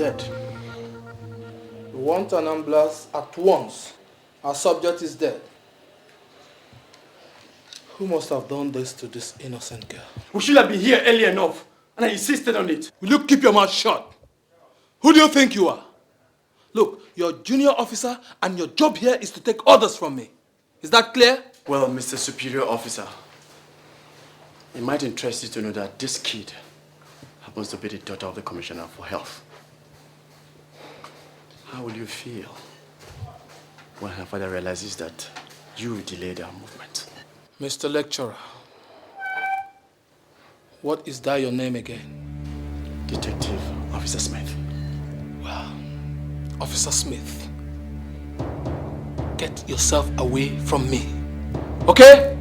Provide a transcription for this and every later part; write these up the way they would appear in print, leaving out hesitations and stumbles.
dead. We want an ambulance at once. Our subject is dead. Who must have done this to this innocent girl? We should have been here early enough, and I insisted on it. Will you keep your mouth shut? Who do you think you are? Look, you're a junior officer and your job here is to take orders from me. Is that clear? Well, Mr. Superior Officer, it might interest you to know that this kid happens to be the daughter of the Commissioner for Health. How will you feel when her father realizes that you delayed our movement? Mr. Lecturer, what is that your name again? Detective Officer Smith. Well, Officer Smith, get yourself away from me, okay?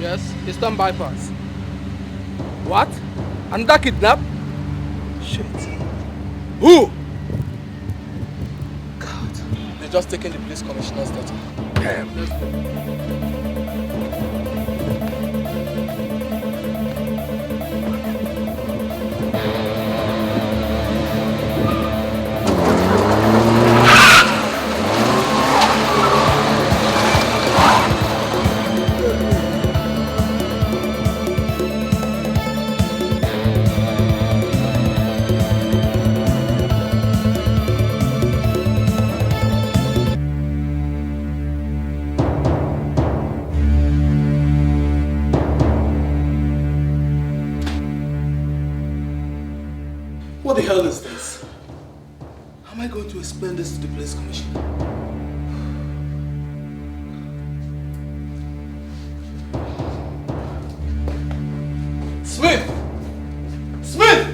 Yes, Eastern Bypass. What? Another kidnap? Shit. Who? God. They're just taking the police commissioner's daughter. What the hell is this? How am I going to explain this to the police commissioner? Smith! Smith!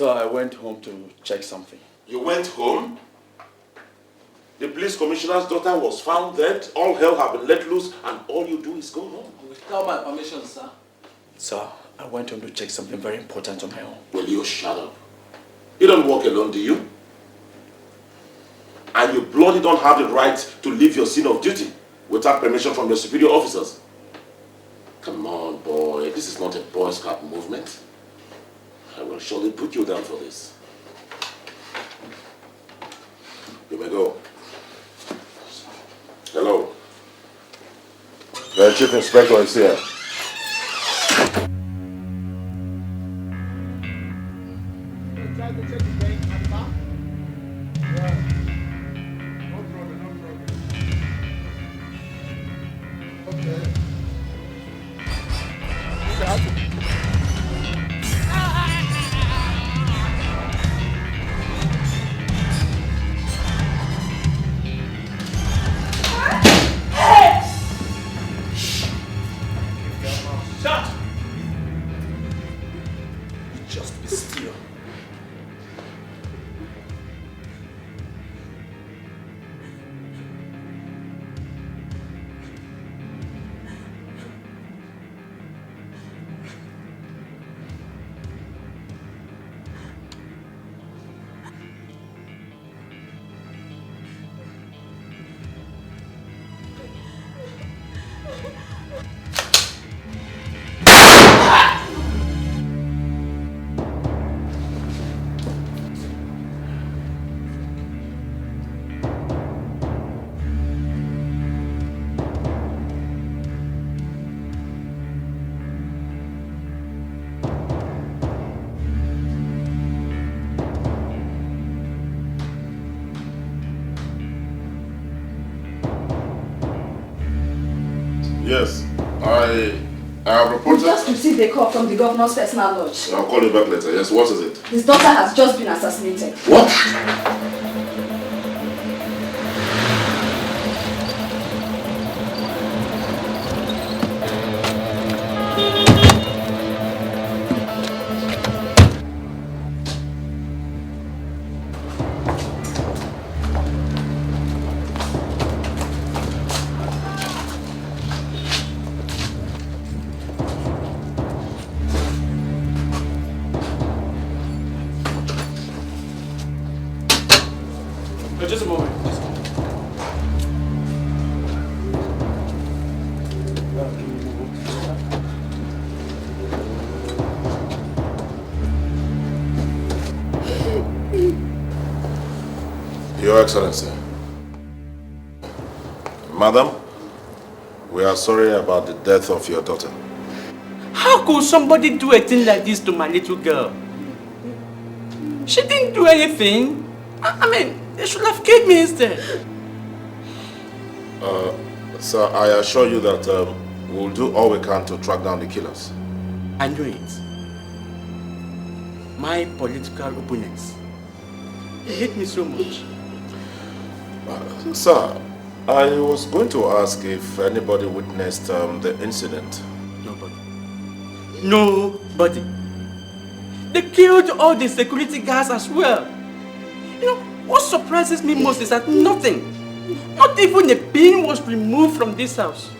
So I went home to check something. You went home? The police commissioner's daughter was found dead, all hell had been let loose, and all you do is go home. Without my permission, sir. Sir, I went home to check something very important on my own. Will you shut up? You don't walk alone, do you? And you bloody don't have the right to leave your scene of duty without permission from your superior officers. Come on, boy. This is not a Boy Scout movement. I will surely put you down for this. You may go. Hello. The Chief Inspector is here. Yes, I have reported... We just received a call from the governor's personal lodge. I'll call you back later. Yes, what is it? His daughter has just been assassinated. What? Just a moment. Your Excellency. Madam, we are sorry about the death of your daughter. How could somebody do a thing like this to my little girl? She didn't do anything. I mean, they should have killed me instead. Sir, I assure you that we'll do all we can to track down the killers. I know it. My political opponents, they hate me so much. Sir, I was going to ask if anybody witnessed the incident. Nobody. Nobody. They killed all the security guards as well. You know, what surprises me most is that nothing, not even a pin was removed from this house.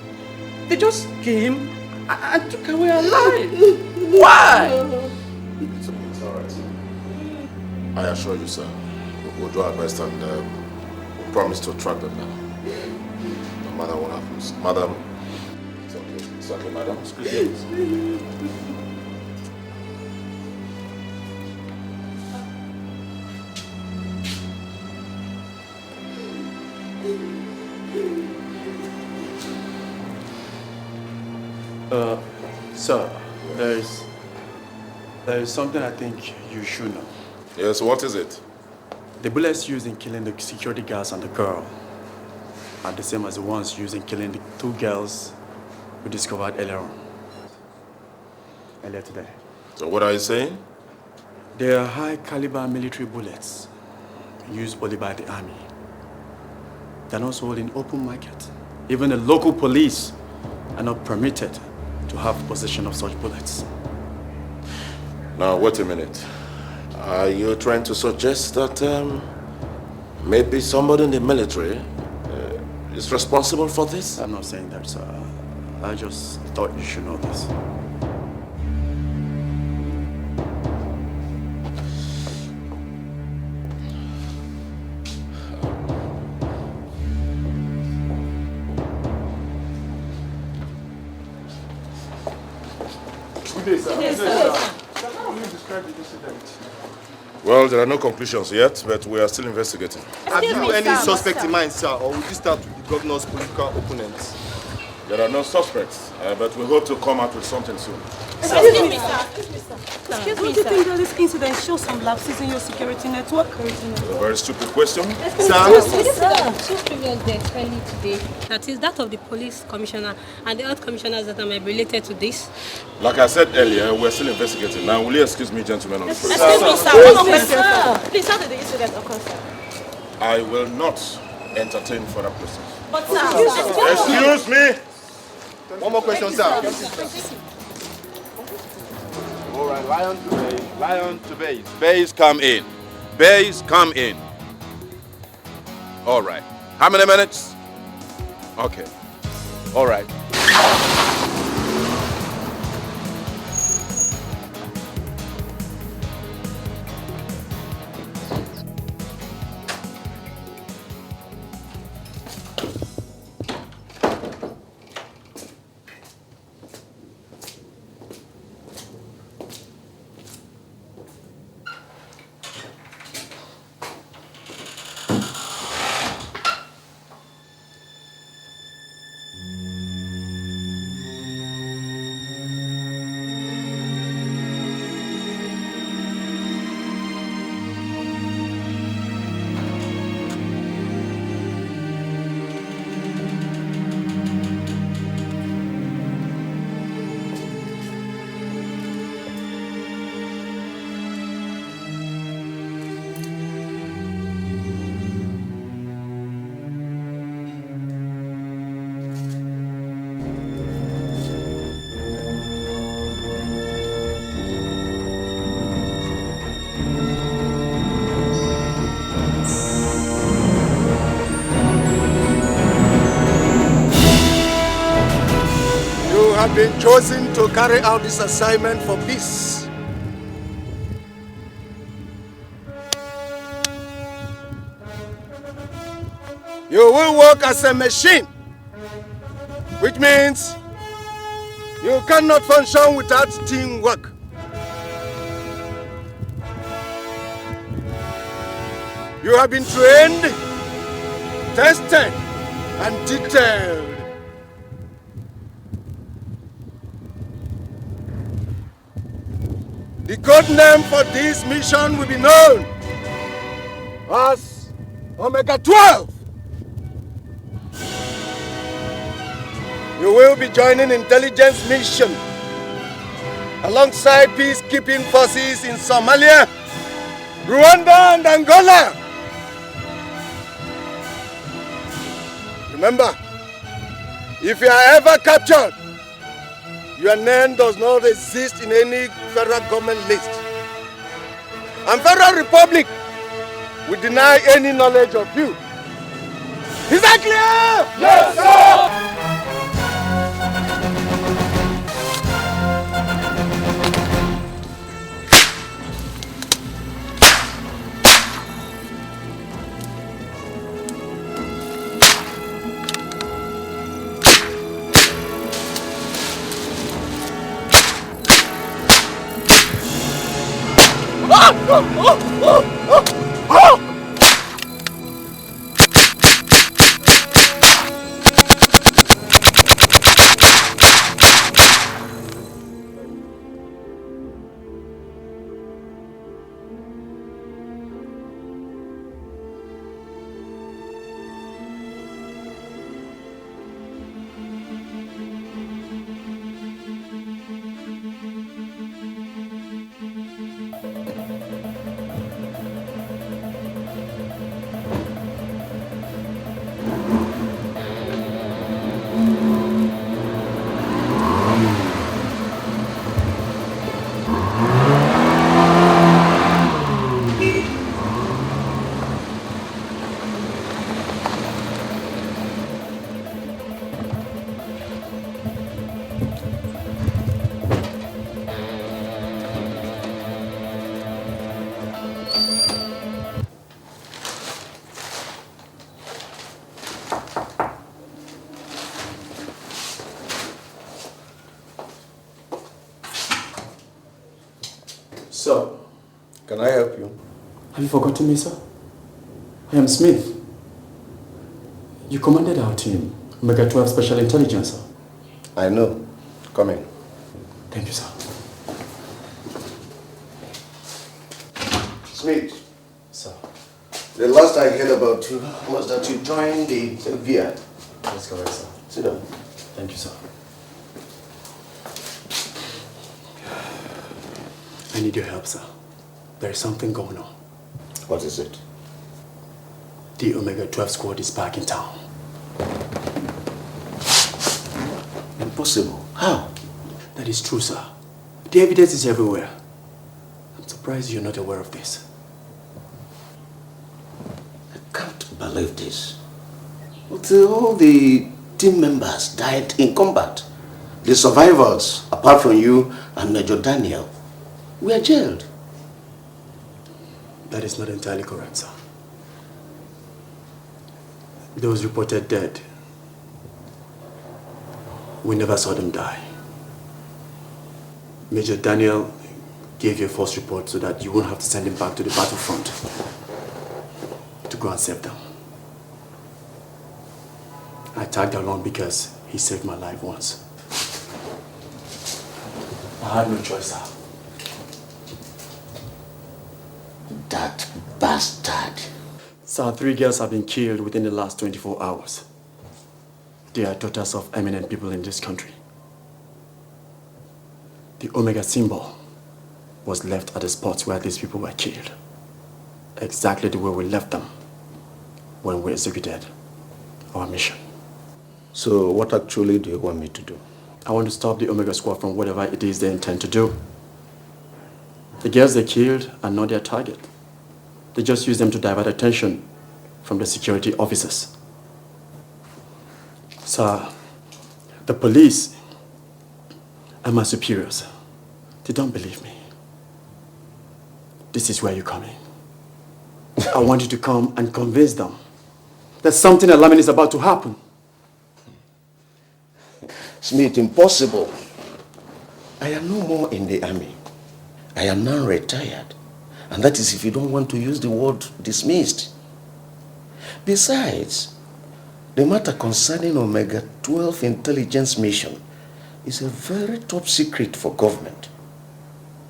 They just came and took away our life. Why? It's all right. I assure you, sir, we'll do our best and we'll promise to track them down. No matter what happens. Madam, it's okay. It's okay, madam. Please. Sir, there is something I think you should know. Yes, what is it? The bullets used in killing the security guards and the girl are the same as the ones used in killing the two girls we discovered earlier today. So what are you saying? They are high caliber military bullets used only by the army. They're not sold in open market. Even the local police are not permitted to have possession of such bullets. Now, wait a minute. Are you trying to suggest that maybe somebody in the military is responsible for this? I'm not saying that, sir. I just thought you should know this. Good day, sir. Yes, sir. How will you describe the incident? Well, there are no conclusions yet, but we are still investigating. Have you any suspect in mind, sir, or will you start with the governor's political opponents? There are no suspects, but we hope to come out with something soon. Excuse me, sir. Excuse me, sir. Do you think that this incident shows some lapses in your security network? It's a very stupid question. Sir. Two previous deaths early today. That is that of the police commissioner and the health commissioners that are related to this. Like I said earlier, we're still investigating. Now, will you excuse me, gentlemen? Excuse me, sir. One more question, sir. Please, how did the incident occur, sir? I will not entertain further questions. But, sir. Excuse me! One more question, sir. All right, lion to base. Lion to base. Base, come in. Base, come in. All right. How many minutes? Okay. All right. have been chosen to carry out this assignment for peace. You will work as a machine, which means you cannot function without teamwork. You have been trained, tested, and detailed. The code name for this mission will be known as Omega 12. You will be joining intelligence mission alongside peacekeeping forces in Somalia, Rwanda, and Angola. Remember, if you are ever captured, your name does not exist in any federal government list. And Federal Republic will deny any knowledge of you. Is that clear? Yes, sir! Sir. Can I help you? Have you forgotten me, sir? I am Smith. You commanded our team, Omega 12 Special Intelligence, sir. I know. Come in. Thank you, sir. Smith. Sir. The last I heard about you was that you joined the VIA. That's correct, sir. Sit down. Thank you, sir. I need your help, sir. There is something going on. What is it? The Omega 12 squad is back in town. Impossible. How? That is true, sir. The evidence is everywhere. I'm surprised you're not aware of this. I can't believe this. But all the team members died in combat. The survivors, apart from you and Major Daniel, were jailed. That is not entirely correct, sir. Those reported dead, we never saw them die. Major Daniel gave you a false report so that you won't have to send him back to the battlefront to go and save them. I tagged along because he saved my life once. I had no choice, sir. That bastard. Sir, 3 girls have been killed within the last 24 hours. They are daughters of eminent people in this country. The Omega symbol was left at the spot where these people were killed. Exactly the way we left them when we executed our mission. So what actually do you want me to do? I want to stop the Omega squad from whatever it is they intend to do. The girls they killed are not their target. They just use them to divert attention from the security officers. Sir, the police and my superiors, they don't believe me. This is where you come in. I want you to come and convince them that something alarming is about to happen. Smith, impossible. I am no more in the army. I am now retired. And that is if you don't want to use the word dismissed. Besides, the matter concerning Omega-12 intelligence mission is a very top secret for government.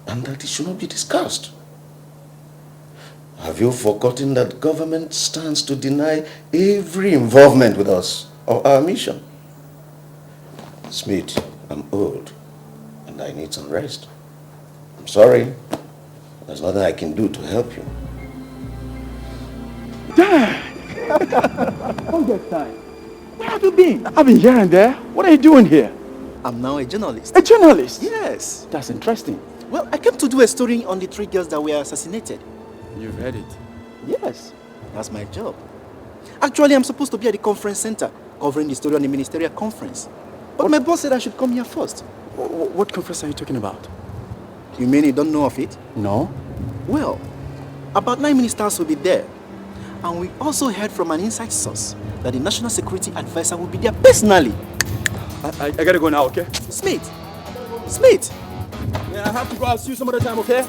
And that it should not be discussed. Have you forgotten that government stands to deny every involvement with us or our mission? Smith, I'm old and I need some rest. I'm sorry. There's nothing I can do to help you. Don't get time. Where have you been? I've been here and there. What are you doing here? I'm now a journalist. A journalist? Yes. That's interesting. Well, I came to do a story on the 3 girls that were assassinated. You've heard it? Yes. That's my job. Actually, I'm supposed to be at the conference center, covering the story on the ministerial conference. But my boss said I should come here first. What conference are you talking about? You mean you don't know of it? No. Well, about 9 ministers will be there. And we also heard from an inside source that the National Security Advisor will be there personally. I gotta go now, okay? Smith! Smith! Yeah, I have to go. I'll see you some other time, okay?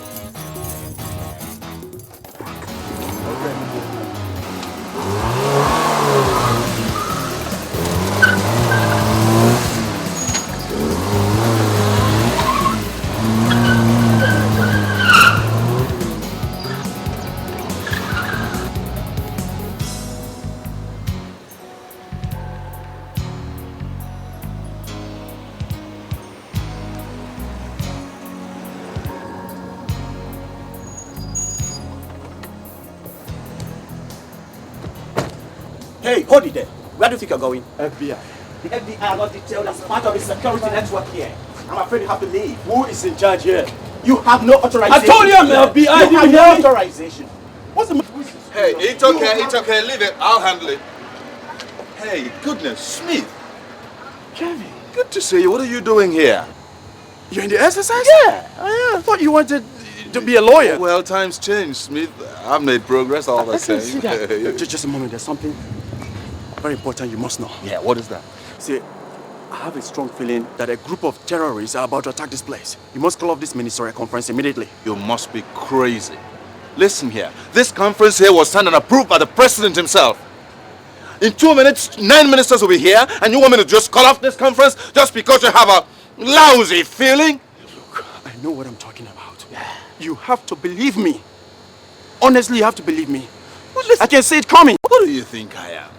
Hey, hold it there. Where do you think you're going? FBI. The FBI are not detailed as part of the security network here. I'm afraid you have to leave. Who is in charge here? You have no authorization. I told you I'm FBI. You have no authorization. What's the Hey, it's okay, leave it. I'll handle it. Hey, goodness, Smith. Kevin. Good to see you. What are you doing here? You're in the exercise? Yeah. I thought you wanted to be a lawyer. Well, times change, Smith. I've made progress all the I same. can see that. Just a moment. There's something very important you must know. Yeah, what is that? See, I have a strong feeling that a group of terrorists are about to attack this place. You must call off this ministerial conference immediately. You must be crazy. Listen here. This conference here was signed and approved by the president himself. In 2 minutes, 9 ministers will be here, and you want me to just call off this conference just because you have a lousy feeling? Look, I know what I'm talking about. You have to believe me. Honestly, you have to believe me. Well, I can see it coming. What do you think I am?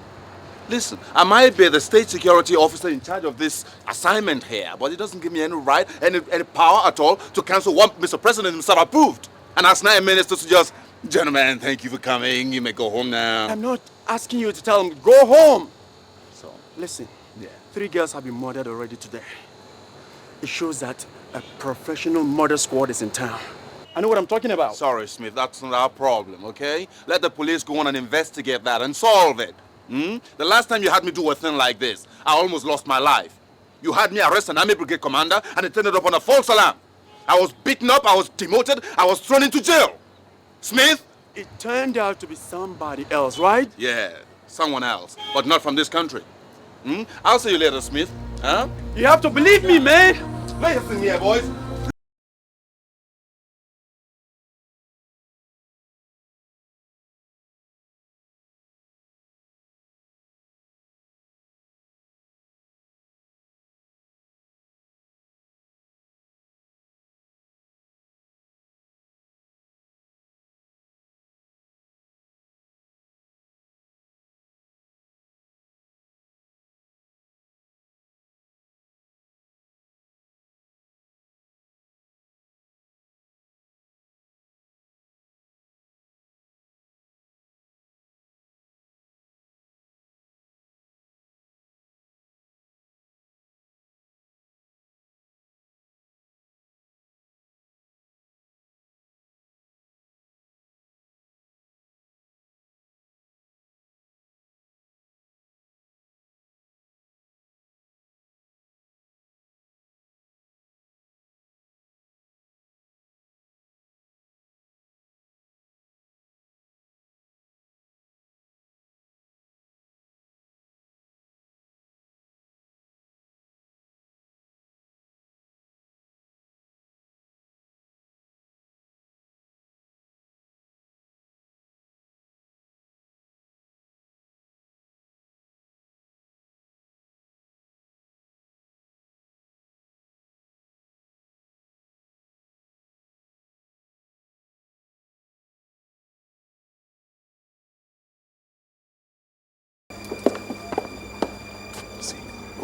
Listen, I might be the state security officer in charge of this assignment here, but it doesn't give me any right, any power at all to cancel what Mr. President himself approved. And ask 9 ministers to just, gentlemen, thank you for coming. You may go home now. I'm not asking you to tell them, go home. So, listen, 3 girls have been murdered already today. It shows that a professional murder squad is in town. I know what I'm talking about. Sorry, Smith, that's not our problem, okay? Let the police go on and investigate that and solve it. The last time you had me do a thing like this, I almost lost my life. You had me arrest an army brigade commander and it ended up on a false alarm. I was beaten up, I was demoted, I was thrown into jail. Smith? It turned out to be somebody else, right? Yeah, someone else, but not from this country. I'll see you later, Smith. Huh? You have to believe me, man. Listen here, boys.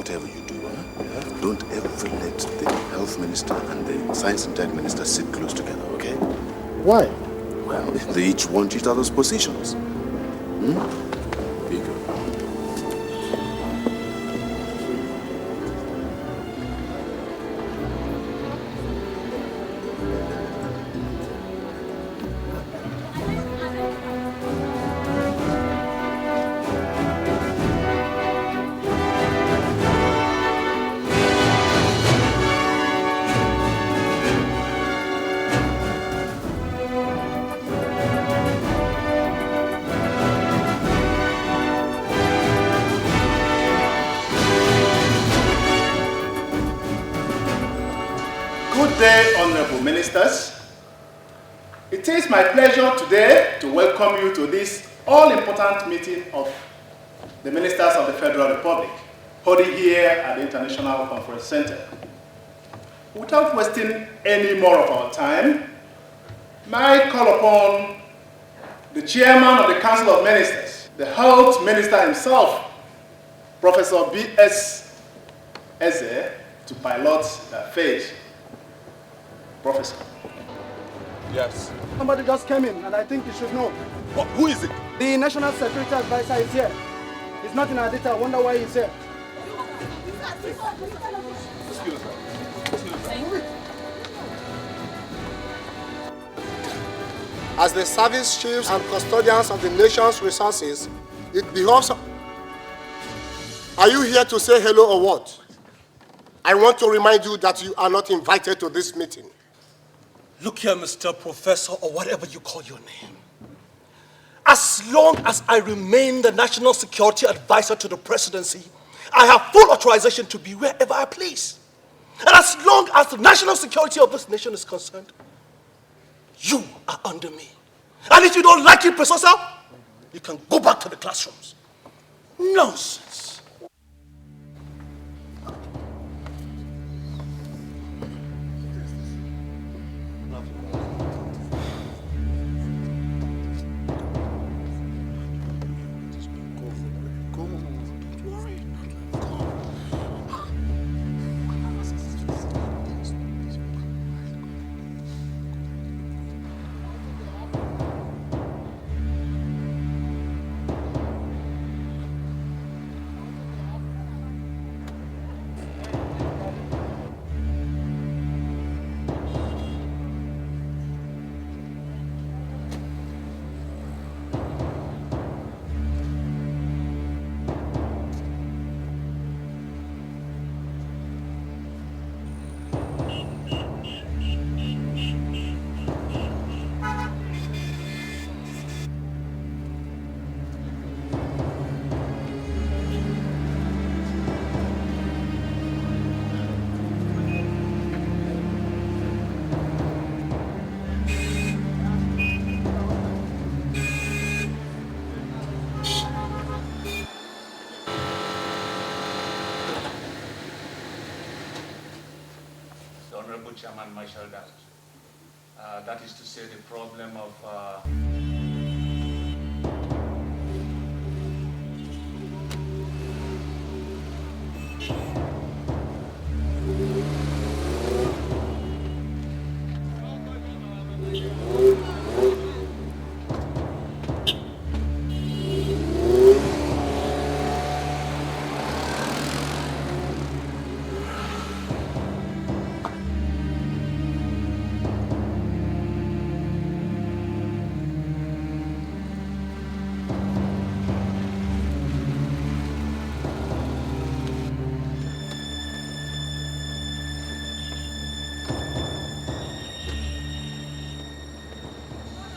whatever you do, don't ever let the health minister and the science and tech minister sit close together, okay? Why? Well, they each want each other's positions. Be good. Good day, honorable ministers. It is my pleasure today to welcome you to this all-important meeting of the ministers of the Federal Republic, holding here at the International Conference Center. Without wasting any more of our time, may I call upon the chairman of the Council of Ministers, the health minister himself, Professor B.S. Eze, to pilot the phase. Professor. Yes. Somebody just came in, and I think you should know. Who is it? The National Security Advisor is here. He's not in our data. I wonder why he's here. Excuse me. As the service chiefs and custodians of the nation's resources, it behoves... Are you here to say hello or what? I want to remind you that you are not invited to this meeting. Look here, Mr. Professor, or whatever you call your name. As long as I remain the National Security Advisor to the presidency, I have full authorization to be wherever I please. And as long as the national security of this nation is concerned, you are under me. And if you don't like it, Professor, you can go back to the classrooms. Nonsense. Chairman Marshall that. That is to say the problem of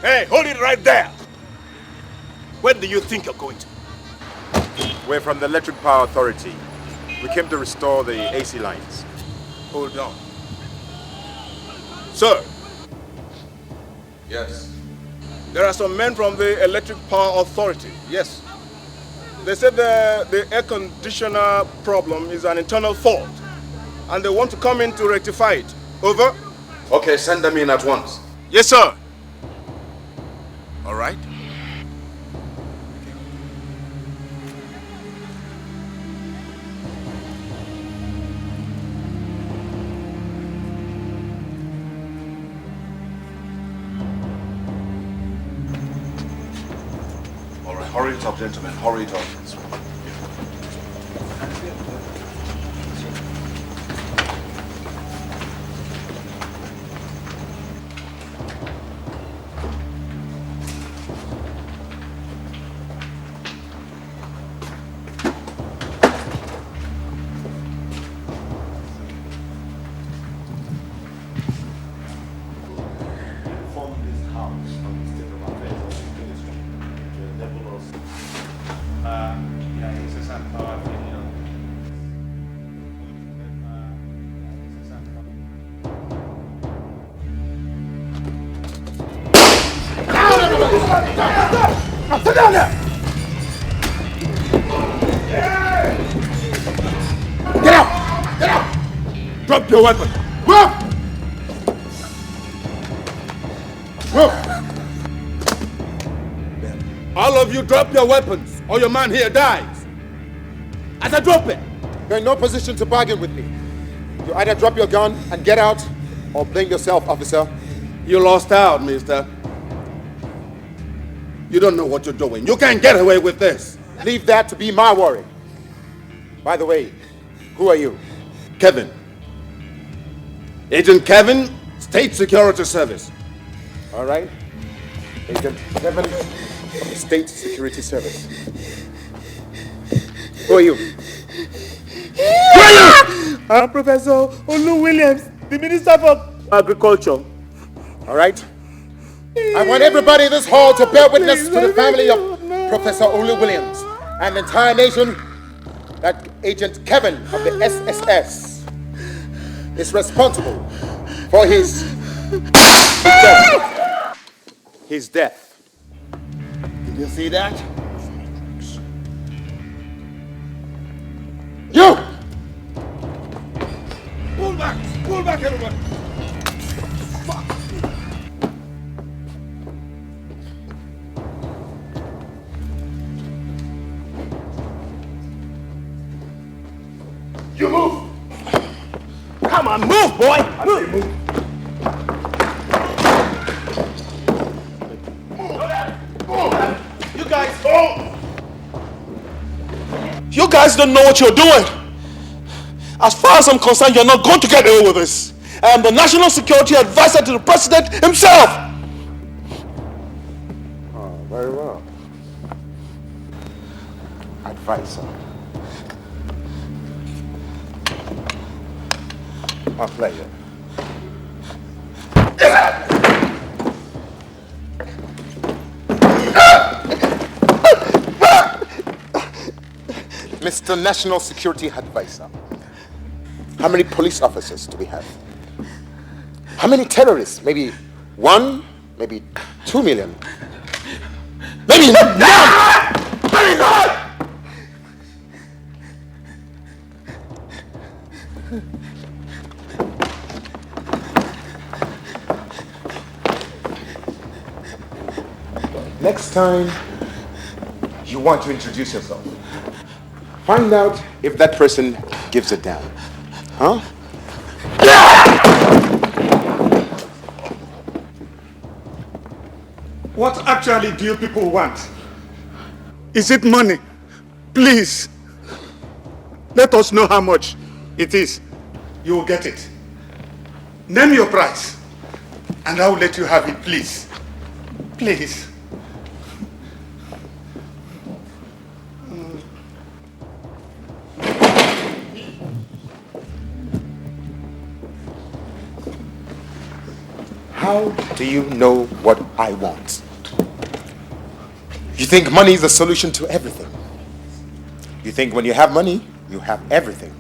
Hey, hold it right there! Where do you think you're going to? We're from the Electric Power Authority. We came to restore the AC lines. Hold on. Sir. Yes. There are some men from the Electric Power Authority. Yes. They said the air conditioner problem is an internal fault, and they want to come in to rectify it. Over. Okay, send them in at once. Yes, sir. All right. Hurry it up, gentlemen. Hurry it up. Sit down there! Get out! Get out! Drop your weapon! Move! Move! All of you drop your weapons or your man here dies. As I drop it! You're in no position to bargain with me. You either drop your gun and get out, or blame yourself, officer. You lost out, mister. You don't know what you're doing. You can't get away with this. Leave that to be my worry. By the way, who are you? Kevin. Agent Kevin, State Security Service. All right. Agent Kevin of the State Security Service. Who are you? I'm Professor Olu Williams, the Minister for Agriculture. All right. I want everybody in this hall to bear witness to the family of Professor Olu Williams and the entire nation that Agent Kevin of the SSS is responsible for his death. His death. Did you see that? You! Pull back, everybody. You move! Come on, move, boy! Move! You guys don't know what you're doing. As far as I'm concerned, you're not going to get away with this. I am the National Security Advisor to the President himself. Oh, very well. Advisor. My pleasure. Mr. National Security Advisor, how many police officers do we have? How many terrorists? Maybe 1, maybe 2 million. Maybe none! Very good! Next time you want to introduce yourself, find out if that person gives a damn. Huh? What actually do you people want? Is it money? Please, let us know how much it is. You will get it. Name your price, and I will let you have it, please. Please. How do you know what I want? You think money is the solution to everything. You think when you have money, you have everything.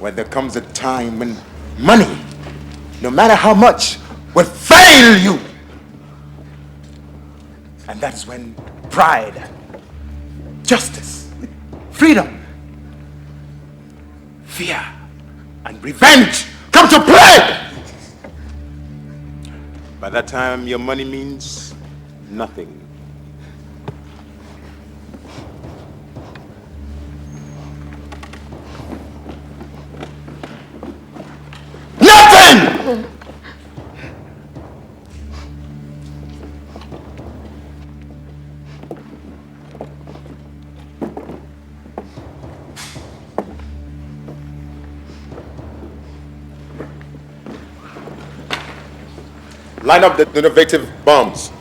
When there comes a time when money, no matter how much, will fail you. And that's when pride, justice, freedom, fear, and revenge come to play. By that time, your money means nothing. Nothing! Line up the innovative bombs.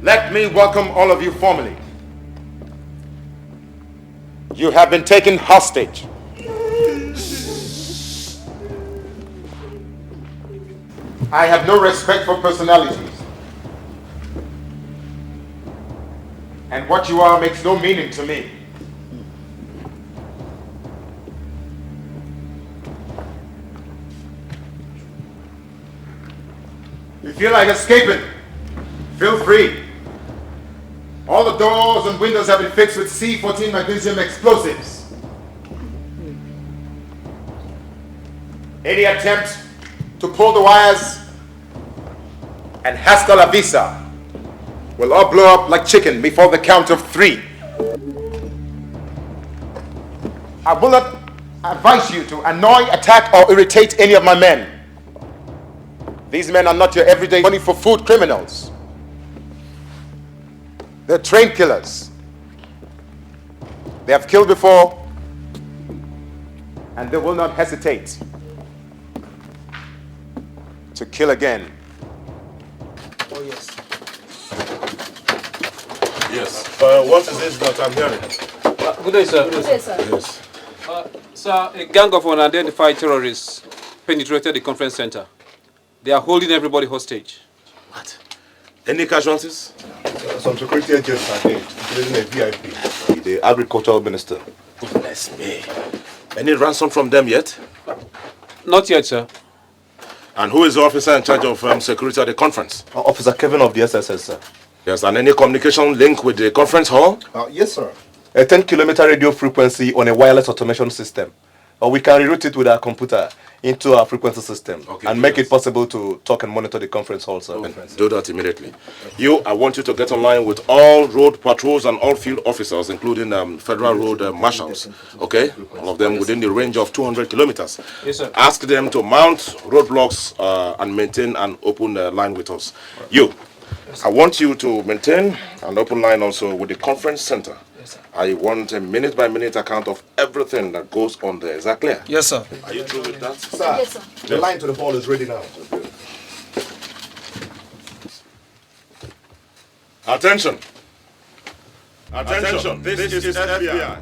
Let me welcome all of you formally. You have been taken hostage. I have no respect for personalities. And what you are makes no meaning to me. You feel like escaping? Feel free. All the doors and windows have been fixed with C-14 magnesium explosives. Any attempt to pull the wires and hasta la vista will all blow up like chicken before the count of 3. I will not advise you to annoy, attack, or irritate any of my men. These men are not your everyday money for food criminals. They're trained killers. They have killed before, and they will not hesitate to kill again. Oh, yes. Yes. What is this that I'm hearing? Good day, sir. Good day, sir. Yes. Sir, a gang of unidentified terrorists penetrated the conference center. They are holding everybody hostage. What? Any casualties? Some security agents are dead, including a VIP, the agricultural minister. Bless me. Any ransom from them yet? Not yet, sir. And who is the officer in charge of security at the conference? Officer Kevin of the SSS, sir. Yes, and any communication link with the conference hall? Yes, sir. A 10-kilometer radio frequency on a wireless automation system. We can reroute it with our computer into our frequency system and make it possible to talk and monitor the conference hall, sir. Do that immediately. I want you to get online with all road patrols and all field officers, including federal road marshals, okay? All of them within the range of 200 kilometers. Yes, sir. Ask them to mount roadblocks and maintain an open line with us. I want you to maintain an open line also with the conference center. I want a minute-by-minute account of everything that goes on there. Is that clear? Yes, sir. Are you through with that? Sir, yes, sir. The line to the hall is ready now. Attention. Attention. This is FBI.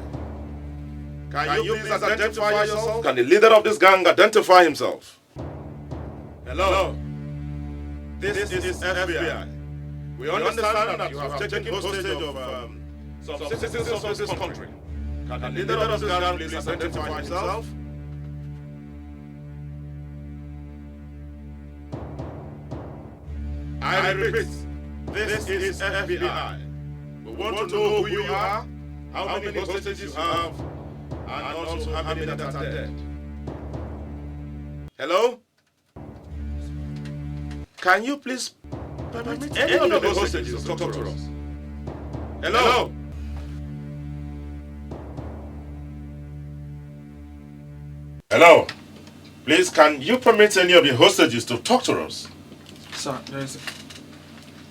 Can you please identify yourself? Can the leader of this gang identify himself? Hello. This is FBI. We understand that you have taken hostage of some citizens of this country. Can the leader of this gang please identify himself? I repeat, this is FBI. We want to know who you are, how many hostages you have, and also how many that are dead. Hello? Can you please permit any of the hostages to talk to us? Hello? Hello? Please, can you permit any of the hostages to talk to us? Sir, there is a...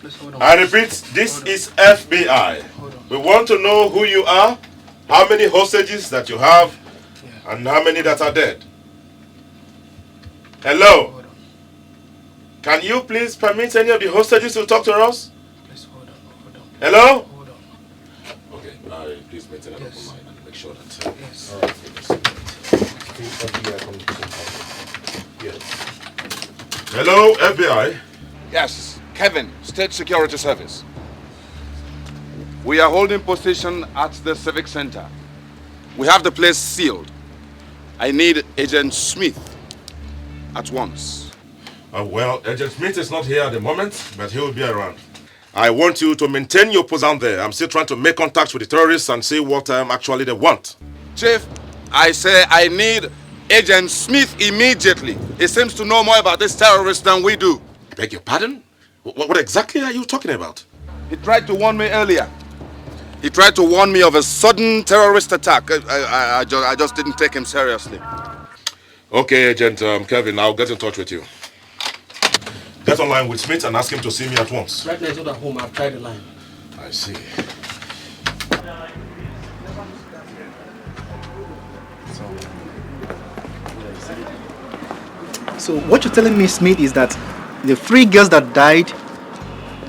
Please hold on. I repeat, this is FBI. We want to know who you are, how many hostages that you have, and how many that are dead. Hello? Can you please permit any of the hostages to talk to us? Please hold on. Hello? Hold on. Okay, please maintain an open mind and make sure that... Yes. All right. Yes. Hello, FBI? Yes, Kevin, State Security Service. We are holding position at the Civic Center. We have the place sealed. I need Agent Smith at once. Well, Agent Smith is not here at the moment, but he will be around. I want you to maintain your post down there. I'm still trying to make contact with the terrorists and see what actually they want. Chief, I say I need Agent Smith immediately. He seems to know more about this terrorist than we do. Beg your pardon? What exactly are you talking about? He tried to warn me earlier. He tried to warn me of a sudden terrorist attack. I just didn't take him seriously. Okay, Agent Kevin, I'll get in touch with you. Get online with Smith and ask him to see me at once. Right now he's not at home. I've tried the line. I see. So what you're telling me, Smith, is that the 3 girls that died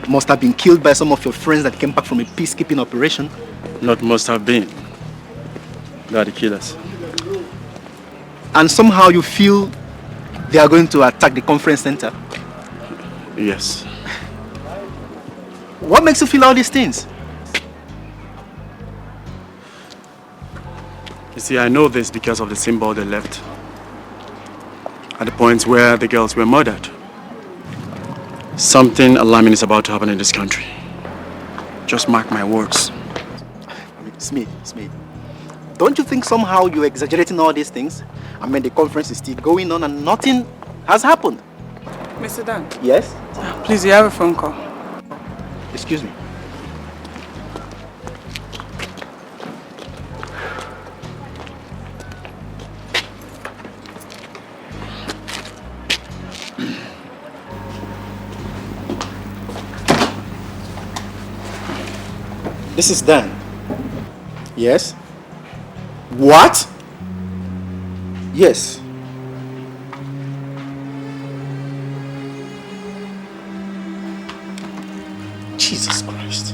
must have been killed by some of your friends that came back from a peacekeeping operation? Not must have been. They are the killers. And somehow you feel they are going to attack the conference center? Yes. What makes you feel all these things? You see, I know this because of the symbol they left at the point where the girls were murdered. Something alarming is about to happen in this country. Just mark my words. Smith, don't you think somehow you're exaggerating all these things? I mean, the conference is still going on and nothing has happened. Mr. Dan? Yes? Please, you have a phone call. Excuse me. This is Dan. Yes? What? Yes. Jesus Christ.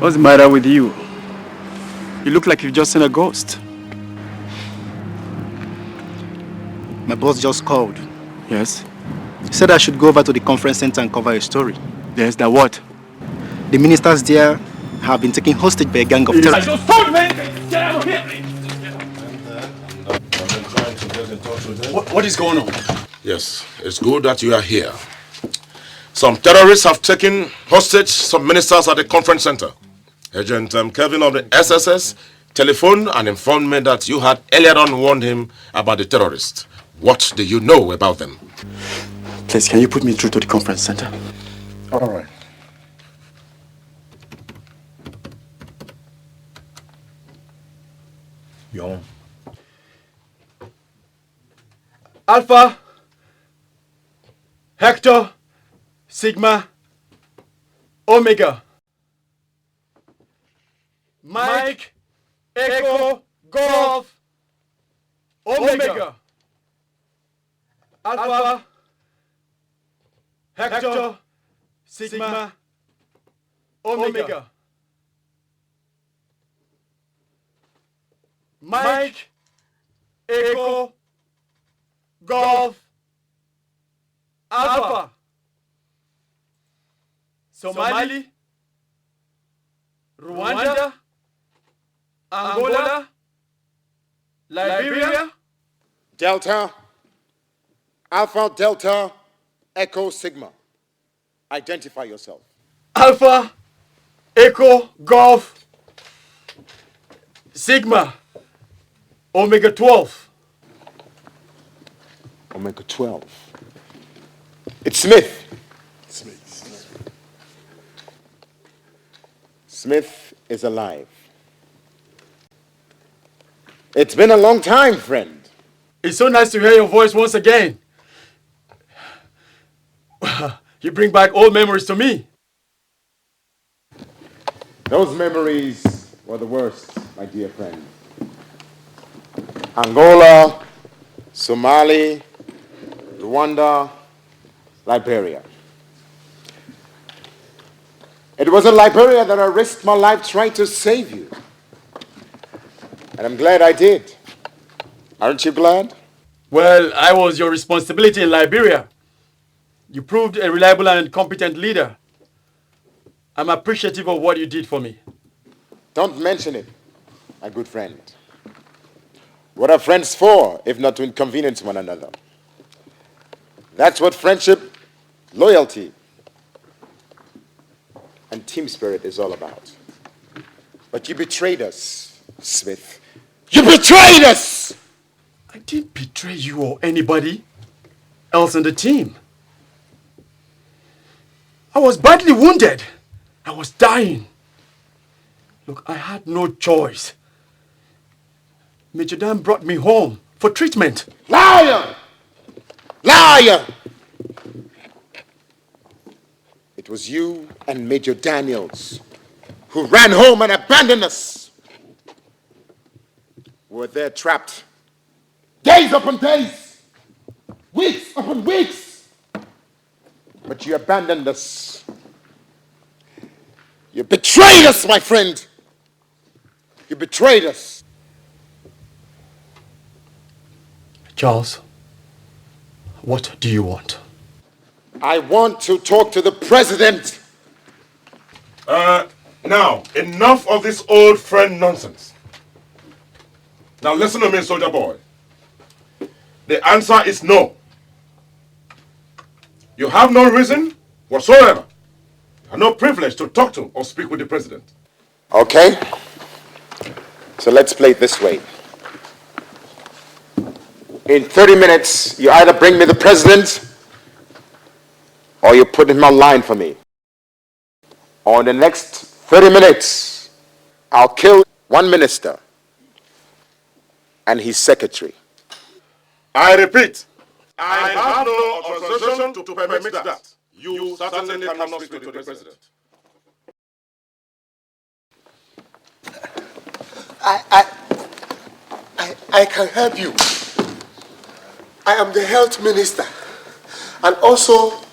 What's the matter with you? You look like you've just seen a ghost. My boss just called. Yes? He said I should go over to the conference center and cover a story. Yes, that what? The ministers there have been taken hostage by a gang of terrorists. I just told you, man! Get out of here! What is going on? Yes, it's good that you are here. Some terrorists have taken hostage some ministers at the conference center. Agent Kevin of the SSS telephoned and informed me that you had earlier on warned him about the terrorists. What do you know about them? Please, can you put me through to the conference center? All right. You're on. Alpha, Hector, Sigma, Omega. Mike, Echo, Golf, Omega. Alpha, Hector, Sigma, Omega. Mike, Echo, Golf, Alpha. Somali, Rwanda, Angola, Liberia, Delta, Alpha, Delta, Echo, Sigma. Identify yourself. Alpha, Echo, Golf, Sigma, Omega 12. Omega 12. It's Smith. Smith is alive. It's been a long time, friend. It's so nice to hear your voice once again. You bring back old memories to me. Those memories were the worst, my dear friend. Angola, Somali, Rwanda, Liberia. It was in Liberia that I risked my life trying to save you. And I'm glad I did. Aren't you glad? Well, I was your responsibility in Liberia. You proved a reliable and competent leader. I'm appreciative of what you did for me. Don't mention it, my good friend. What are friends for, if not to inconvenience one another? That's what friendship, loyalty, and team spirit is all about. But you betrayed us, Smith. You betrayed us! I didn't betray you or anybody else in the team. I was badly wounded. I was dying. Look, I had no choice. Major Dan brought me home for treatment. Liar! Liar! It was you and Major Daniels who ran home and abandoned us. We were there trapped. Days upon days. Weeks upon weeks. But you abandoned us. You betrayed us, my friend. You betrayed us. Charles, what do you want? I want to talk to the president. Now, enough of this old friend nonsense. Now listen to me, soldier boy. The answer is no. You have no reason whatsoever, and no privilege to talk to or speak with the president. Okay? So let's play it this way. In 30 minutes, you either bring me the president or you put him on line for me. Or in the next 30 minutes, I'll kill one minister and his secretary. I repeat, I have no authorization to permit that. You certainly cannot speak to the president. I can help you. I am the health minister and also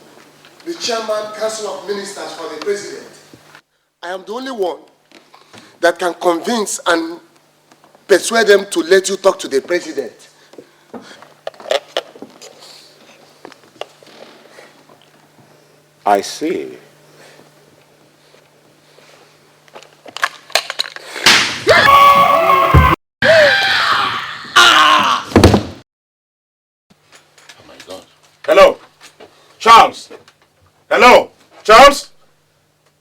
the chairman council of ministers for the president. I am the only one that can convince and persuade them to let you talk to the president. I see. Hello? Charles? Hello? Charles?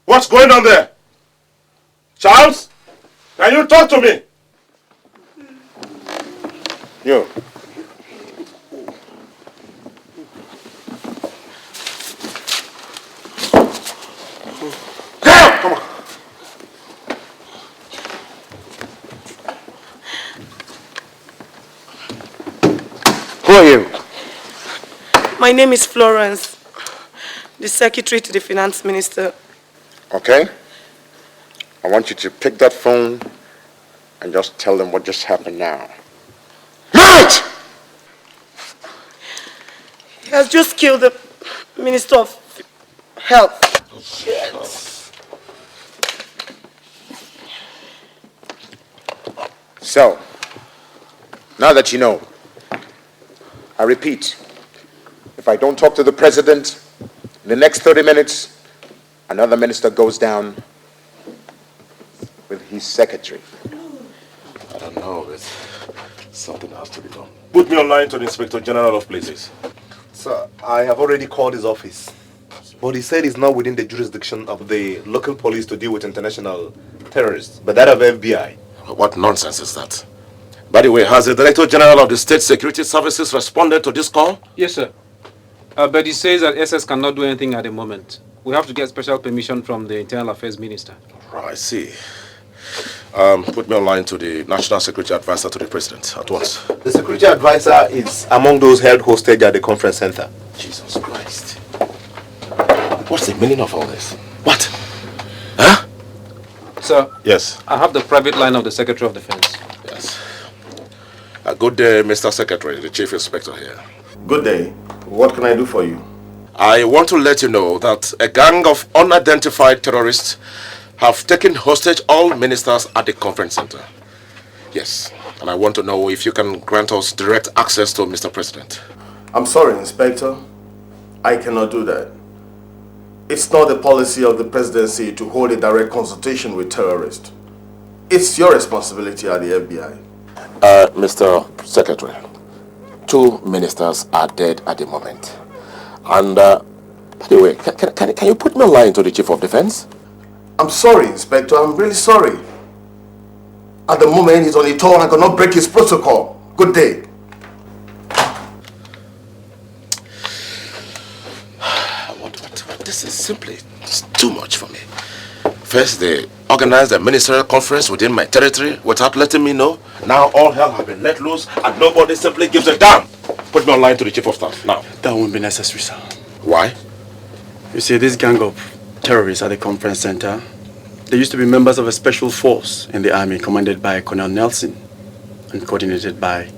What's going on there? Charles? Can you talk to me? You. Come on. Who are you? My name is Florence, the secretary to the finance minister. Okay? I want you to pick that phone and just tell them what just happened now. Right! He has just killed the Minister of Health. Shit. So, now that you know, I repeat, if I don't talk to the president in the next 30 minutes, another minister goes down with his secretary. I don't know, but something has to be done. Put me online to the Inspector General of Police. Sir, I have already called his office. But he said it's not within the jurisdiction of the local police to deal with international terrorists, but that of FBI. What nonsense is that? By the way, has the Director General of the State Security Services responded to this call? Yes, sir. But he says that SS cannot do anything at the moment. We have to get special permission from the Internal Affairs Minister. Right, I see. Put me online to the National Security Advisor to the President at once. The security advisor is among those held hostage at the conference center. Jesus Christ. What's the meaning of all this? What? Huh? Sir? Yes. I have the private line of the Secretary of Defense. Yes. Good day, Mr. Secretary, the Chief Inspector here. Good day. What can I do for you? I want to let you know that a gang of unidentified terrorists have taken hostage all ministers at the conference center. Yes, and I want to know if you can grant us direct access to Mr. President. I'm sorry, Inspector. I cannot do that. It's not the policy of the presidency to hold a direct consultation with terrorists. It's your responsibility at the FBI. Mr. Secretary, 2 ministers are dead at the moment. And, by the way, can you put me online to the Chief of Defense? I'm sorry, Inspector. I'm really sorry. At the moment, he's on a tour and I cannot break his protocol. Good day. This is simply too much for me. First, they organized a ministerial conference within my territory without letting me know. Now all hell has been let loose and nobody simply gives a damn. Put me online to the Chief of Staff now. That won't be necessary, sir. Why? You see, this gang of terrorists at the conference center. They used to be members of a special force in the army commanded by Colonel Nelson and coordinated by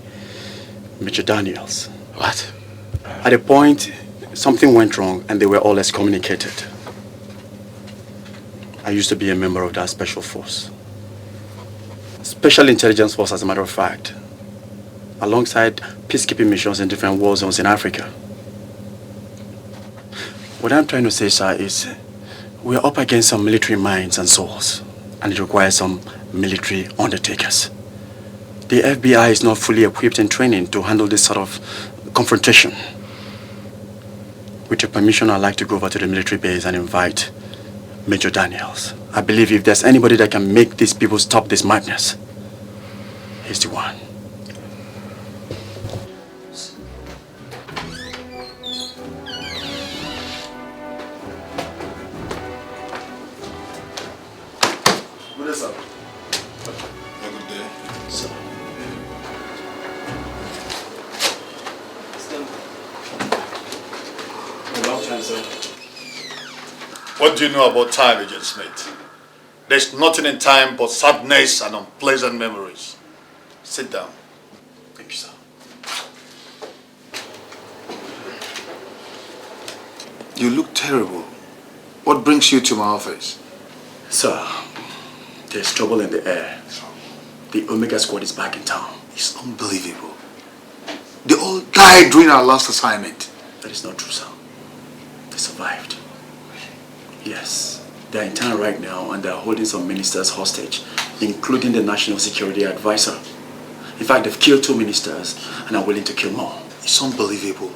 Major Daniels. What? At a point, something went wrong and they were all excommunicated. I used to be a member of that special force. Special intelligence force, as a matter of fact, alongside peacekeeping missions in different war zones in Africa. What I'm trying to say, sir, is we're up against some military minds and souls, and it requires some military undertakers. The FBI is not fully equipped and trained to handle this sort of confrontation. With your permission, I'd like to go over to the military base and invite Major Daniels. I believe if there's anybody that can make these people stop this madness, he's the one. Good day, sir. Good day. Sir. What do you know about time, Agent Smith? There's nothing in time but sadness and unpleasant memories. Sit down. Thank you, sir. You look terrible. What brings you to my office? Sir, there's trouble in the air. The Omega squad is back in town. It's unbelievable. They all died during our last assignment. That is not true, sir. They survived. Yes, they're in town right now and they're holding some ministers hostage, including the National Security Advisor. In fact, they've killed 2 ministers and are willing to kill more. It's unbelievable.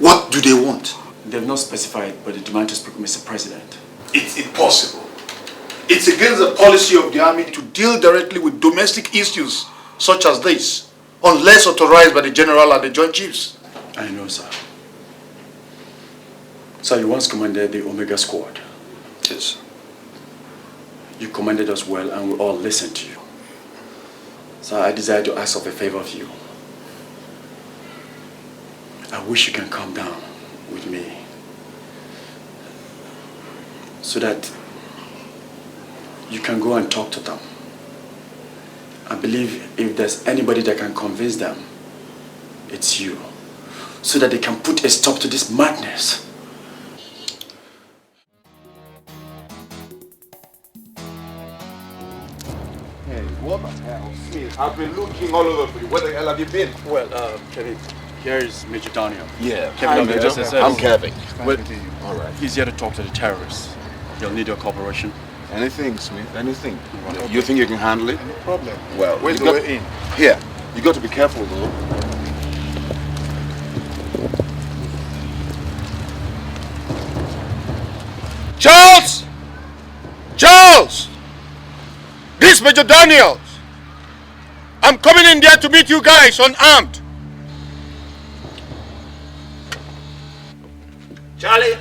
What do they want? They've not specified, but they demand to speak with Mr. President. It's impossible. It's against the policy of the army to deal directly with domestic issues such as this, unless authorized by the General and the Joint Chiefs. I know, sir. Sir, you once commanded the Omega squad. Yes. You commanded us well and we all listened to you. Sir, I desire to ask of a favor of you. I wish you can come down with me so that you can go and talk to them. I believe if there's anybody that can convince them, it's you, so that they can put a stop to this madness. Hey, what the hell? Smith, I've been looking all over for you. Where the hell have you been? Well, Kevin, here is Major Daniel. Yeah. Kevin, Hi, Major. I'm Kevin. Well, all right. He's here to talk to the terrorists. He'll need your cooperation. Anything, Smith, anything. You think you can handle it? No problem. Well, where's the way in? Here. You got to be careful, though. Charles! Charles! This Major Daniels. I'm coming in there to meet you guys unarmed. Charlie,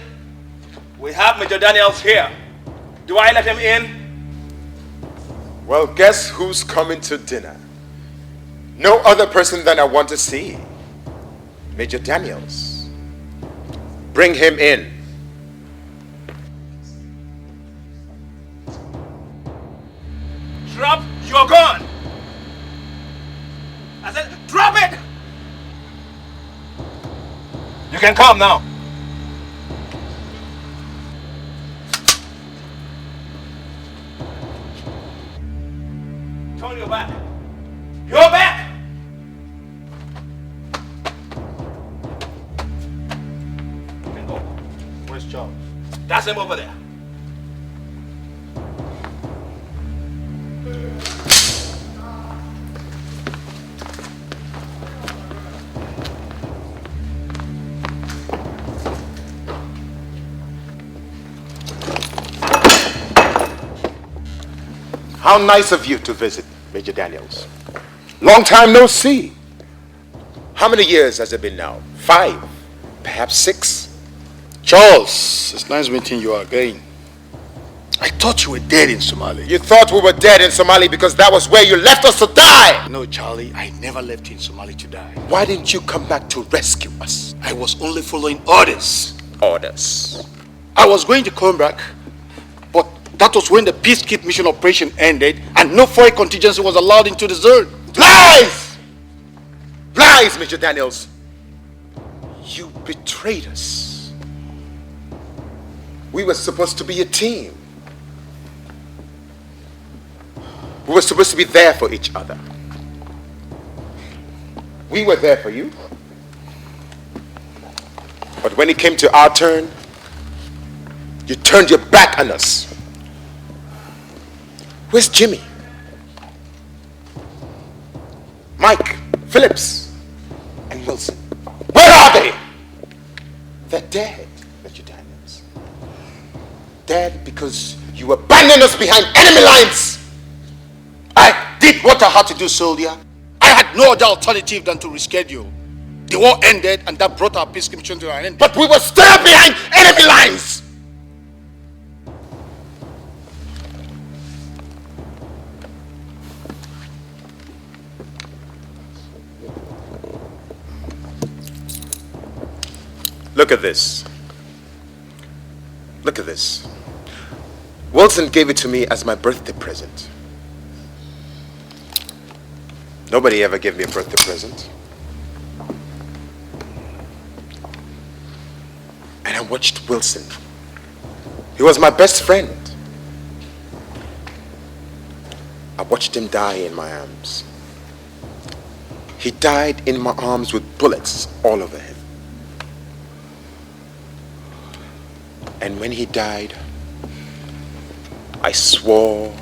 we have Major Daniels here. Do I let him in? Well, guess who's coming to dinner? No other person than I want to see. Major Daniels. Bring him in. Drop your gun. I said, drop it. You can come now. Turn your back. Your back. You can go. Where's Charles? That's him over there. How nice of you to visit, Major Daniels. Long time no see. How many years has it been now? 5? Perhaps 6? Charles, it's nice meeting you again. I thought you were dead in Somalia. You thought we were dead in Somalia because that was where you left us to die. No, Charlie, I never left you in Somalia to die. Why didn't you come back to rescue us? I was only following orders. Orders? I was going to come back That was when the peacekeeping mission operation ended and no foreign contingency was allowed into the zone. Lies! Lies, Major Daniels. You betrayed us. We were supposed to be a team. We were supposed to be there for each other. We were there for you. But when it came to our turn, you turned your back on us. Where's Jimmy? Mike, Phillips, and Wilson? Where are they? They're dead, Mr. Daniels. Dead because you abandoned us behind enemy lines. I did what I had to do, soldier. I had no other alternative than to reschedule. The war ended and that brought our peacekeeping mission to an end. But we were still behind enemy lines. Look at this. Look at this. Wilson gave it to me as my birthday present. Nobody ever gave me a birthday present. And I watched Wilson. He was my best friend. I watched him die in my arms. He died in my arms with bullets all over him. And when he died, I swore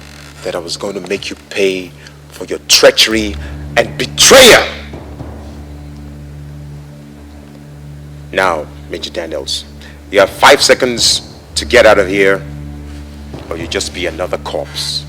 that I was going to make you pay for your treachery and betrayal. Now, Major Daniels, you have 5 seconds to get out of here, or you just be another corpse.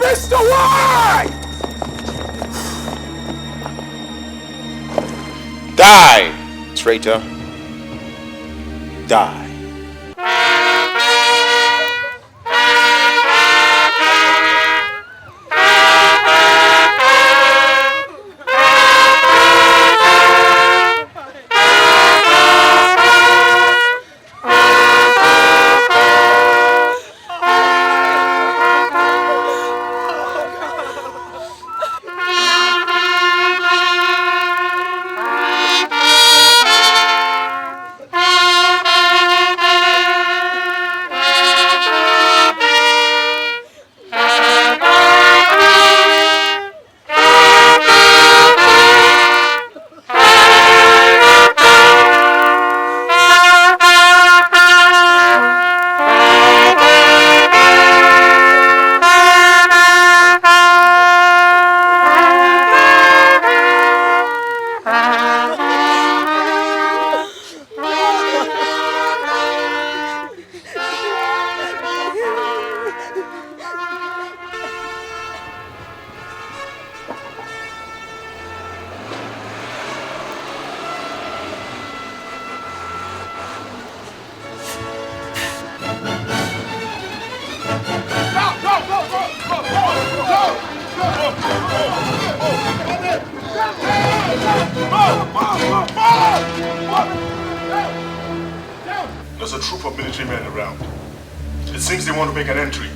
Mr. White! Die, traitor. Die. There's a troop of military men around. It seems they want to make an entry.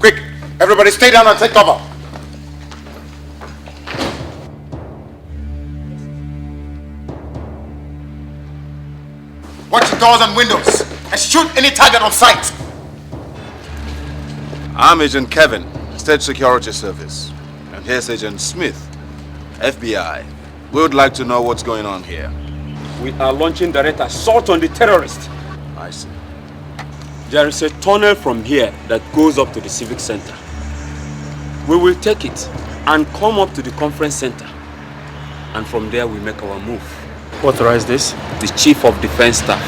Quick, everybody stay down and take cover. Watch the doors and windows and shoot any target on sight. I'm Agent Kevin, State Security Service. And here's Agent Smith, FBI. We would like to know what's going on here. We are launching direct assault on the terrorists. I see. There is a tunnel from here that goes up to the civic center. We will take it and come up to the conference center. And from there we make our move. Who authorized this? The Chief of Defense Staff.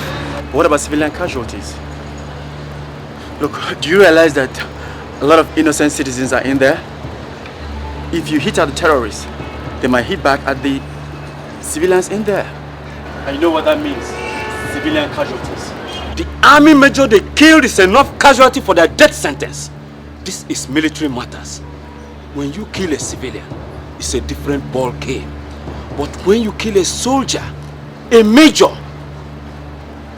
What about civilian casualties? Look, do you realize that a lot of innocent citizens are in there? If you hit at the terrorists, they might hit back at the civilians in there. And you know what that means? Civilian casualties. The army major they killed is enough casualty for their death sentence. This is military matters. When you kill a civilian, it's a different ball game. But when you kill a soldier, a major,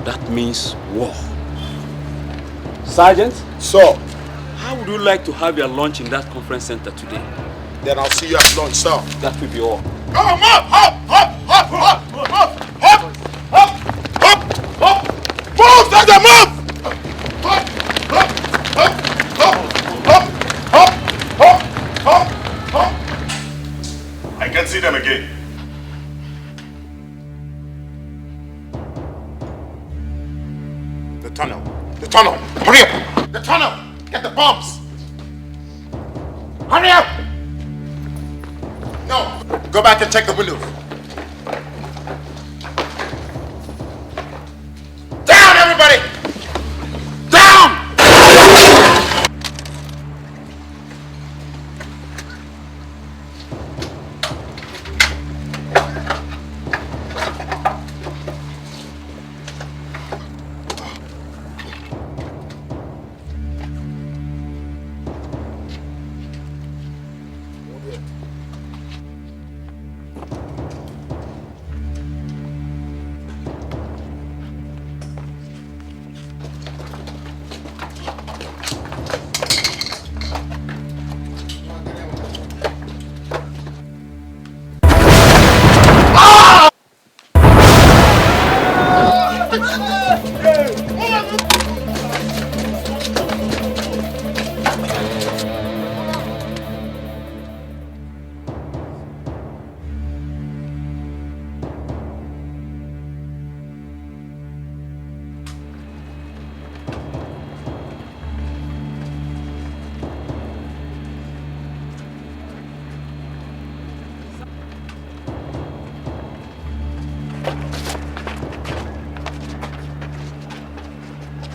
that means war. Sergeant? Sir. How would you like to have your lunch in that conference center today? Then I'll see you at lunch, sir. That will be all. Come on, hop, hop, hop, hop, hop, hop, hop, hop, hop, move, Sergeant, move! Hop, hop, hop, hop, hop, hop, hop, hop, hop. I can see them again. The tunnel. The tunnel. Hurry up. The tunnel. Get the bombs. Hurry up. No. Go back and check the windows. Down, everybody. Down.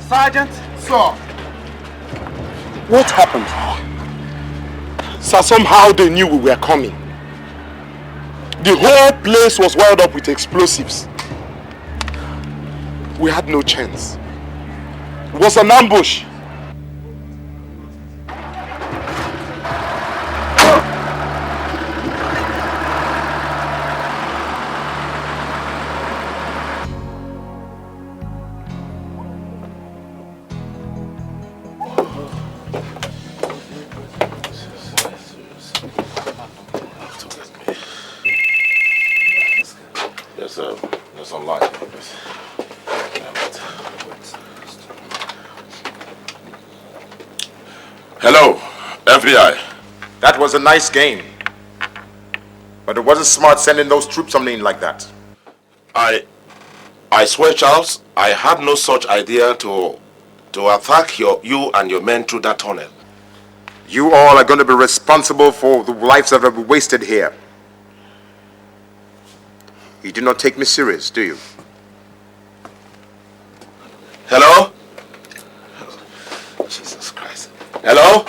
Sergeant? Sir. What happened? Sir, somehow they knew we were coming. The whole place was wired up with explosives. We had no chance. It was an ambush. There's a lot. Hello, FBI. That was a nice game. But it wasn't smart sending those troops on in like that. I swear, Charles, I had no such idea to attack you and your men through that tunnel. You all are going to be responsible for the lives that have been wasted here. You do not take me serious, do you? Hello? Jesus Christ. Hello?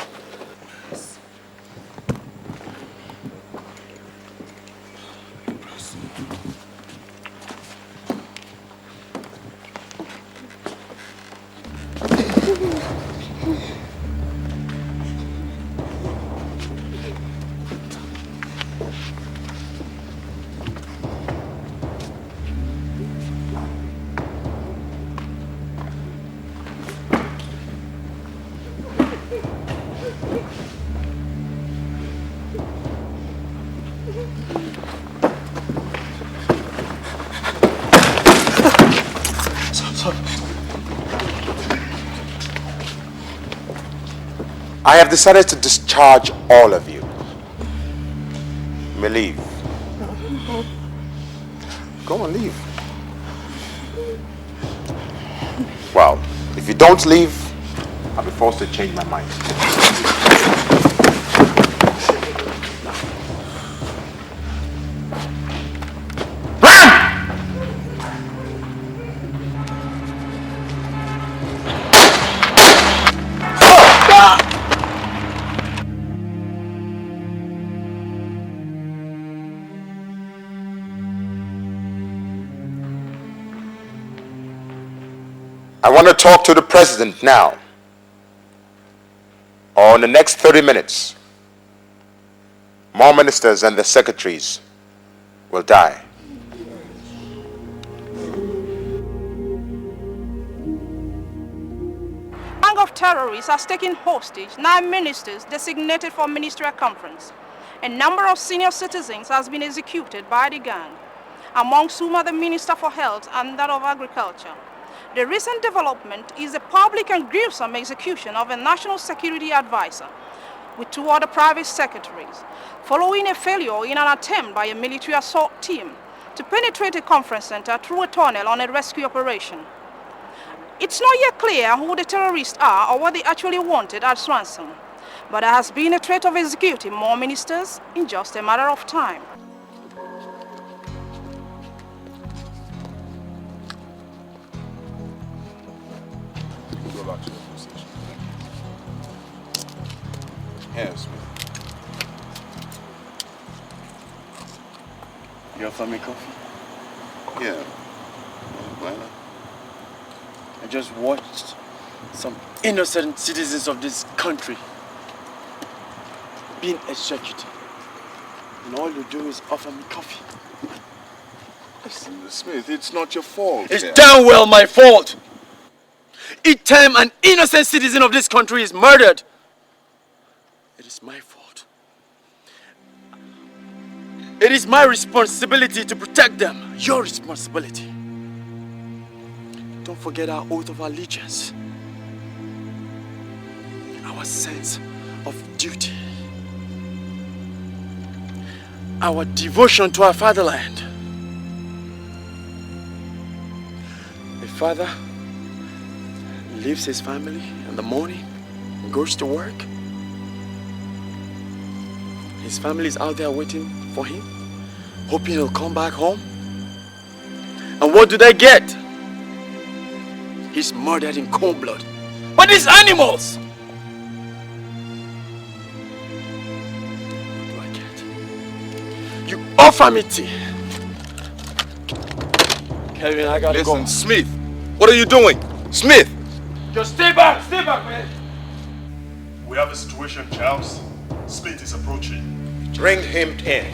I have decided to discharge all of you. You may leave. Go on, leave. Well, if you don't leave, I'll be forced to change my mind. I want to talk to the president now. Or in the next 30 minutes, more ministers and their secretaries will die. A gang of terrorists has taken hostage 9 ministers designated for ministerial conference. A number of senior citizens has been executed by the gang, amongst whom are the Minister for Health and that of Agriculture. The recent development is the public and gruesome execution of a national security advisor with 2 other private secretaries, following a failure in an attempt by a military assault team to penetrate a conference center through a tunnel on a rescue operation. It's not yet clear who the terrorists are or what they actually wanted as ransom, but there has been a threat of executing more ministers in just a matter of time. Go back to the conversation. Yes, man. You offer me coffee? Yeah. Why not? I just watched some innocent citizens of this country being executed. And all you do is offer me coffee. Listen, Smith, it's not your fault. It's damn well my fault. Each time an innocent citizen of this country is murdered, it is my fault. It is my responsibility to protect them. Your responsibility. Don't forget our oath of allegiance. Our sense of duty. Our devotion to our fatherland. A father leaves his family in the morning and goes to work. His family is out there waiting for him, hoping he'll come back home. And what do they get? He's murdered in cold blood. But these animals! What do I get? You offer me tea. Kevin, I gotta go. Listen, Smith, what are you doing? Smith! Just stay back, man. We have a situation, Charles. Smith is approaching. Bring him in.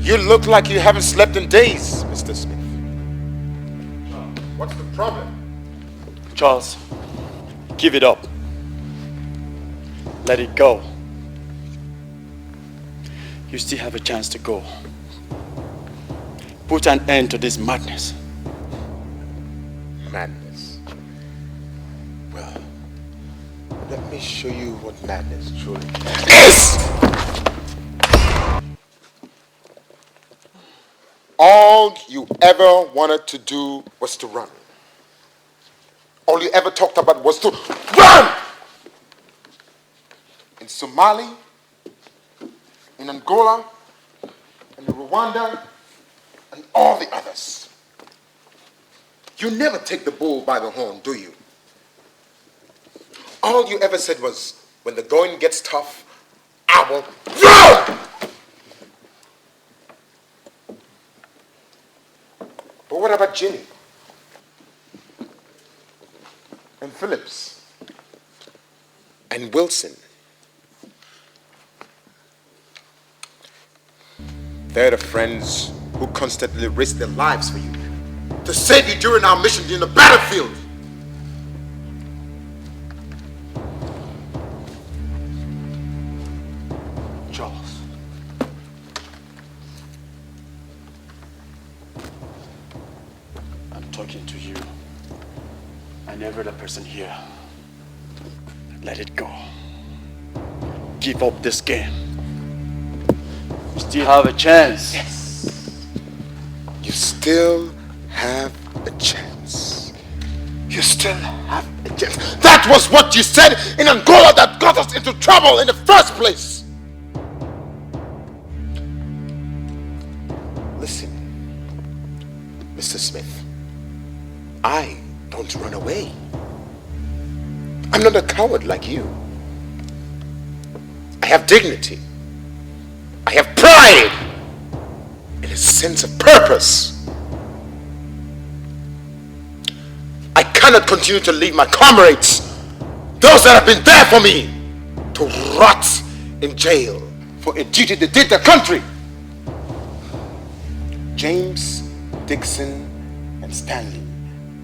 You look like you haven't slept in days, Mr. Smith. What's the problem? Charles, give it up. Let it go. You still have a chance to go. Put an end to this madness. Madness. Well, let me show you what madness truly is. All you ever wanted to do was to run. All you ever talked about was to run! In Somalia, in Angola, in Rwanda, and all the others. You never take the bull by the horn, do you? All you ever said was, when the going gets tough, I will run! But what about Ginny? And Phillips? And Wilson? They're the friends who constantly risk their lives for you, to save you during our mission in the battlefield. Charles. I'm talking to you and every other person here. Let it go. Give up this game. You still have a chance. Yes. You still have a chance. You still have a chance. That was what you said in Angola that got us into trouble in the first place. Listen, Mr. Smith, I don't run away. I'm not a coward like you. I have dignity. I have pride and a sense of purpose. I cannot continue to leave my comrades, those that have been there for me, to rot in jail for a duty they did their country. James, Dixon, and Stanley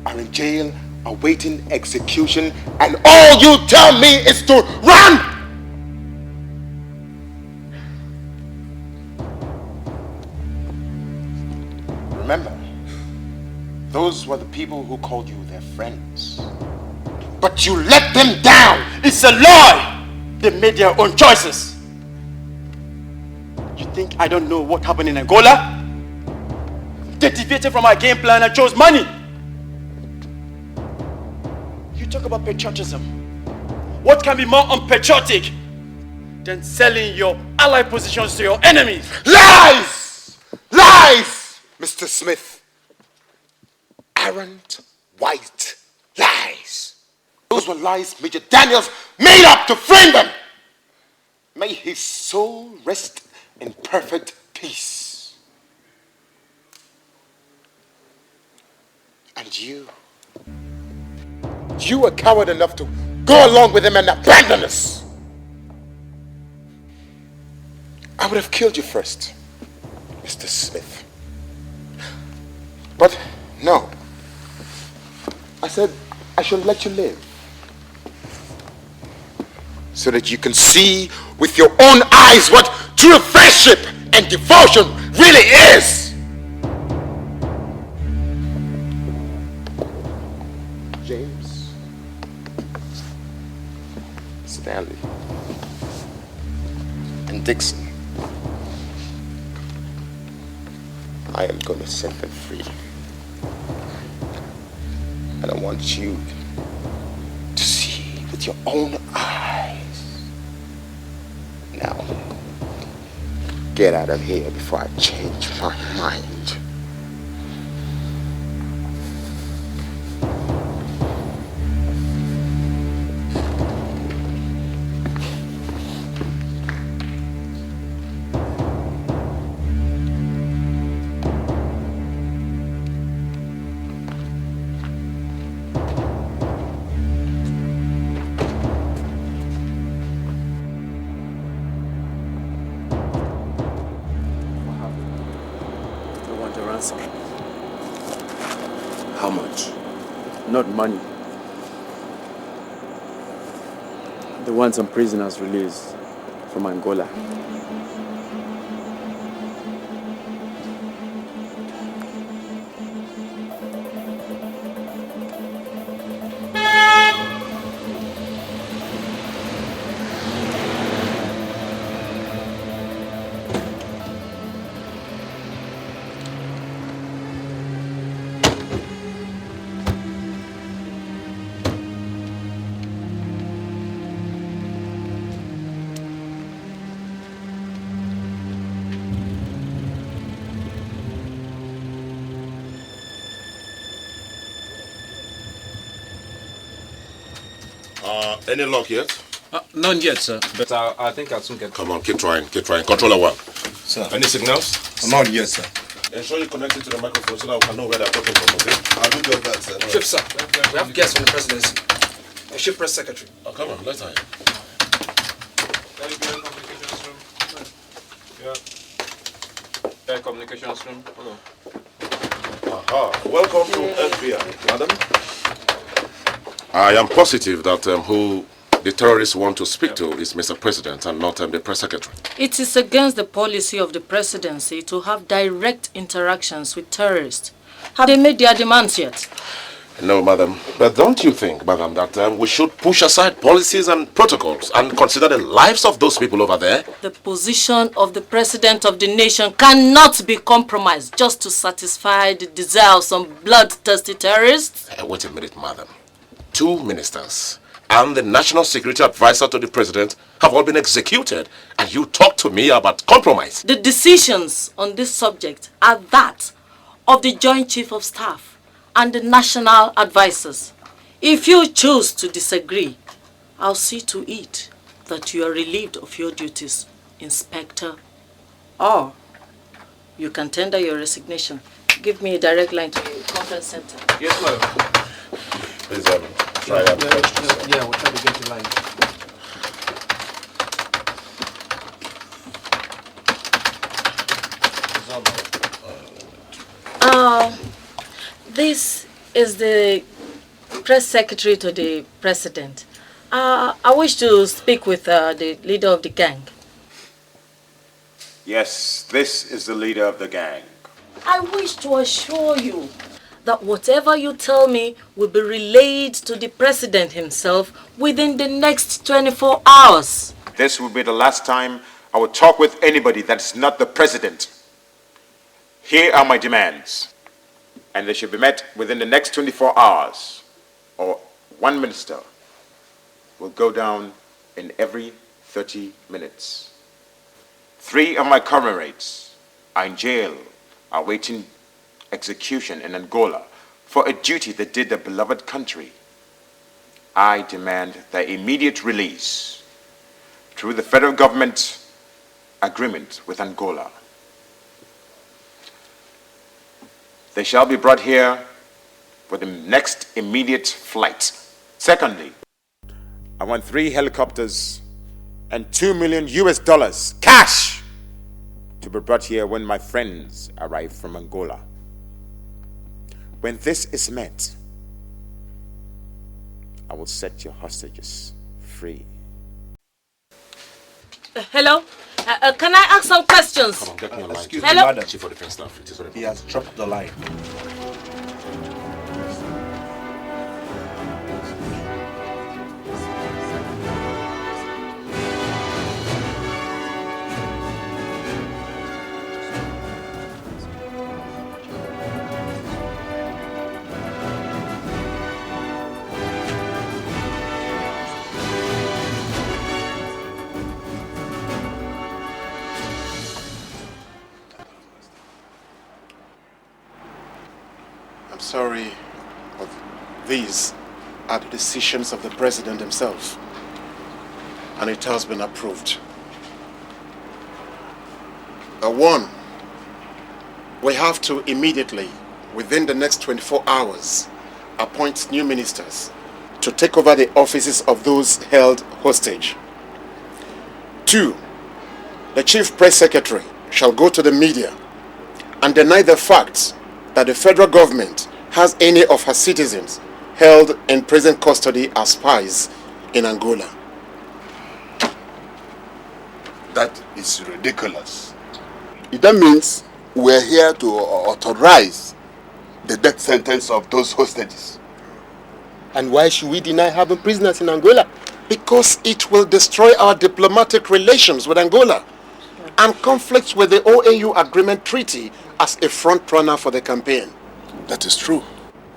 are in jail awaiting execution, and all you tell me is to run! Remember, those were the people who called you their friends. But you let them down! It's a lie! They made their own choices. You think I don't know what happened in Angola? They deviated from our game plan and chose money. You talk about patriotism. What can be more unpatriotic than selling your allied positions to your enemies? Lies! Lies! Mr. Smith. Arrant, white lies. Those were lies Major Daniels made up to frame them. May his soul rest in perfect peace. And you were coward enough to go along with him and abandon us. I would have killed you first, Mr. Smith. But no. I said I should let you live, so that you can see with your own eyes what true friendship and devotion really is. James, Stanley, and Dixon, I am going to set them free. And I want you to see with your own eyes. Now, get out of here before I change my mind. How much? Not money. They want some prisoners released from Angola. Any luck yet? None yet, sir. But I think I'll soon get... Come on, keep trying, keep trying. Controller 1. Sir. Any signals? None yet, sir. Ensure you connect it to the microphone so that we can know where they're talking from, okay? I'll do just that, sir. Chief, sir, we have guests from the presidency. The chief press secretary. Oh, come on, let's hide. Yeah. Communications room. Hello. Aha. Welcome to FBI, madam. I am positive that who the terrorists want to speak to is Mr. President and not the press secretary. It is against the policy of the presidency to have direct interactions with terrorists. Have they made their demands yet? No, madam. But don't you think, madam, that we should push aside policies and protocols and consider the lives of those people over there? The position of the president of the nation cannot be compromised just to satisfy the desire of some bloodthirsty terrorists. Wait a minute, madam. 2 ministers and the National Security Advisor to the President have all been executed, and you talk to me about compromise. The decisions on this subject are that of the Joint Chief of Staff and the National Advisors. If you choose to disagree, I'll see to it that you are relieved of your duties, Inspector. Or you can tender your resignation. Give me a direct line to the conference center. Yes, ma'am. Please, try that. Yeah, we'll try to get the line. This is the press secretary to the president. I wish to speak with the leader of the gang. Yes, this is the leader of the gang. I wish to assure you that whatever you tell me will be relayed to the president himself within the next 24 hours. This will be the last time I will talk with anybody that is not the president. Here are my demands, and they should be met within the next 24 hours, or one minister will go down in every 30 minutes. 3 of my comrades are in jail, awaiting execution in Angola for a duty they did their beloved country. I demand their immediate release through the federal government agreement with Angola. They shall be brought here for the next immediate flight. Secondly, I want 3 helicopters and $2 million cash to be brought here when my friends arrive from Angola. When this is met, I will set your hostages free. Hello? Can I ask some questions? Come on, get me a line. Excuse me, Hello? Chief of Defense Staff. He has dropped the line. I'm sorry, but these are the decisions of the president himself, and it has been approved. 1, we have to immediately, within the next 24 hours, appoint new ministers to take over the offices of those held hostage. 2, the chief press secretary shall go to the media and deny the facts that the federal government has any of her citizens held in prison custody as spies in Angola. That is ridiculous. That means we're here to authorize the death sentence of those hostages. And why should we deny having prisoners in Angola? Because it will destroy our diplomatic relations with Angola and conflicts with the OAU Agreement Treaty as a front runner for the campaign. That is true.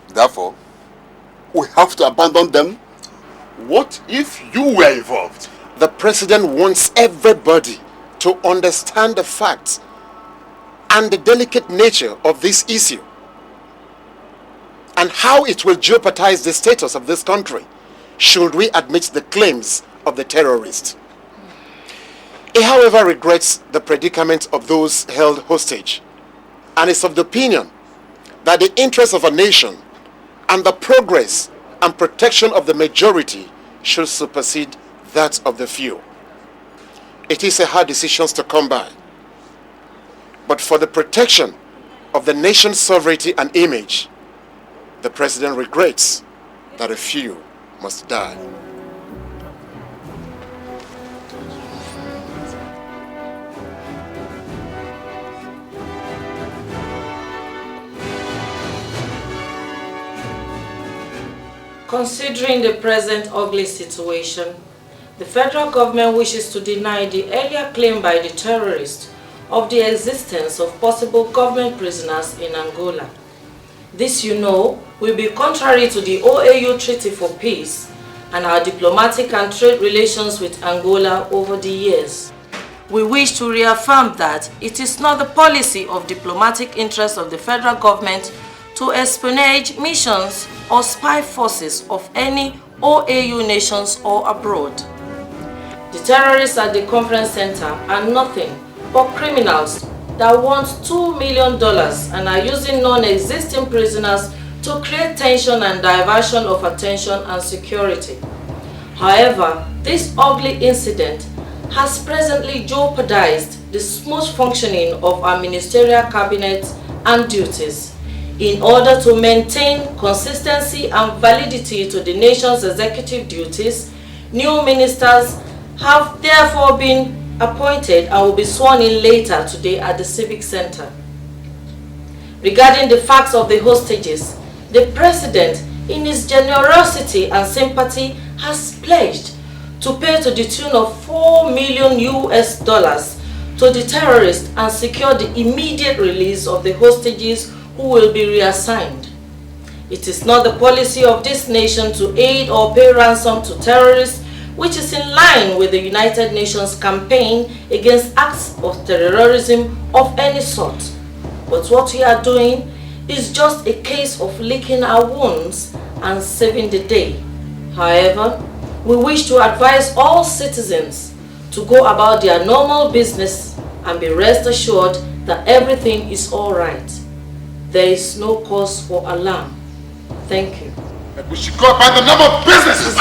Therefore, we have to abandon them. What if you were involved? The president wants everybody to understand the facts and the delicate nature of this issue and how it will jeopardize the status of this country should we admit the claims of the terrorists. He, however, regrets the predicament of those held hostage and is of the opinion that the interests of a nation and the progress and protection of the majority should supersede that of the few. It is a hard decision to come by, but for the protection of the nation's sovereignty and image, the president regrets that a few must die. Considering the present ugly situation, the federal government wishes to deny the earlier claim by the terrorists of the existence of possible government prisoners in Angola. This, you know, will be contrary to the OAU Treaty for Peace and our diplomatic and trade relations with Angola over the years. We wish to reaffirm that it is not the policy of diplomatic interests of the federal government to espionage missions or spy forces of any OAU nations or abroad. The terrorists at the conference center are nothing but criminals that want $2 million and are using non-existing prisoners to create tension and diversion of attention and security. However, this ugly incident has presently jeopardized the smooth functioning of our ministerial cabinet and duties. In order to maintain consistency and validity to the nation's executive duties, new ministers have therefore been appointed and will be sworn in later today at the Civic Center. Regarding the facts of the hostages, the President, in his generosity and sympathy, has pledged to pay to the tune of $4 million to the terrorists and secure the immediate release of the hostages who will be reassigned. It is not the policy of this nation to aid or pay ransom to terrorists, which is in line with the United Nations campaign against acts of terrorism of any sort. But what we are doing is just a case of licking our wounds and saving the day. However, we wish to advise all citizens to go about their normal business and be rest assured that everything is all right. There is no cause for alarm. Thank you. We should go about the number of businesses.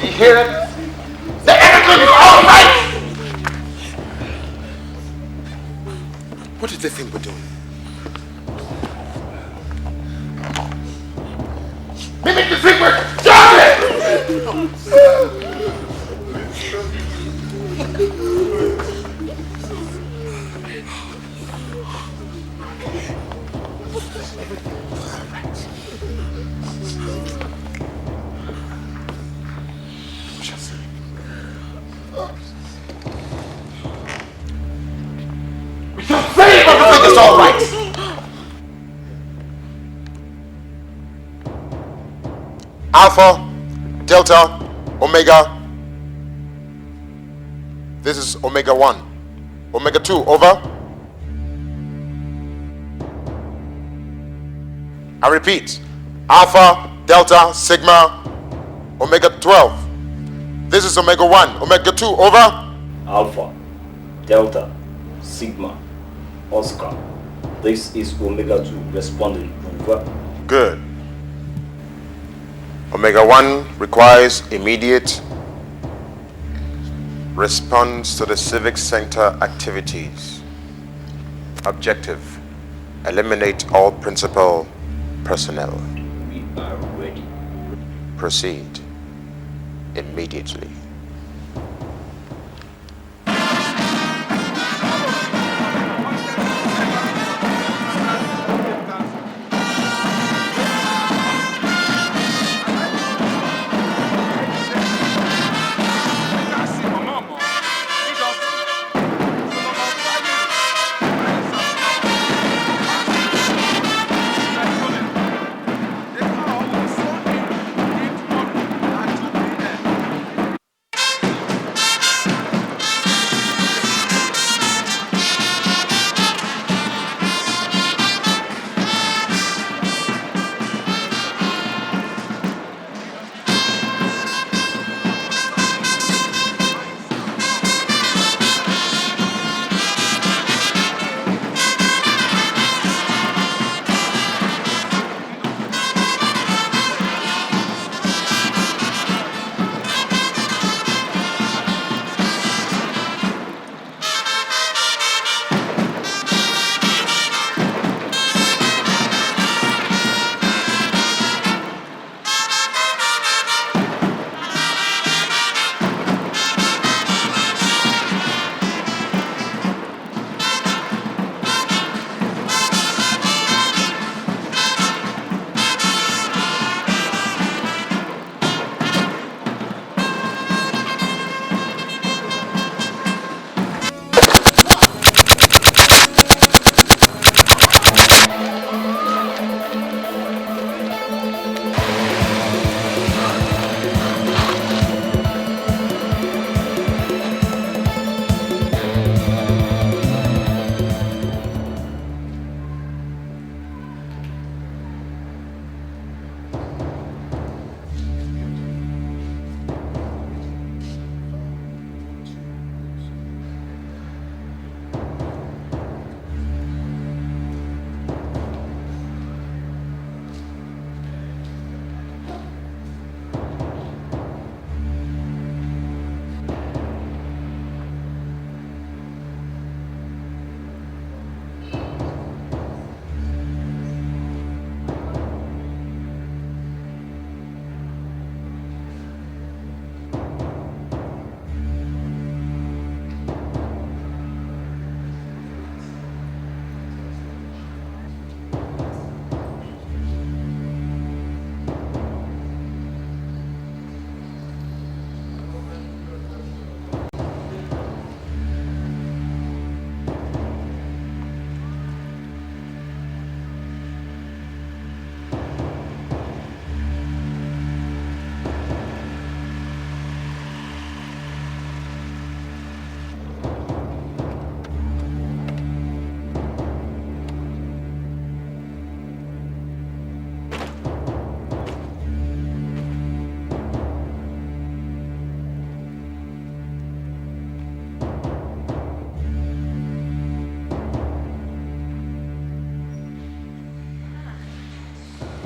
You hear it? That everything is all right. What did they think we're doing? They make the think we're everything is all right. Alpha, Delta, Omega. This is Omega 1. Omega 2, over. I repeat. Alpha, Delta, Sigma, Omega 12. This is Omega 1. Omega 2, over. Alpha, Delta, Sigma, Oscar. This is Omega 2 responding. Over. Good. Omega 1 requires immediate response to the Civic Center activities. Objective: eliminate all principal personnel. We are ready. Proceed immediately.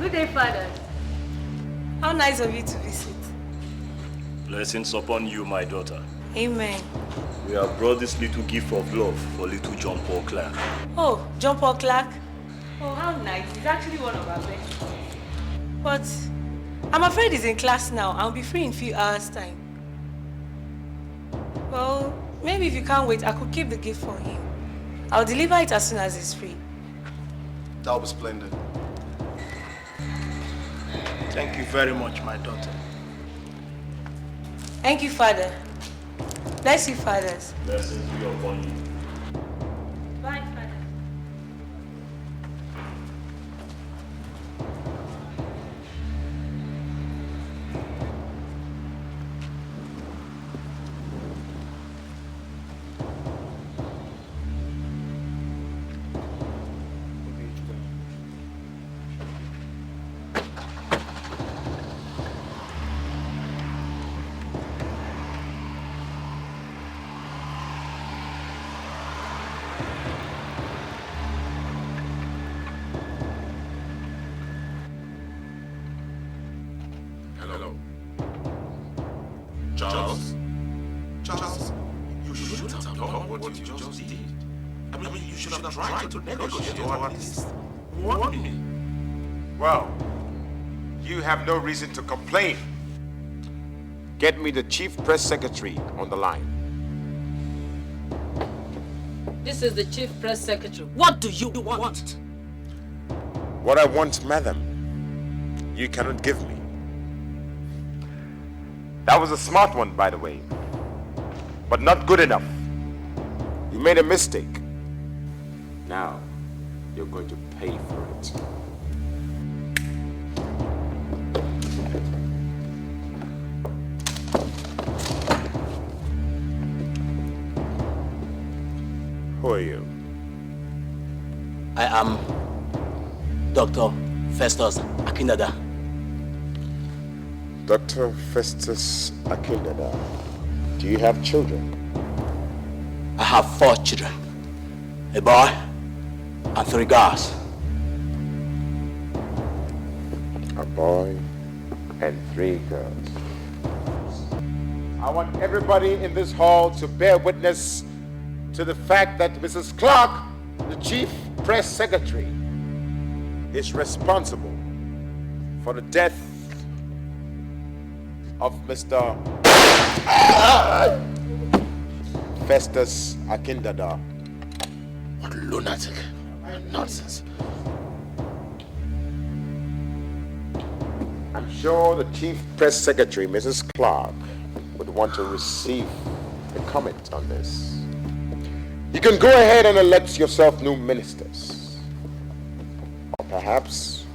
Good day, Father. How nice of you to visit. Blessings upon you, my daughter. Amen. We have brought this little gift of love for little John Paul Clark. Oh, John Paul Clark? Oh, how nice. He's actually one of our best. But I'm afraid he's in class now. I'll be free in a few hours' time. Well, maybe if you can't wait, I could keep the gift for him. I'll deliver it as soon as he's free. That'll be splendid. Thank you very much, my daughter. Thank you, Father. Bless you, fathers. Blessings be upon you. Bye, Father. Hello. Charles? Charles, you shouldn't have done what you just did. I mean, you should have tried to negotiate or at least warn me. Well, you have no reason to complain. Get me the chief press secretary on the line. This is the chief press secretary. What do you want? What I want, madam, you cannot give me. That was a smart one, by the way, but not good enough. You made a mistake. Now, you're going to pay for it. Who are you? I am Dr. Festus Akindada. Dr. Festus Akindada, do you have children? I have 4 children. A boy and 3 girls. A boy and 3 girls. I want everybody in this hall to bear witness to the fact that Mrs. Clark, the chief press secretary, is responsible for the death of Mr. Festus Akindada. What lunatic nonsense. I'm sure the chief press secretary, Mrs. Clark, would want to receive a comment on this. You can go ahead and elect yourself new ministers. Or perhaps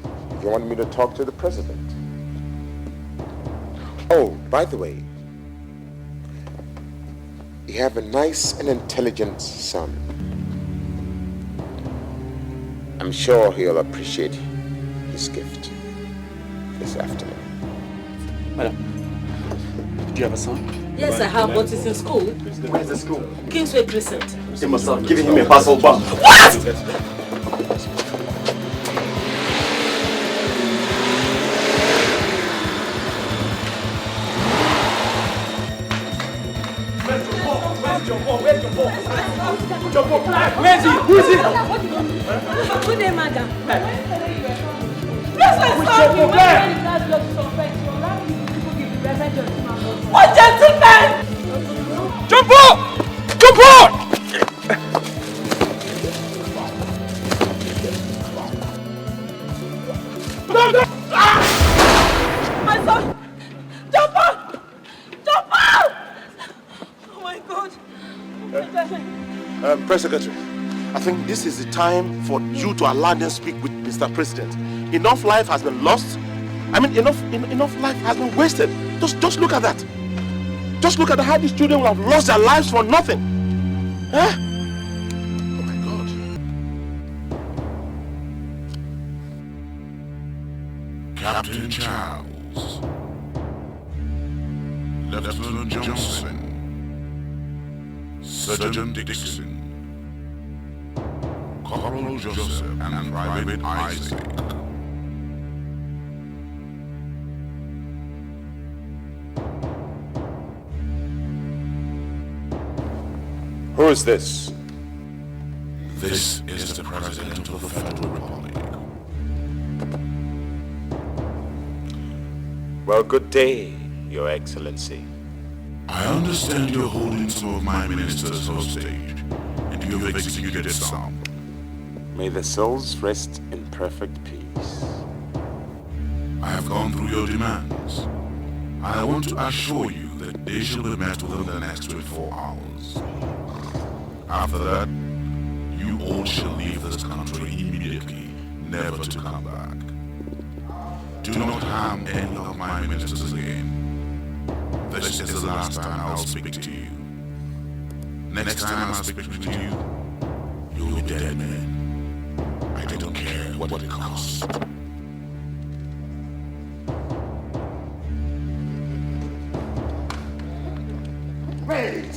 you want me to talk to the president. Oh, by the way, you have a nice and intelligent son. I'm sure he'll appreciate his gift this afternoon. Madam, do you have a son? Yes, I have, but it's in school. Where's the school? Kingsway Crescent. They must have given him a parcel back. What? Where's he? Who is it? Good day, madam. What gentleman? Jump up! Jump up! My son! Jump up! Jump up! Oh my God. Press Secretary, I think this is the time for you to allow them speak with Mr. President. Enough life has been lost. I mean, enough life has been wasted. Just look at that. Just look at how these children will have lost their lives for nothing. Huh? Oh my God. Captain Charles, Lieutenant Johnson, Sergeant Dixon, Corporal Joseph, and Private Isaac Who is this? This is the President of the Federal Republic. Well, good day, Your Excellency. I understand you're holding some of my ministers hostage, and you have executed some. May the souls rest in perfect peace. I have gone through your demands. I want to assure you that they shall be met within the next 24 hours. After that, you all shall leave this country immediately, never to come back. Do not harm any of my ministers again. This is the last time I'll speak to you. Next time I speak with you, you'll be dead men. I don't care what it costs. Made it!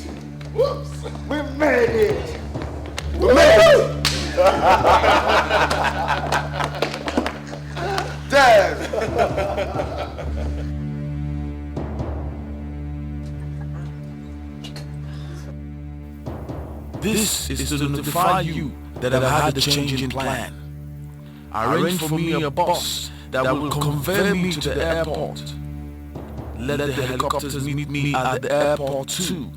Whoops! We made it! We made it! Damn! This is to notify you that I've had a change in plan. Arrange for me a bus that will convey me to the airport. Let the helicopters meet me at the airport too.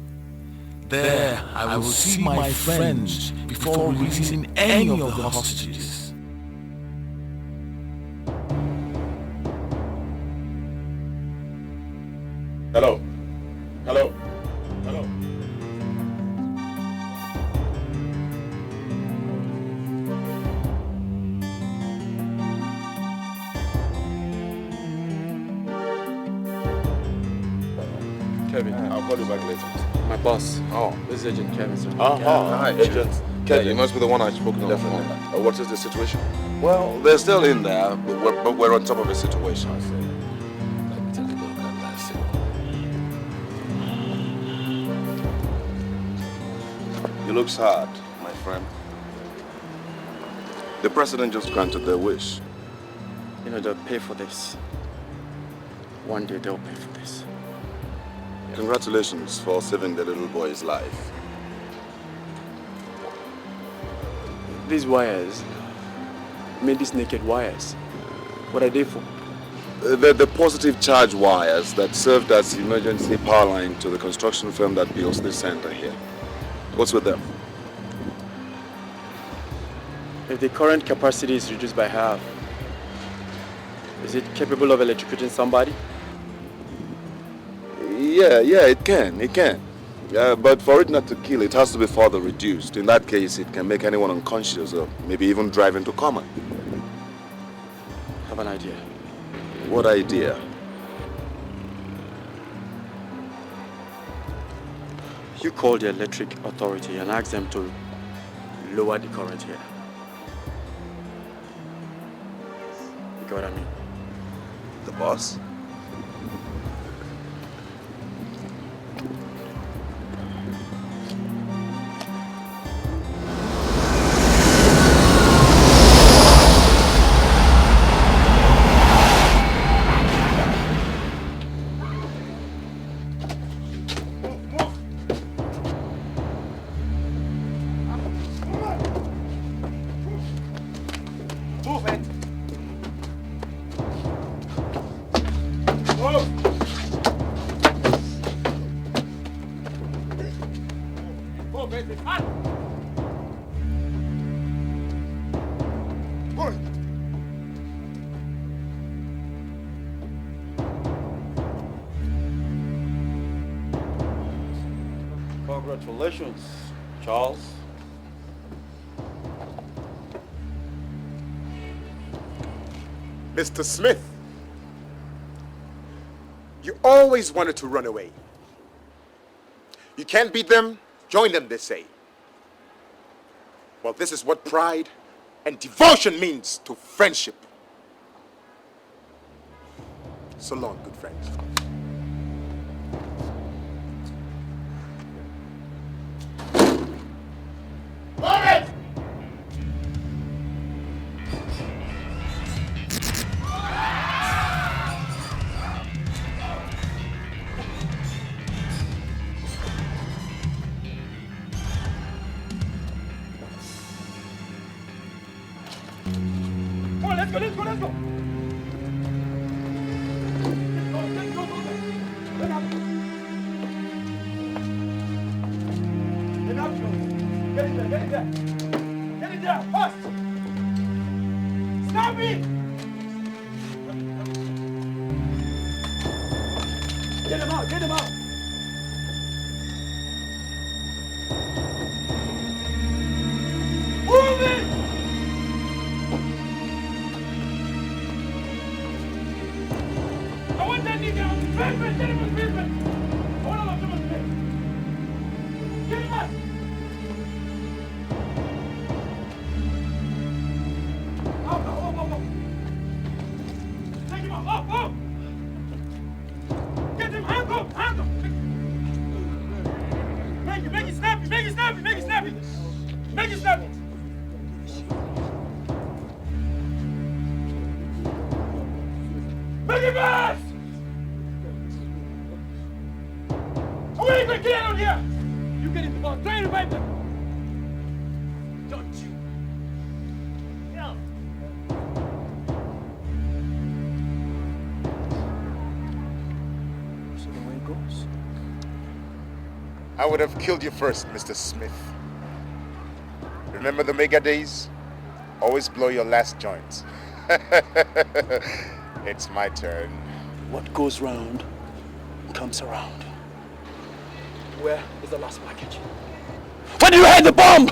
There, I will see my friends before releasing any of the hostages. Hello. Hello. Hello. Kevin. I'll call you back later. My boss. Oh. This is Agent Kevin, sir. Hi, Agent. Kevin, you must be the one I spoke to. Definitely. What is the situation? Well, they're still in there, but we're on top of the situation. You look sad, my friend. The president just granted their wish. You know, they'll pay for this. One day they'll pay for this. Congratulations for saving the little boy's life. These wires, these naked wires, what are they for? The positive charge wires that served as emergency power line to the construction firm that builds this center here. What's with them? If the current capacity is reduced by half, is it capable of electrocuting somebody? Yeah, it can. But for it not to kill, it has to be further reduced. In that case, it can make anyone unconscious or maybe even drive into coma. I have an idea. What idea? You call the electric authority and ask them to lower the current here. You get what I mean? The boss? Congratulations, Charles. Mr. Smith, you always wanted to run away. You can't beat them, join them, they say. Well, this is what pride and devotion means to friendship. So long, good friends. Come on, let's go. Let's go. Let's go. Get in there. Get in there, fast! Stop me! Get him out! Move it! I want that nigga out. Basement, get him in the basement! Hold on, I'm going to stay. Get him out! Up. Take him out, up! Get him, hand up! Make it snappy! Make it snappy! Make it fast! Who ain't gonna get out here? You get in the ball, try to revive them! Don't you? Yeah. So the way it goes. I would have killed you first, Mr. Smith. Remember the mega days? Always blow your last joint. It's my turn. What goes round comes around. Where is the last package? When you had the bomb!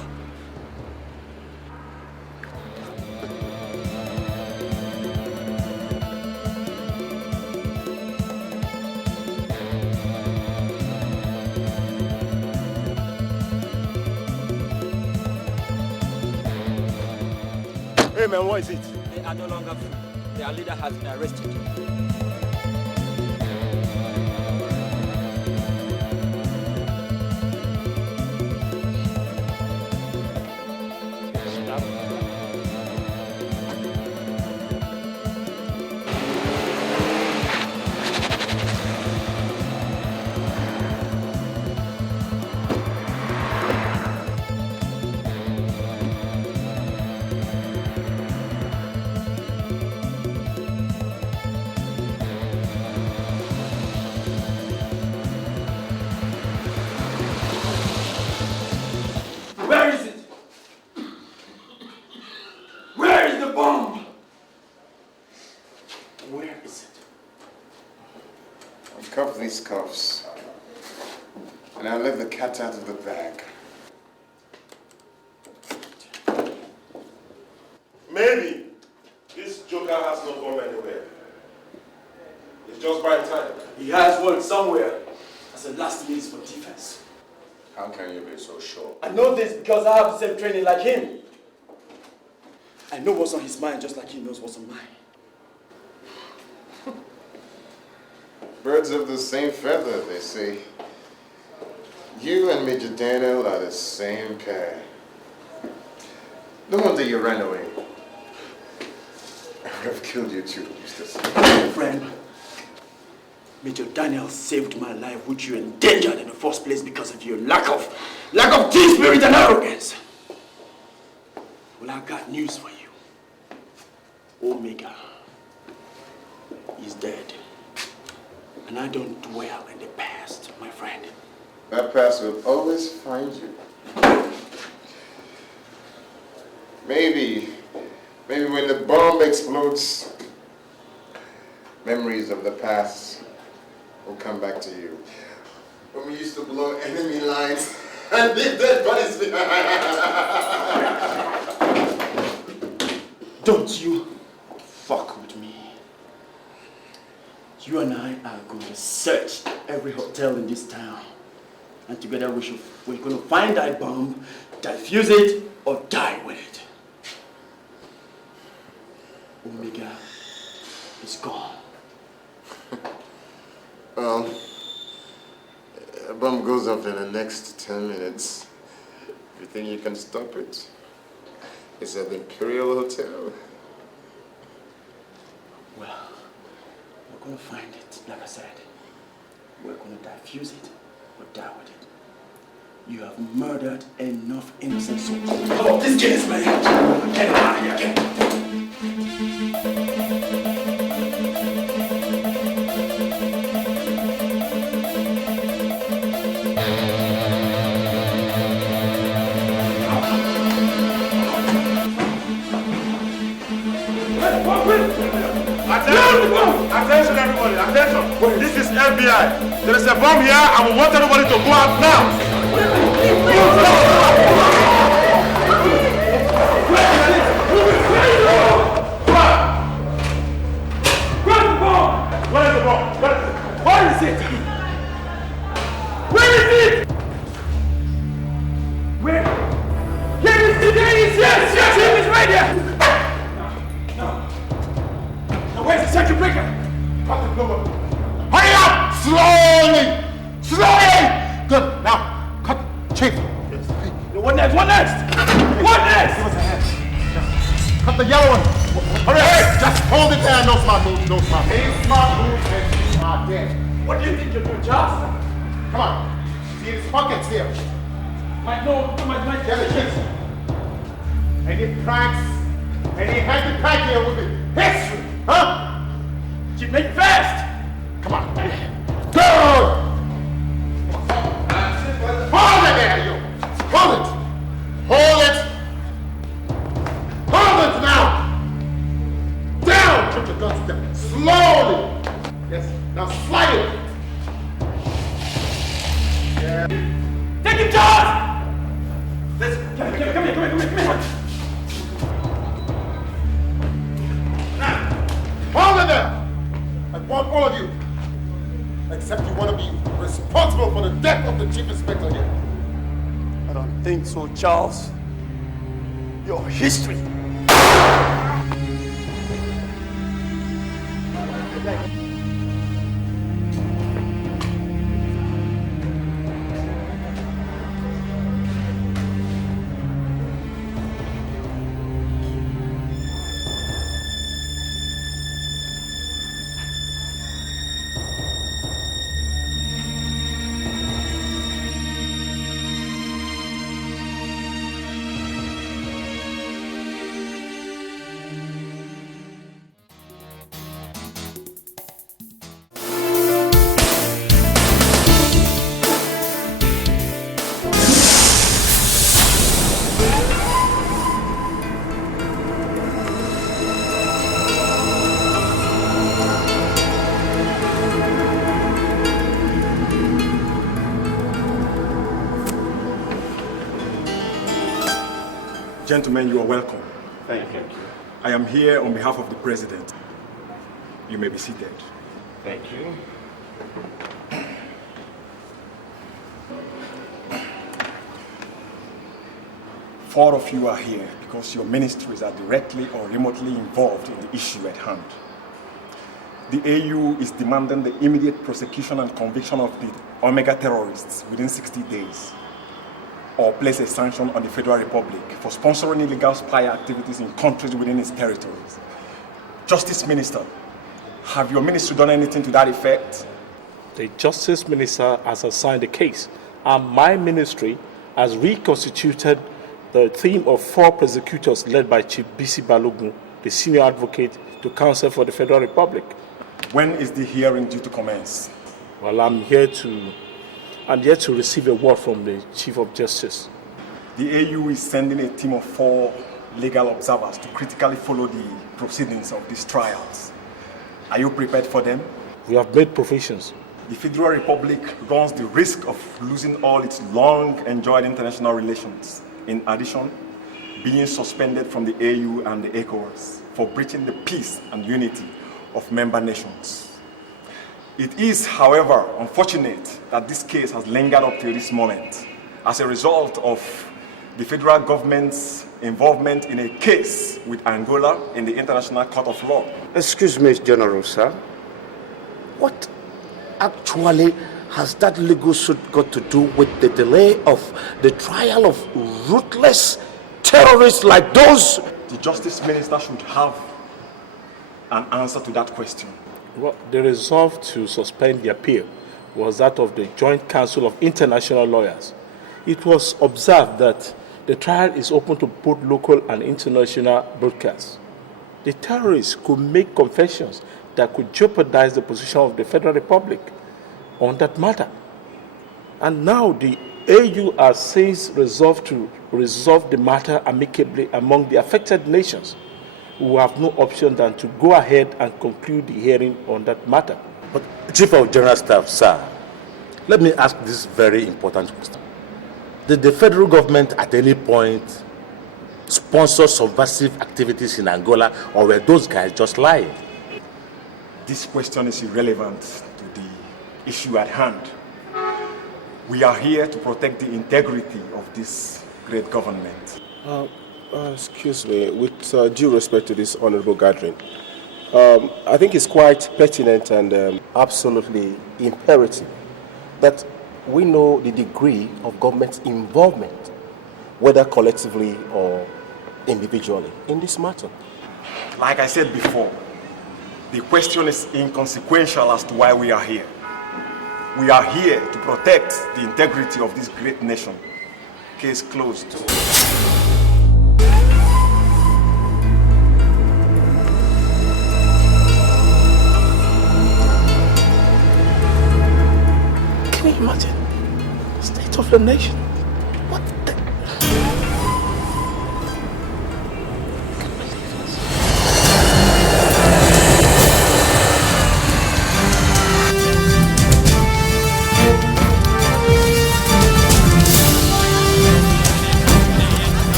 Hey man, what is it? They are no longer free. Their leader has been arrested. These cuffs, and I'll let the cat out of the bag. Maybe this joker has not gone anywhere. It's just by time. He has one somewhere as a last means for defense. How can you be so sure? I know this because I have the same training like him. I know what's on his mind just like he knows what's on mine. Birds of the same feather, they say. You and Major Daniel are the same pair. No wonder you ran away. I would have killed you too, Mr. Smith. Friend, Major Daniel saved my life, which you endangered in the first place because of your lack of team spirit and arrogance. Well, I got news for you. Omega is dead. And I don't dwell in the past, my friend. That past will always find you. Maybe when the bomb explodes, memories of the past will come back to you. When we used to blow enemy lines and leave dead bodies behind. Don't you fuck with me. You and I are going to search every hotel in this town. And together we're going to find that bomb, defuse it, or die with it. Omega is gone. Well, a bomb goes off in the next 10 minutes. You think you can stop it? It's at the Imperial Hotel. Well, we're going to find it, like I said. We're going to defuse it, or die with it. You have murdered enough innocent souls. Come on, this kid is man. Get out of here, Attention everybody, attention. This is FBI. There is a bomb here and we want everybody to go out now. Where is the bomb? Where is it? Where is it? Where? Here is it! Yes, it is right here! Now where's the circuit breaker? Hurry up! Slowly! Good. Now, cut. Chief. Yes. What next? What next? What next? Give us a hand. Cut the yellow one. Hurry up! Just hold it there. No smart moves. No smart moves. Any smart moves and you are dead. What do you think you're doing, Charles? Come on. See his pockets here. My Get it, kids. Any pranks, any hanky pack here will be history, huh? Keep making fast! Come on. Go! Hold it there, you! Hold it! Hold it! Hold it now! Down! Put your guns down. Slowly! Yes, now slide it! Yeah. Take him, Charles! Listen, come here. Hold it there! I want all of you, except you want to be responsible for the death of the chief inspector here. I don't think so, Charles. Your history. Gentlemen, you are welcome. Thank you. I am here on behalf of the President. You may be seated. Thank you. Four of you are here because your ministries are directly or remotely involved in the issue at hand. The AU is demanding the immediate prosecution and conviction of the Omega terrorists within 60 days, or place a sanction on the Federal Republic for sponsoring illegal spy activities in countries within its territories. Justice Minister, have your ministry done anything to that effect? The Justice Minister has assigned a case, and my ministry has reconstituted the team of 4 prosecutors led by Chief B.C. Balogun, the senior advocate to counsel for the Federal Republic. When is the hearing due to commence? Well, I'm yet to receive a word from the Chief of Justice. The AU is sending a team of 4 legal observers to critically follow the proceedings of these trials. Are you prepared for them? We have made provisions. The Federal Republic runs the risk of losing all its long-enjoyed international relations. In addition, being suspended from the AU and the ECOWAS for breaching the peace and unity of member nations. It is, however, unfortunate that this case has lingered up to this moment as a result of the federal government's involvement in a case with Angola in the International Court of Law. Excuse me, General, sir. What actually has that legal suit got to do with the delay of the trial of ruthless terrorists like those? The Justice Minister should have an answer to that question. Well, the resolve to suspend the appeal was that of the Joint Council of International Lawyers. It was observed that the trial is open to both local and international broadcasts. The terrorists could make confessions that could jeopardize the position of the Federal Republic on that matter. And now the AU has since resolved to resolve the matter amicably among the affected nations. we will have no option than to go ahead and conclude the hearing on that matter. But Chief of General Staff, sir, let me ask this very important question. Did the federal government at any point sponsor subversive activities in Angola, or were those guys just lying? This question is irrelevant to the issue at hand. We are here to protect the integrity of this great government. Excuse me, with due respect to this honorable gathering, I think it's quite pertinent and absolutely imperative that we know the degree of government's involvement, whether collectively or individually, in this matter. Like I said before, the question is inconsequential as to why we are here. We are here to protect the integrity of this great nation. Case closed. Can you imagine the state of the nation? What the...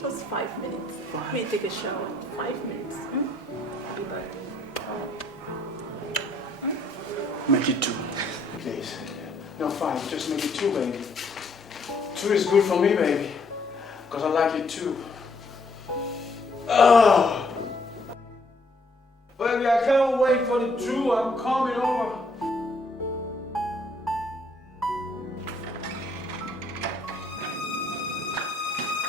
Just 5 minutes. Let me take a shower. 5 minutes. I'll be back. Make it 2. Please. No, 5. Just make it 2, baby. 2 is good for me, baby. Because I like it too. Oh! Baby, I can't wait for the 2. I'm coming over. Oh!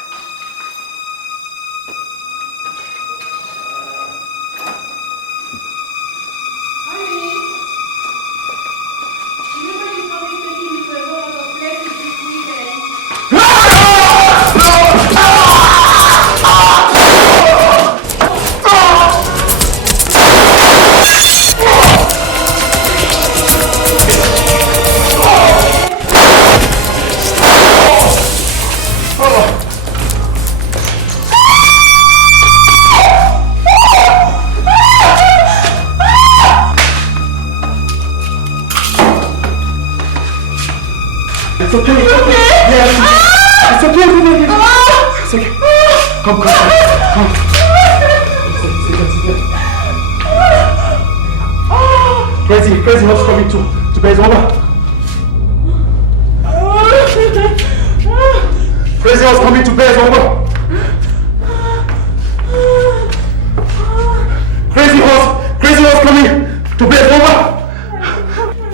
It's okay. It's okay. Yeah, it's okay. It's okay. Come. Crazy, what's coming to base over? Crazy, what's coming to base over? Crazy, what's coming to base over?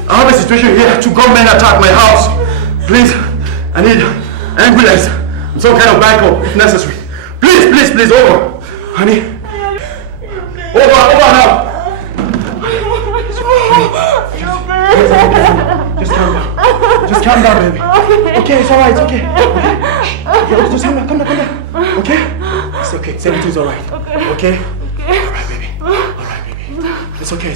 I have a situation here. 2 gunmen attacked my house. Please, I need ambulance and some kind of backup if necessary. Please, over. Honey. Over now. Just calm down, baby. Okay, it's alright, it's okay. Okay, just calm down. Okay? It's okay, everything's alright. Okay? Alright, baby. It's okay.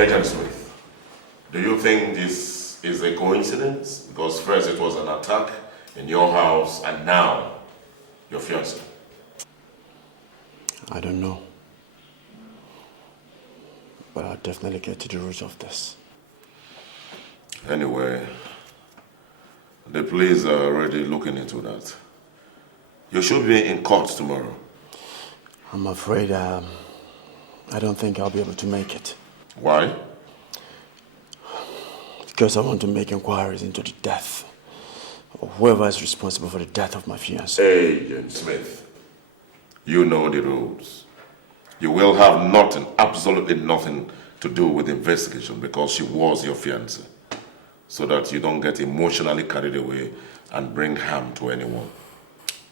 Agent Smith, do you think this is a coincidence? Because first it was an attack in your house and now your fiancé. I don't know. But I'll definitely get to the root of this. Anyway, the police are already looking into that. You should be in court tomorrow. I'm afraid I don't think I'll be able to make it. Why? Because I want to make inquiries into the death of whoever is responsible for the death of my fiancée. Agent Smith, you know the rules. You will have nothing, absolutely nothing to do with the investigation because she was your fiancée. So that you don't get emotionally carried away and bring harm to anyone.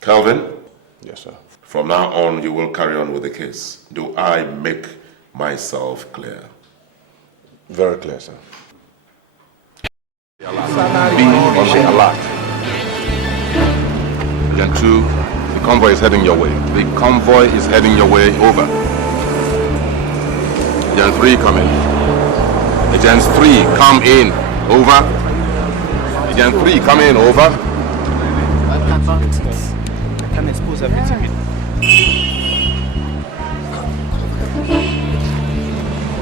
Calvin? Yes, sir. From now on, you will carry on with the case. Do I make myself clear? Very clear, sir. Be on the alert. Agent 2, the convoy is heading your way. The convoy is heading your way, over. Agent 3, come in. Agent 3, come in, over. Agent 3, come in, over. I can expose everything.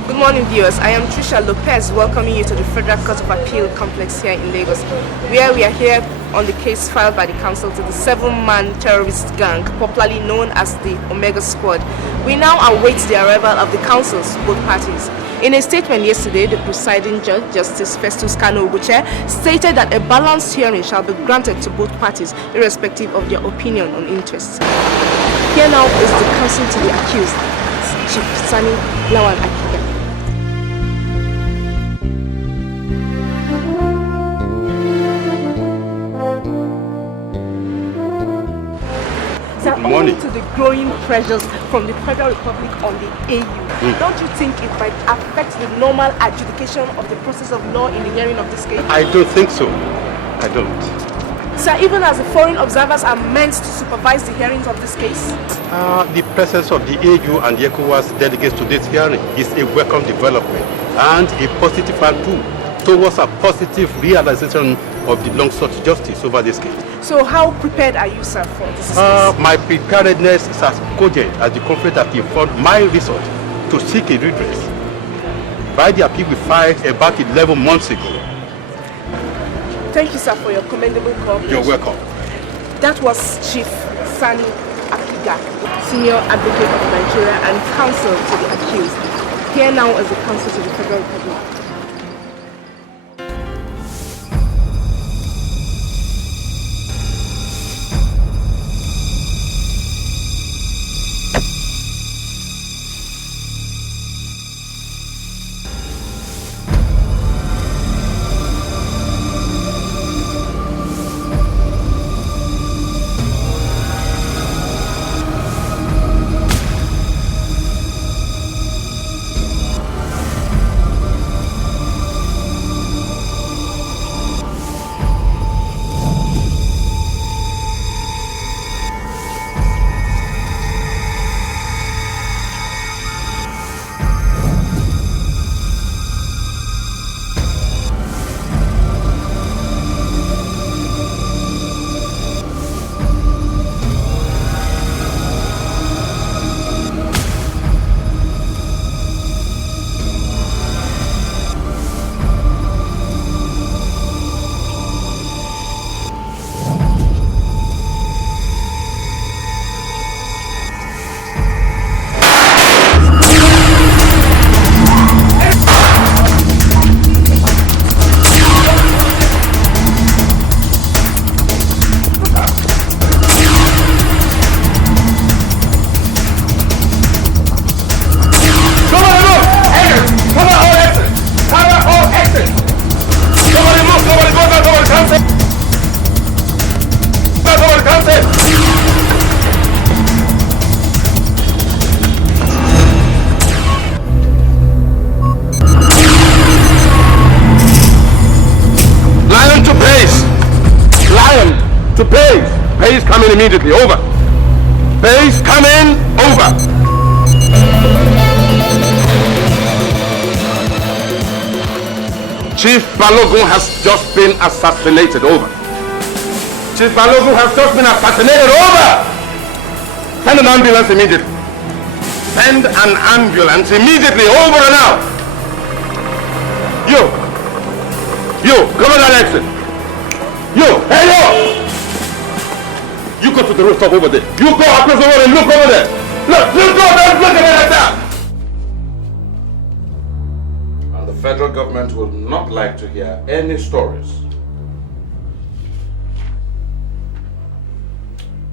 Good morning, viewers. I am Trisha Lopez, welcoming you to the Federal Court of Appeal complex here in Lagos, where we are here on the case filed by the council to the 7-man terrorist gang, popularly known as the Omega Squad. We now await the arrival of the counsels, both parties. In a statement yesterday, the presiding judge, Justice Festus Kanu Uguche, stated that a balanced hearing shall be granted to both parties, irrespective of their opinion on interests. Here now is the counsel to the accused, Chief Sani Lawan Akika. Owing to the growing pressures from the Federal Republic on the AU, don't you think it might affect the normal adjudication of the process of law in the hearing of this case? I don't think so. I don't. Sir, even as the foreign observers are meant to supervise the hearings of this case? The presence of the AU and the ECOWAS delegates to this hearing is a welcome development and a positive tool towards a positive realization of the long-sought justice over this case. So how prepared are you, sir, for this case? My preparedness is as cogent as the conflict that informed my resort to seek a redress by the appeal we filed about 11 months ago. Thank you, sir, for your commendable cooperation. You're welcome. That was Chief Sani Akiga, Senior Advocate of Nigeria and counsel to the accused. Here now is the counsel to the Federal Republic. Immediately, over. Base coming, over. Chief Balogun has just been assassinated, over. Chief Balogun has just been assassinated, over. Send an ambulance immediately. Send an ambulance immediately, over and out. You, come on that exit. Hey yo! You go to the rooftop over there. You go across the road and look over there. Look, go, don't look at me like that. And the federal government will not like to hear any stories.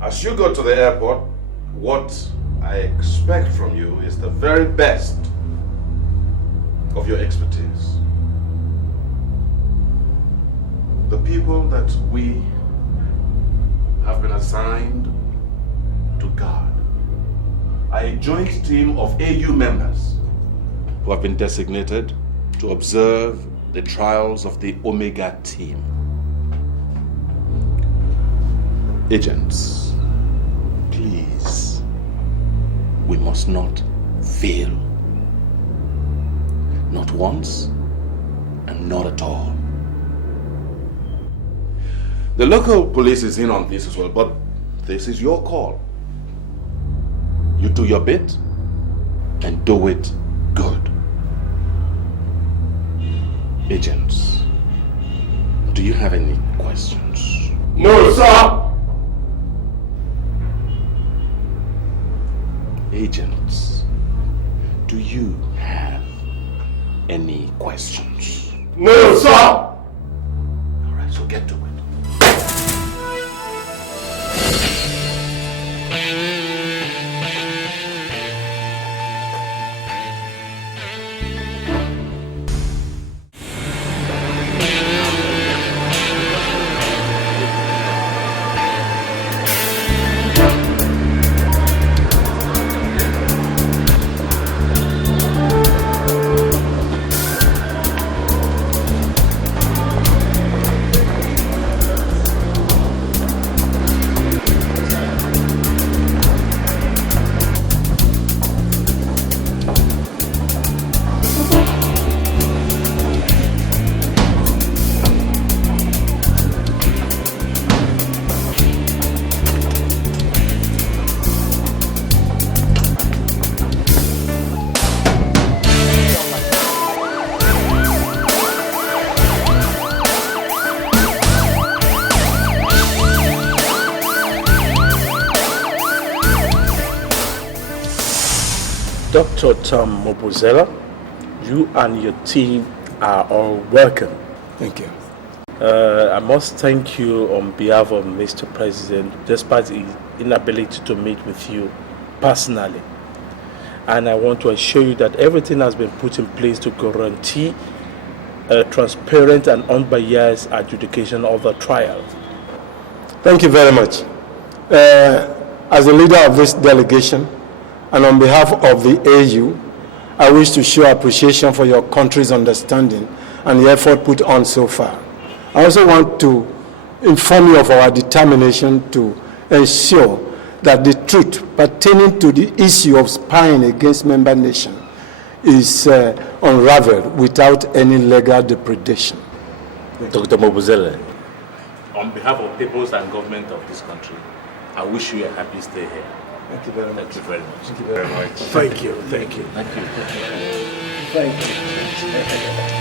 As you go to the airport, what I expect from you is the very best of your expertise. The people that we have been assigned to guard are a joint team of AU members who have been designated to observe the trials of the Omega team. Agents, please, we must not fail. Not once and not at all. The local police is in on this as well, but this is your call. You do your bit and do it good. Agents, do you have any questions? No, sir. Agents, do you have any questions? No, sir! All right, so get to it. Dr. Tom Mobuzela, you and your team are all welcome. Thank you. I must thank you on behalf of Mr. President, despite his inability to meet with you personally. And I want to assure you that everything has been put in place to guarantee a transparent and unbiased adjudication of the trial. Thank you very much. As the leader of this delegation, and on behalf of the AU, I wish to show appreciation for your country's understanding and the effort put on so far. I also want to inform you of our determination to ensure that the truth pertaining to the issue of spying against member nations is unraveled without any legal depredation. Dr. Mobuzele, on behalf of peoples and government of this country, I wish you a happy stay here. Thank you very much. Thank you very much. Thank you very much. Thank you. Thank you. Thank you. Thank you.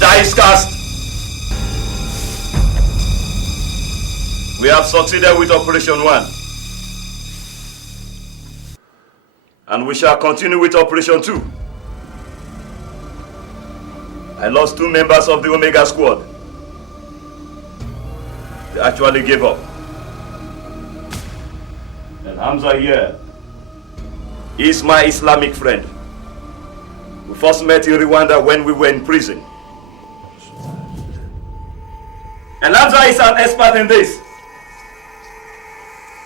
Dice cast. We have succeeded with Operation 1. And we shall continue with Operation 2. I lost 2 members of the Omega Squad. They actually gave up. And Hamza here is my Islamic friend. We first met in Rwanda when we were in prison. And Hamza is an expert in this.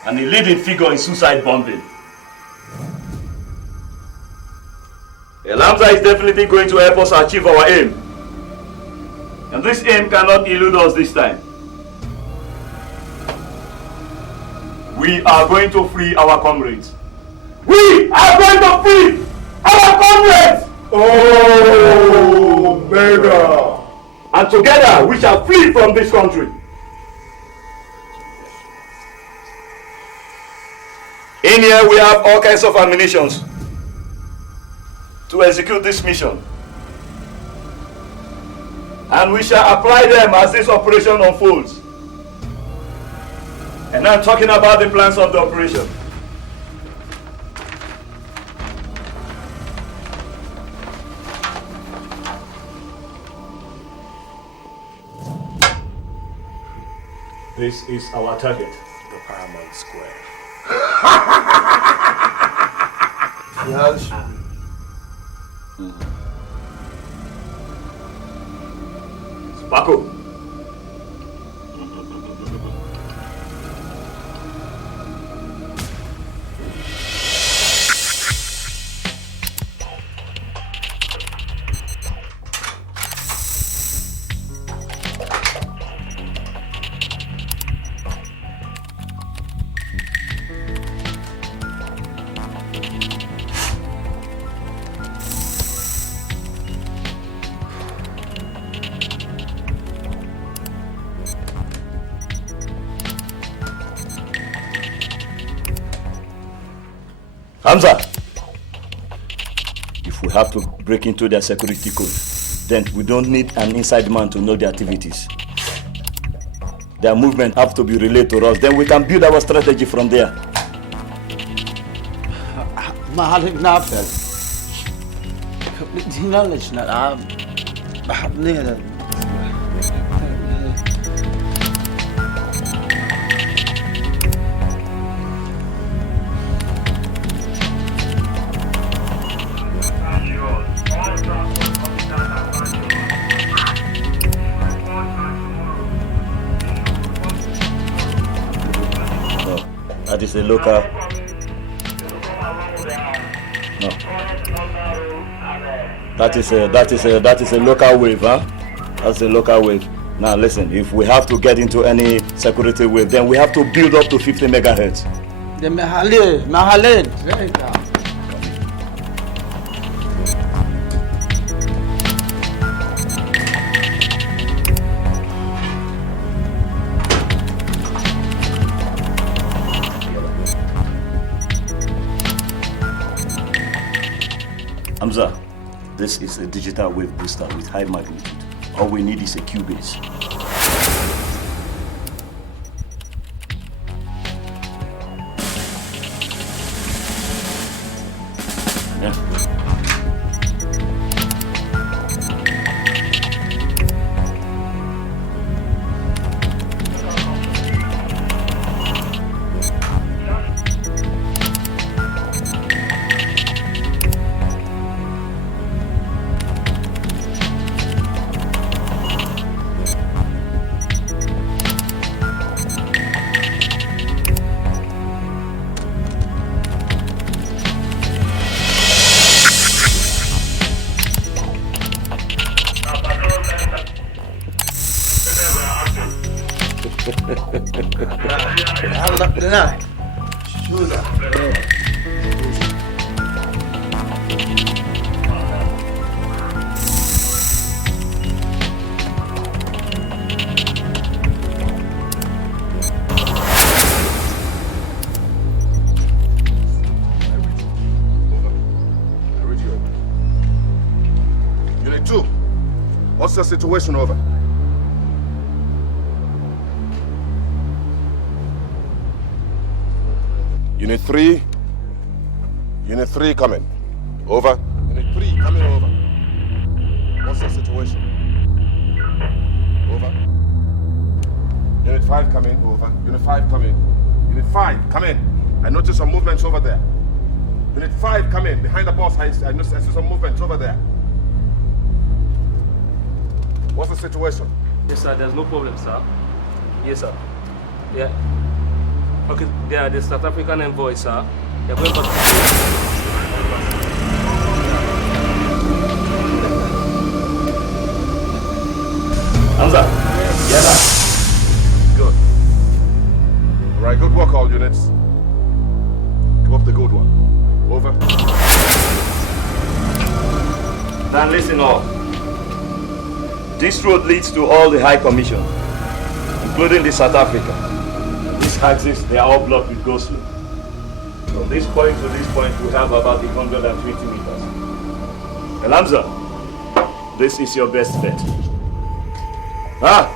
And a leading figure in suicide bombing. The Lamza is definitely going to help us achieve our aim. And this aim cannot elude us this time. We are going to free our comrades. We are going to free our comrades! Oh, mega! And together we shall flee from this country. In here we have all kinds of ammunition to execute this mission. And we shall apply them as this operation unfolds. And I'm talking about the plans of the operation. This is our target, the Paramount Square. Yes. Sparko. Hamza, if we have to break into their security code, then we don't need an inside man to know their activities. Their movement have to be relayed to us, then we can build our strategy from there. That is a local. No. That is a local wave, huh? That's a local wave. Now listen, if we have to get into any security wave, then we have to build up to 50 megahertz. The Mahaled. Hamza, this is a digital wave booster with high magnitude. All we need is a Cubase. Unit 2, what's the situation over? Unit 3, come in. Over. Unit 3, come in, over. What's the situation? Over. Unit 5, come in, over. Unit 5, come in. Unit 5, come in. I noticed some movements over there. Unit 5, come in. Behind the boss, I see some movements over there. What's the situation? Yes, sir. There's no problem, sir. Yes, sir. Yeah. Okay, they are the South African envoy, sir. They're going back to Hamza, get up. Good. All right, good work, all units. Go up the good one. Over. Now listen all. This road leads to all the High Commission, including the South Africa. These axes, they are all blocked with go slow. From this point to this point, we have about 120 meters. And Hamza, this is your best bet. Ah!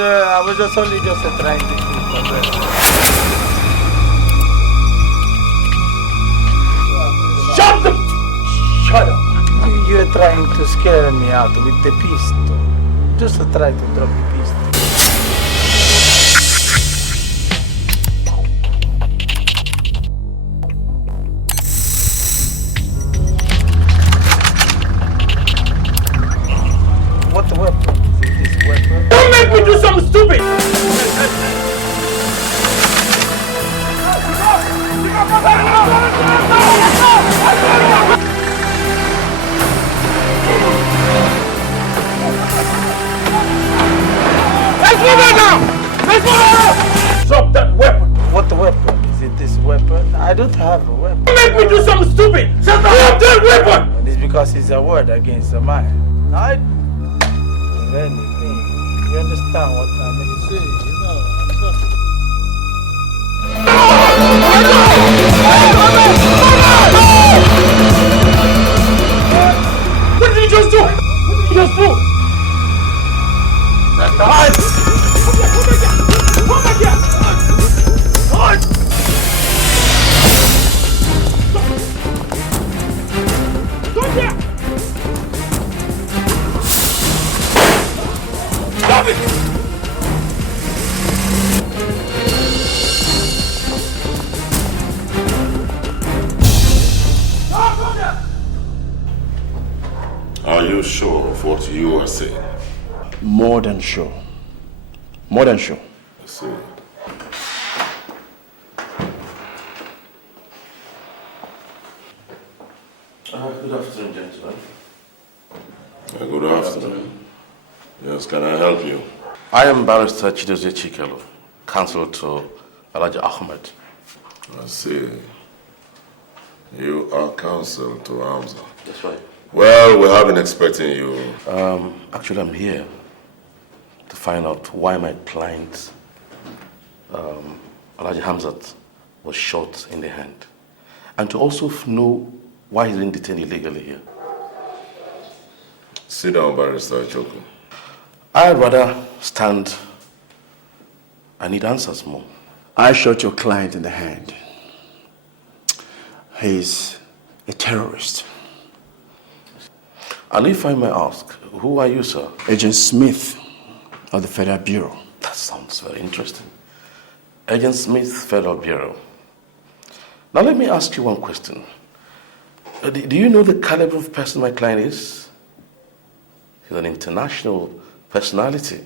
I was just only trying to Shut up! You are trying to scare me out with the pistol. Just try to drop the pistol. What weapon? Is this weapon? Don't make me do something stupid! Let's move on now! Let's move on! Drop that weapon! What weapon? Is it this weapon? I don't have a weapon. Don't make me do something stupid! Shut up! Drop that weapon! It's because it's a word against a man. Anything. You understand what I mean? You see, What did you just do? What did you just do? That's the heart! Come back here! Come back here! Are you sure of what you are saying? More than sure. More than sure. I see. Good afternoon, gentlemen. Good afternoon. Yes, can I help you? I am Barrister Chidozie Chikelu, counsel to Alhaji Ahmed. I see. You are counsel to Hamza. That's right. Well, we have been expecting you. Actually, I'm here to find out why my client, Alhaji Hamzat, was shot in the hand. And to also know why he's been detained illegally here. Sit down, Barrister Ejike. I'd rather stand. I need answers more. I shot your client in the hand. He's a terrorist. And if I may ask, who are you, sir? Agent Smith of the Federal Bureau. That sounds very interesting. Agent Smith, Federal Bureau. Now let me ask you one question. Do you know the caliber of person my client is? He's an international personality.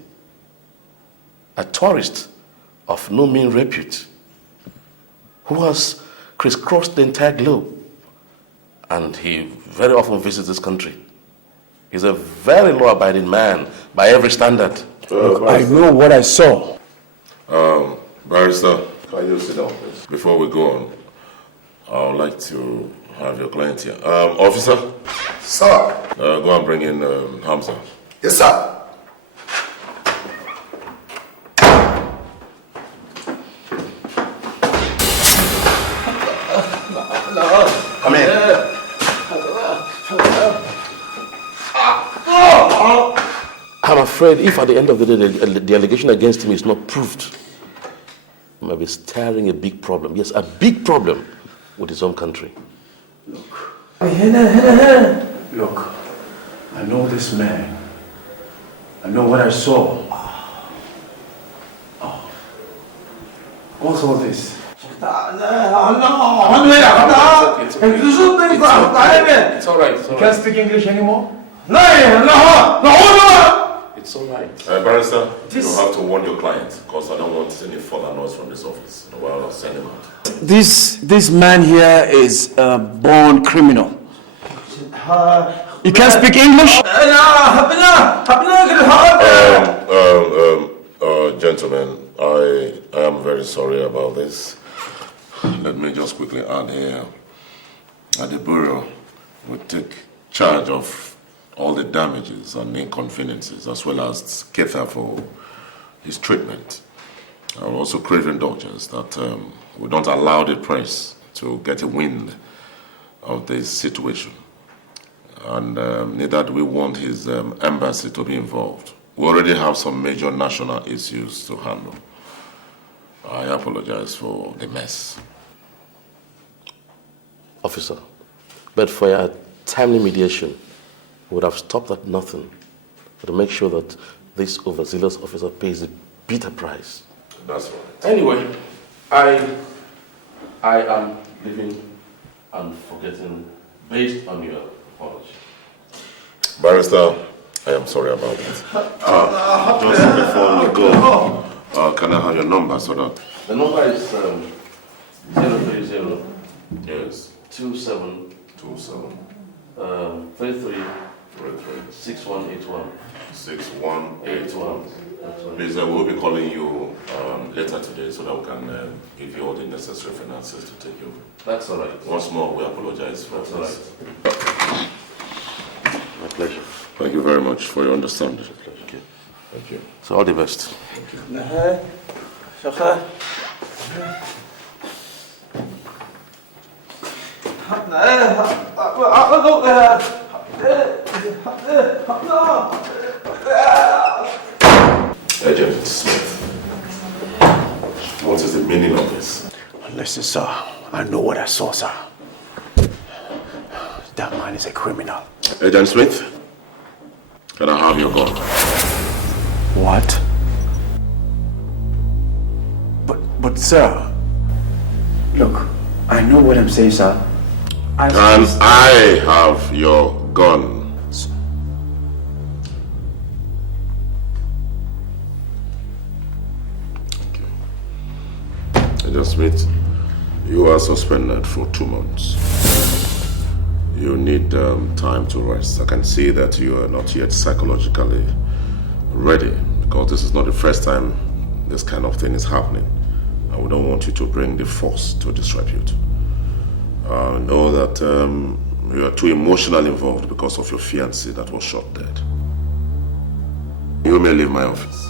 A tourist of no mean repute, who has crisscrossed the entire globe. And he very often visits this country. He's a very law-abiding man by every standard. I know what I saw. Barrister, can you sit down, please? Before we go on, I would like to have your client here. Officer? Sir? Go and bring in Hamza. Yes, sir. Come in. I'm afraid if at the end of the day the allegation against him is not proved, he might be staring a big problem. Yes, a big problem with his own country. Look, I know this man. I know what I saw. Oh. What's all this? It's all right. You can't speak English anymore? It's all right. Barrister, you have to warn your client, because I don't want any further noise from this office. Well, I'll send him out. This man here is a born criminal. You can't speak English? Gentlemen, I am very sorry about this. Let me just quickly add here. At the Bureau, we take charge of all the damages and inconveniences, as well as cater for his treatment. I also crave indulgence that we don't allow the press to get a wind of this situation. And neither do we want his embassy to be involved. We already have some major national issues to handle. I apologize for the mess. Officer, but for your timely mediation, we would have stopped at nothing to make sure that this overzealous officer pays a bitter price. That's right. Anyway, I am leaving and forgetting based on your apology. Barrister, I am sorry about it. Just before you go, can I have your number so that... The number is 030 Yes. 27 33 6181. 6181. Please, I will be calling you later today so that we can give you all the necessary finances to take you. That's all right. Once more, we apologize for this. All right. My pleasure. Thank you very much for your understanding. Thank you. Thank you. So all the best. Thank you. Agent Smith, what is the meaning of this? Listen, sir, I know what I saw, sir. That man is a criminal. Agent Smith, can I have your gun? What? But sir, look, I know what I'm saying, sir. Can I have your gun? Just Smith, you are suspended for 2 months. You need time to rest. I can see that you are not yet psychologically ready, because this is not the first time this kind of thing is happening. And we don't want you to bring the force to disrepute. I know that you are too emotionally involved because of your fiancé that was shot dead. You may leave my office.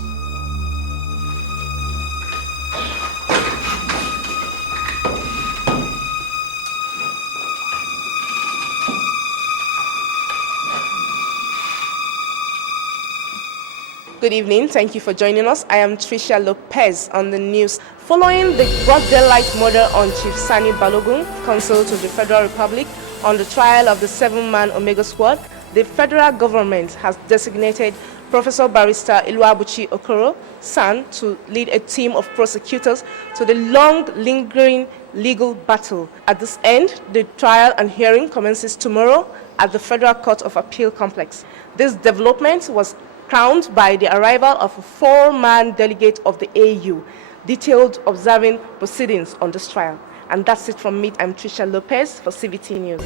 Good evening. Thank you for joining us. I am Tricia Lopez on the news. Following the broad daylight murder on Chief Sani Balogun, Consul to the Federal Republic, on the trial of the 7-man Omega Squad, the federal government has designated Professor Barrister Iluabuchi Okoro San to lead a team of prosecutors to the long-lingering legal battle. At this end, the trial and hearing commences tomorrow at the Federal Court of Appeal Complex. This development was crowned by the arrival of a 4-man delegate of the AU, detailed observing proceedings on this trial. And that's it from me. I'm Tricia Lopez for CVT News.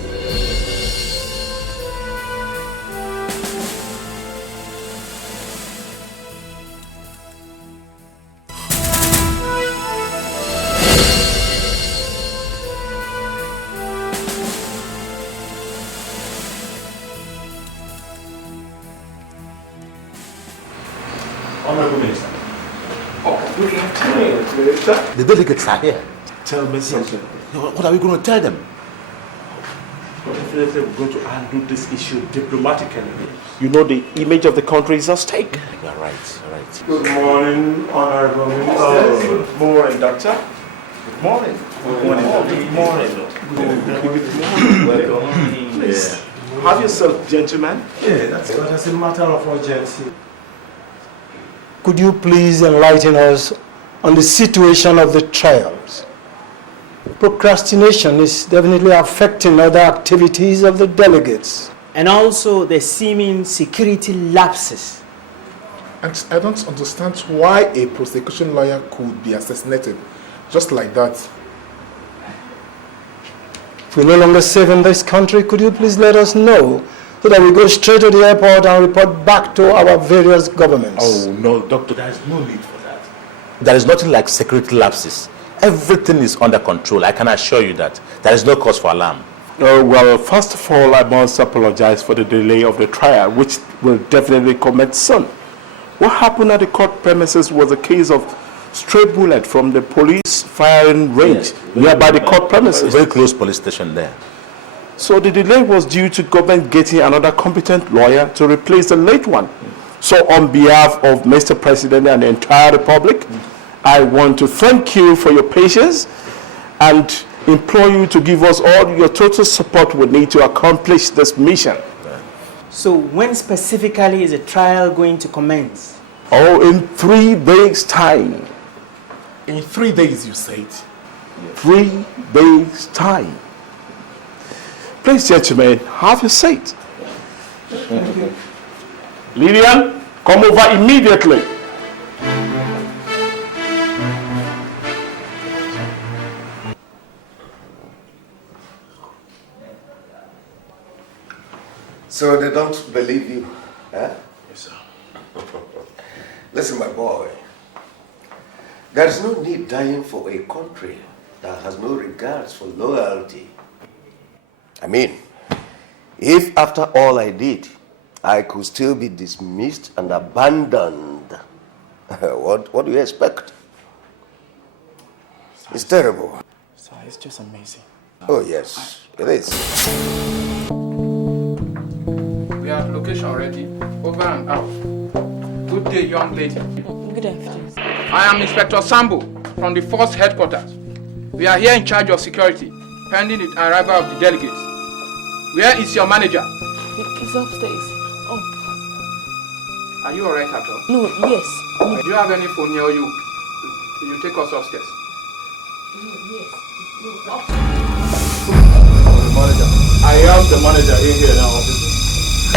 Honorable Minister. Oh, good afternoon, Minister. The delegates are here. Tell me something. What are we going to tell them? Definitely we're going to handle this issue diplomatically. You know the image of the country is at stake. You're right, you're right. Good morning, Honorable Minister. Good morning, Doctor. Good morning. Good morning. Good morning. Good morning. Welcome. Please, have yourself, gentlemen. Yeah, that's a matter of urgency. Could you please enlighten us on the situation of the trials? Procrastination is definitely affecting other activities of the delegates. And also the seeming security lapses. And I don't understand why a prosecution lawyer could be assassinated just like that. If we're no longer safe in this country, could you please let us know so that we go straight to the airport and report back to our various governments? Oh, no, Doctor, there is no need for that. There is nothing like security lapses. Everything is under control. I can assure you that. There is no cause for alarm. Well, first of all, I must apologize for the delay of the trial, which will definitely commence soon. What happened at the court premises was a case of stray bullet from the police firing range nearby the court premises. Very close police station there. So the delay was due to government getting another competent lawyer to replace the late one. So on behalf of Mr. President and the entire Republic, I want to thank you for your patience and implore you to give us all your total support we need to accomplish this mission. So when specifically is the trial going to commence? Oh, in 3 days' time. In 3 days, you said? 3 days' time. Please, gentlemen, have your seat. Lillian, come over immediately. So they don't believe you, eh? Yes, sir. Listen, my boy. There is no need dying for a country that has no regards for loyalty. I mean, if after all I did, I could still be dismissed and abandoned, what do you expect? It's terrible. Sir, it's just amazing. Oh, yes, it is. We are at location already. Over and out. Good day, young lady. Good afternoon. I am Inspector Sambo from the Force Headquarters. We are here in charge of security, pending the arrival of the delegates. Where is your manager? He's upstairs. Oh. Are you alright at all? No, yes. Do you have any phone near you? You take us upstairs. I am the manager in here now, officer.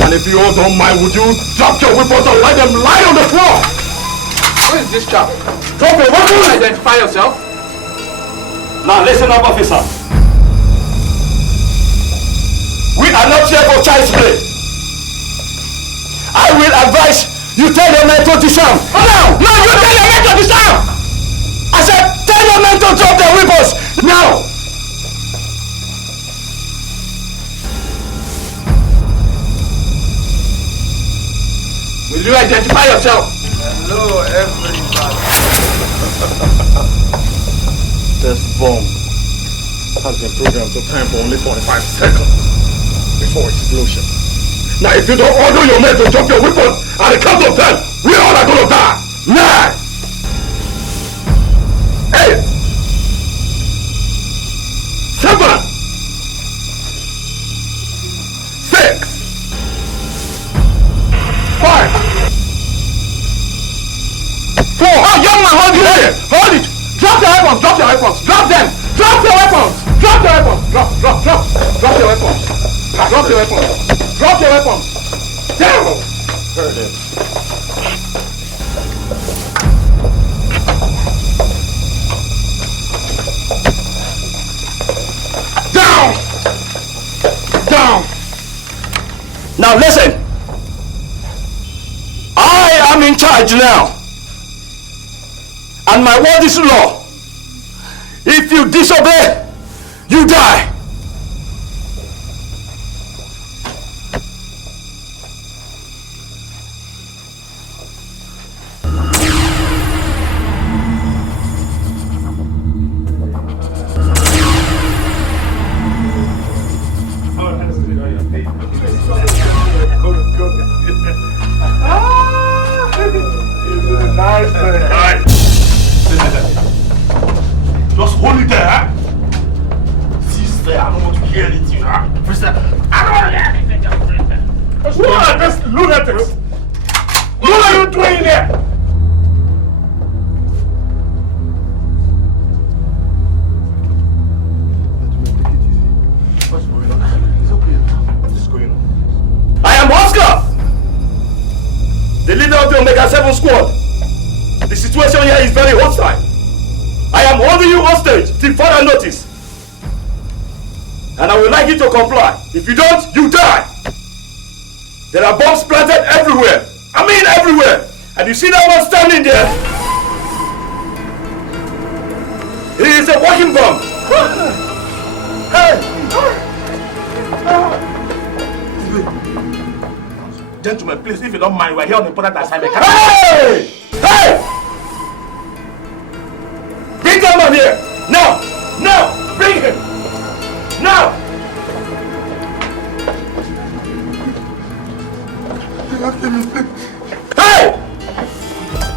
And if you all don't mind, would you drop your weapons and let them lie on the floor? Who is this chap? Drop your weapons! Identify yourself. Now listen up, officer. We are not here for child's play. I will advise you tell your men to disarm. Oh no! No, you tell your men to disarm! I said tell your men to drop their weapons now! Will you identify yourself? Hello, everybody. This bomb has been programmed to time for only 45 seconds before explosion. Now if you don't order your men to drop your weapons at the count of 10, we all are gonna die! 9! 8! 7! 6! 5! 4! Oh, young man, hold it! Hold it! Drop your weapons! Drop your weapons! Drop them! Drop your weapons! Drop your weapons! Drop your weapons! Drop your weapons! Drop your weapons! Down! Heard it. Down! Down! Now listen! I am in charge now. And my word is law. If you disobey, you die. Just hold it there. Sister, I don't want to hear anything. Sister, I don't want to hear anything. Who are these lunatics? What are you doing here? What's going on? It's okay. What is going on? I am Oscar, the leader of the Omega 7 squad. The situation here is very hostile. I am holding you hostage till further notice. And I would like you to comply. If you don't, you die. There are bombs planted everywhere. I mean everywhere. And you see that one standing there? It is a working bomb. Gentlemen, please, if you don't mind, we're here on important assignment. Hey! Hey! Bring that man here! Now! Now! Bring him! Now! Hey!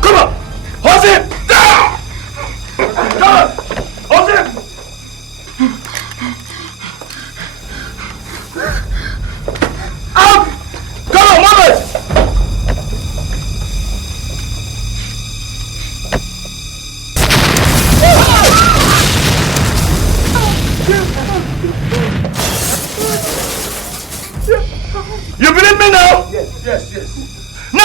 Come on! Hold him! Down! Come on! Hold him! Out! Come on, move it! You believe me now? Yes. Now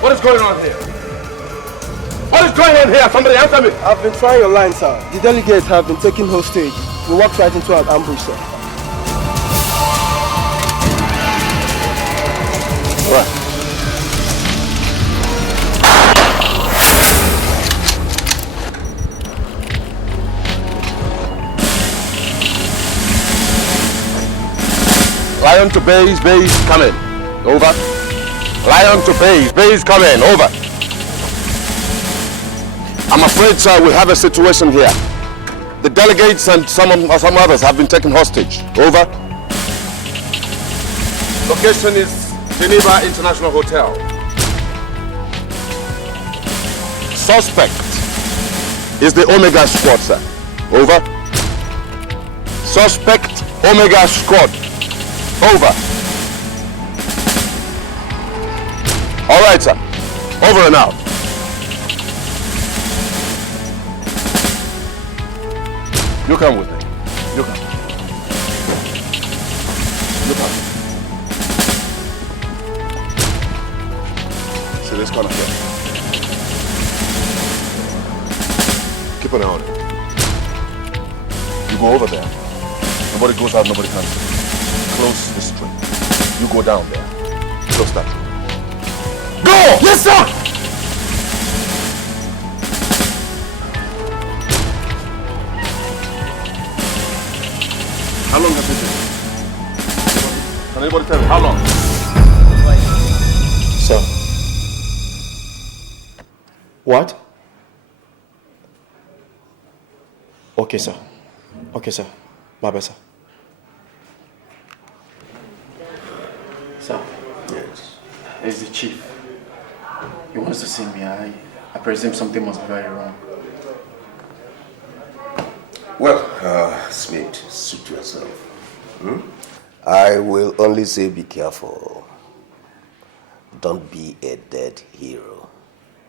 What is going on here? What is going on here? Somebody answer me! I've been trying your line, sir. The delegates have been taken hostage. We walked right into an ambush, sir. Right. Lion to base coming. Over. Lion to base coming. Over. I'm afraid, sir, we have a situation here. The delegates and some others have been taken hostage. Over. Location is Geneva International Hotel. Suspect is the Omega Squad, sir. Over. Suspect Omega Squad. Over. All right, sir. Over and out. You come with me. You come. You come. See this corner here. Keep an eye on it. You go over there. Nobody goes out, nobody comes in. Close the street. You go down there. Close that door. Go! Yes, sir! How long has it been? Can anybody tell me? How long? Sir. What? Okay, sir. Okay, sir. My bad, sir. Sir. Yes. It's the chief. He wants to see me. I presume something must be very wrong. Well, Smith, suit yourself. I will only say be careful. Don't be a dead hero.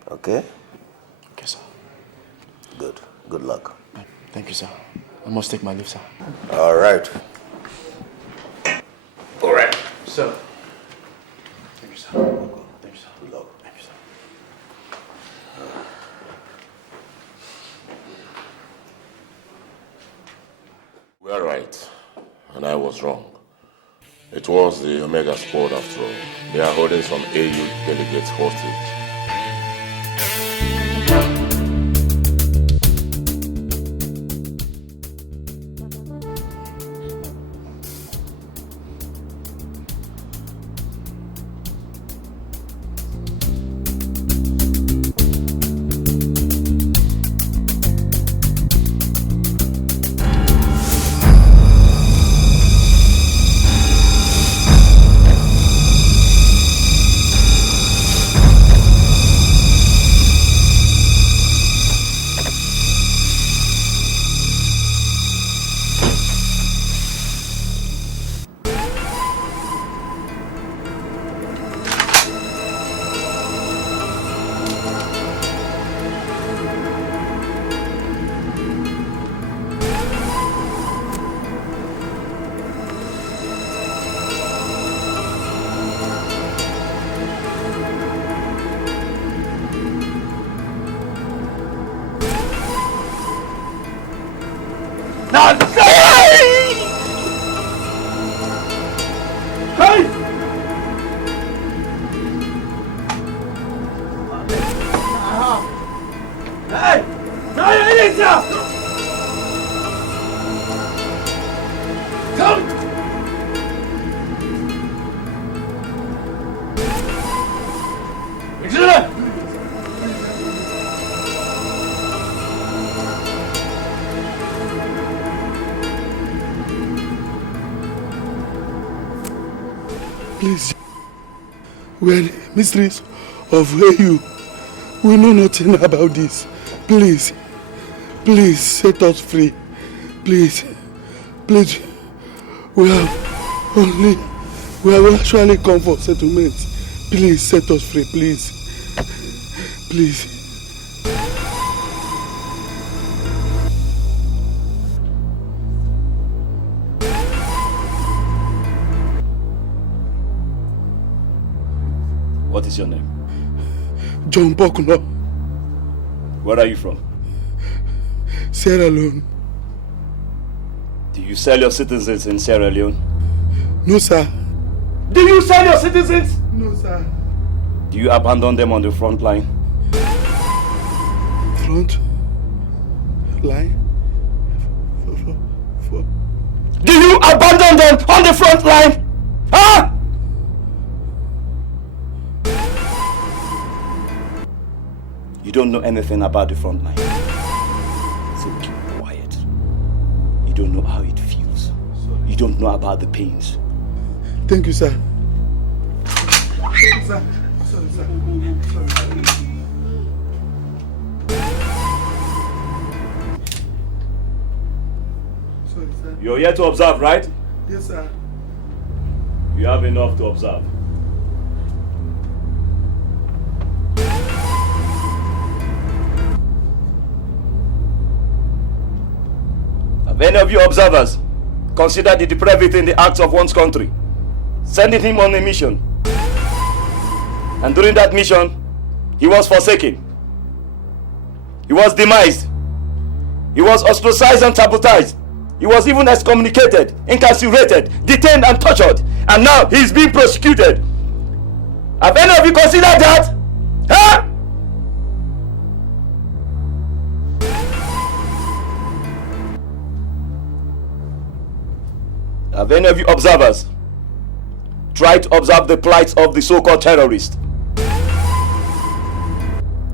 Okay? Okay, sir. Good. Good luck. Thank you, sir. I must take my leave, sir. All right. All right. Sir. Thank you, sir. Thank you, sir. Good luck. Thank you, sir. We are right, and I was wrong. It was the Omega Squad after all. They are holding some AU delegates hostage. Please, we are the mysteries of AU. We know nothing about this. Please, please set us free. Please, please. We have actually come for settlement. Please set us free, please. Please. What is your name? John Bokno. Where are you from? Sierra Leone. Do you sell your citizens in Sierra Leone? No, sir. Do you sell your citizens? No, sir. Do you abandon them on the front line? Front line? Do you abandon them on the front line? Huh? You don't know anything about the front line. So keep quiet. You don't know how it feels. You don't know about the pains. Thank you, sir. Sir. Sorry, sir. Sorry, sir. You're here to observe, right? Yes, sir. You have enough to observe. Have any of you observers considered the depravity in the acts of one's country, sending him on a mission? And during that mission, he was forsaken. He was demised. He was ostracized and sabotaged. He was even excommunicated, incarcerated, detained and tortured. And now he is being prosecuted. Have any of you considered that? Huh? Have any of you observers tried to observe the plight of the so-called terrorists?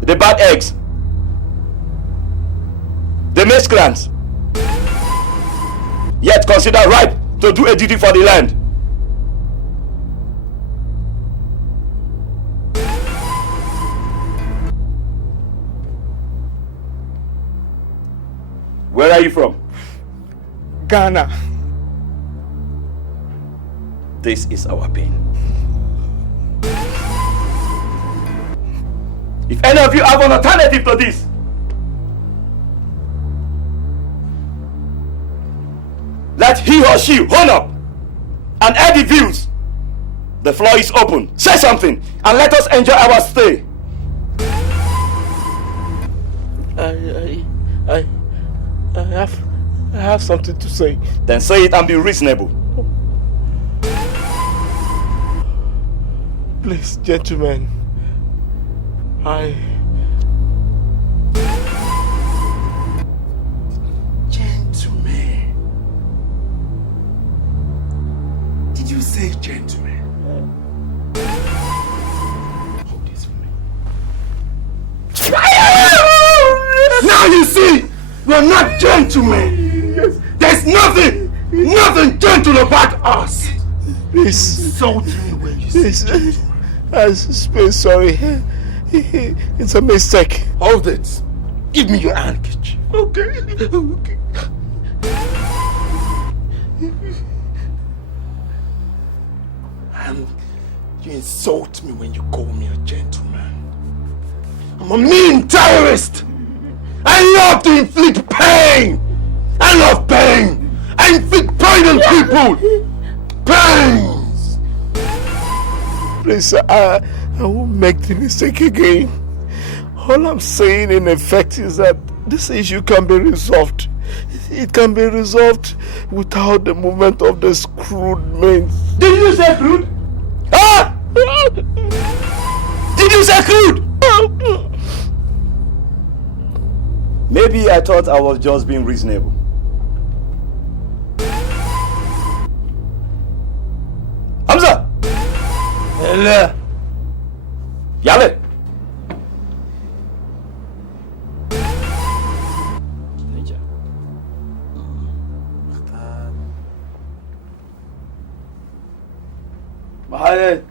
The bad eggs, the miscreants, yet considered ripe to do a duty for the land? Where are you from? Ghana. This is our pain. If any of you have an alternative to this, let he or she hold up and air the views. The floor is open. Say something and let us enjoy our stay. I have something to say. Then say it and be reasonable. Please, gentlemen, Gentlemen. Did you say gentlemen? Hold this for me. Now you see, we're not gentlemen. Yes. There's nothing gentle about us. Please. Insult me when you say gentlemen. I'm sorry. It's a mistake. Hold it. Give me your handkerchief. Okay. And you insult me when you call me a gentleman. I'm a mean terrorist. I love to inflict pain. I love pain. I inflict pain on people. Pain. Please, I won't make the mistake again. All I'm saying in effect is that this issue can be resolved it can be resolved without the movement of the screwed men. Did you say crude? Huh? Did you say crude? Maybe I thought I was just being reasonable. Hamza! Hele! Yale! Mahalet!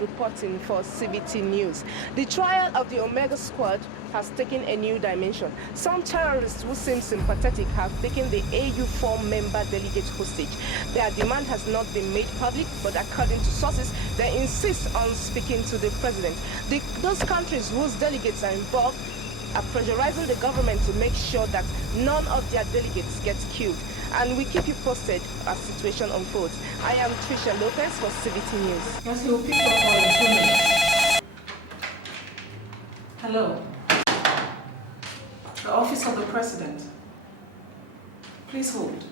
Reporting for CBT News. The trial of the Omega Squad has taken a new dimension. Some terrorists who seem sympathetic have taken the AU 4 member delegate hostage. Their demand has not been made public, but according to sources, they insist on speaking to the president. Those countries whose delegates are involved are pressurizing the government to make sure that none of their delegates get killed. And we keep you posted as situation unfolds. I am Trisha Lopez for CBT News. Yes, you'll pick up all in 2 minutes. Hello. The Office of the President. Please hold.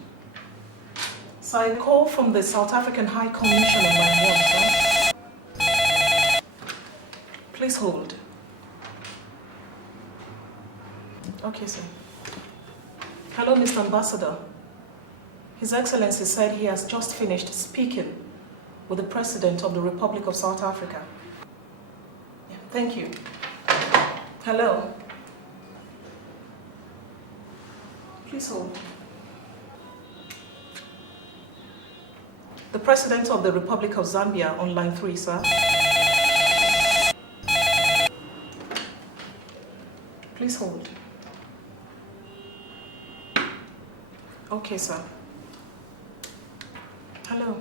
So I call from the South African High Commission on line 1, sir. Please hold. Okay, sir. Hello, Mr. Ambassador. His Excellency said he has just finished speaking with the President of the Republic of South Africa. Yeah, thank you. Hello. Please hold. The President of the Republic of Zambia on line 3, sir. Please hold. Okay, sir. Hello.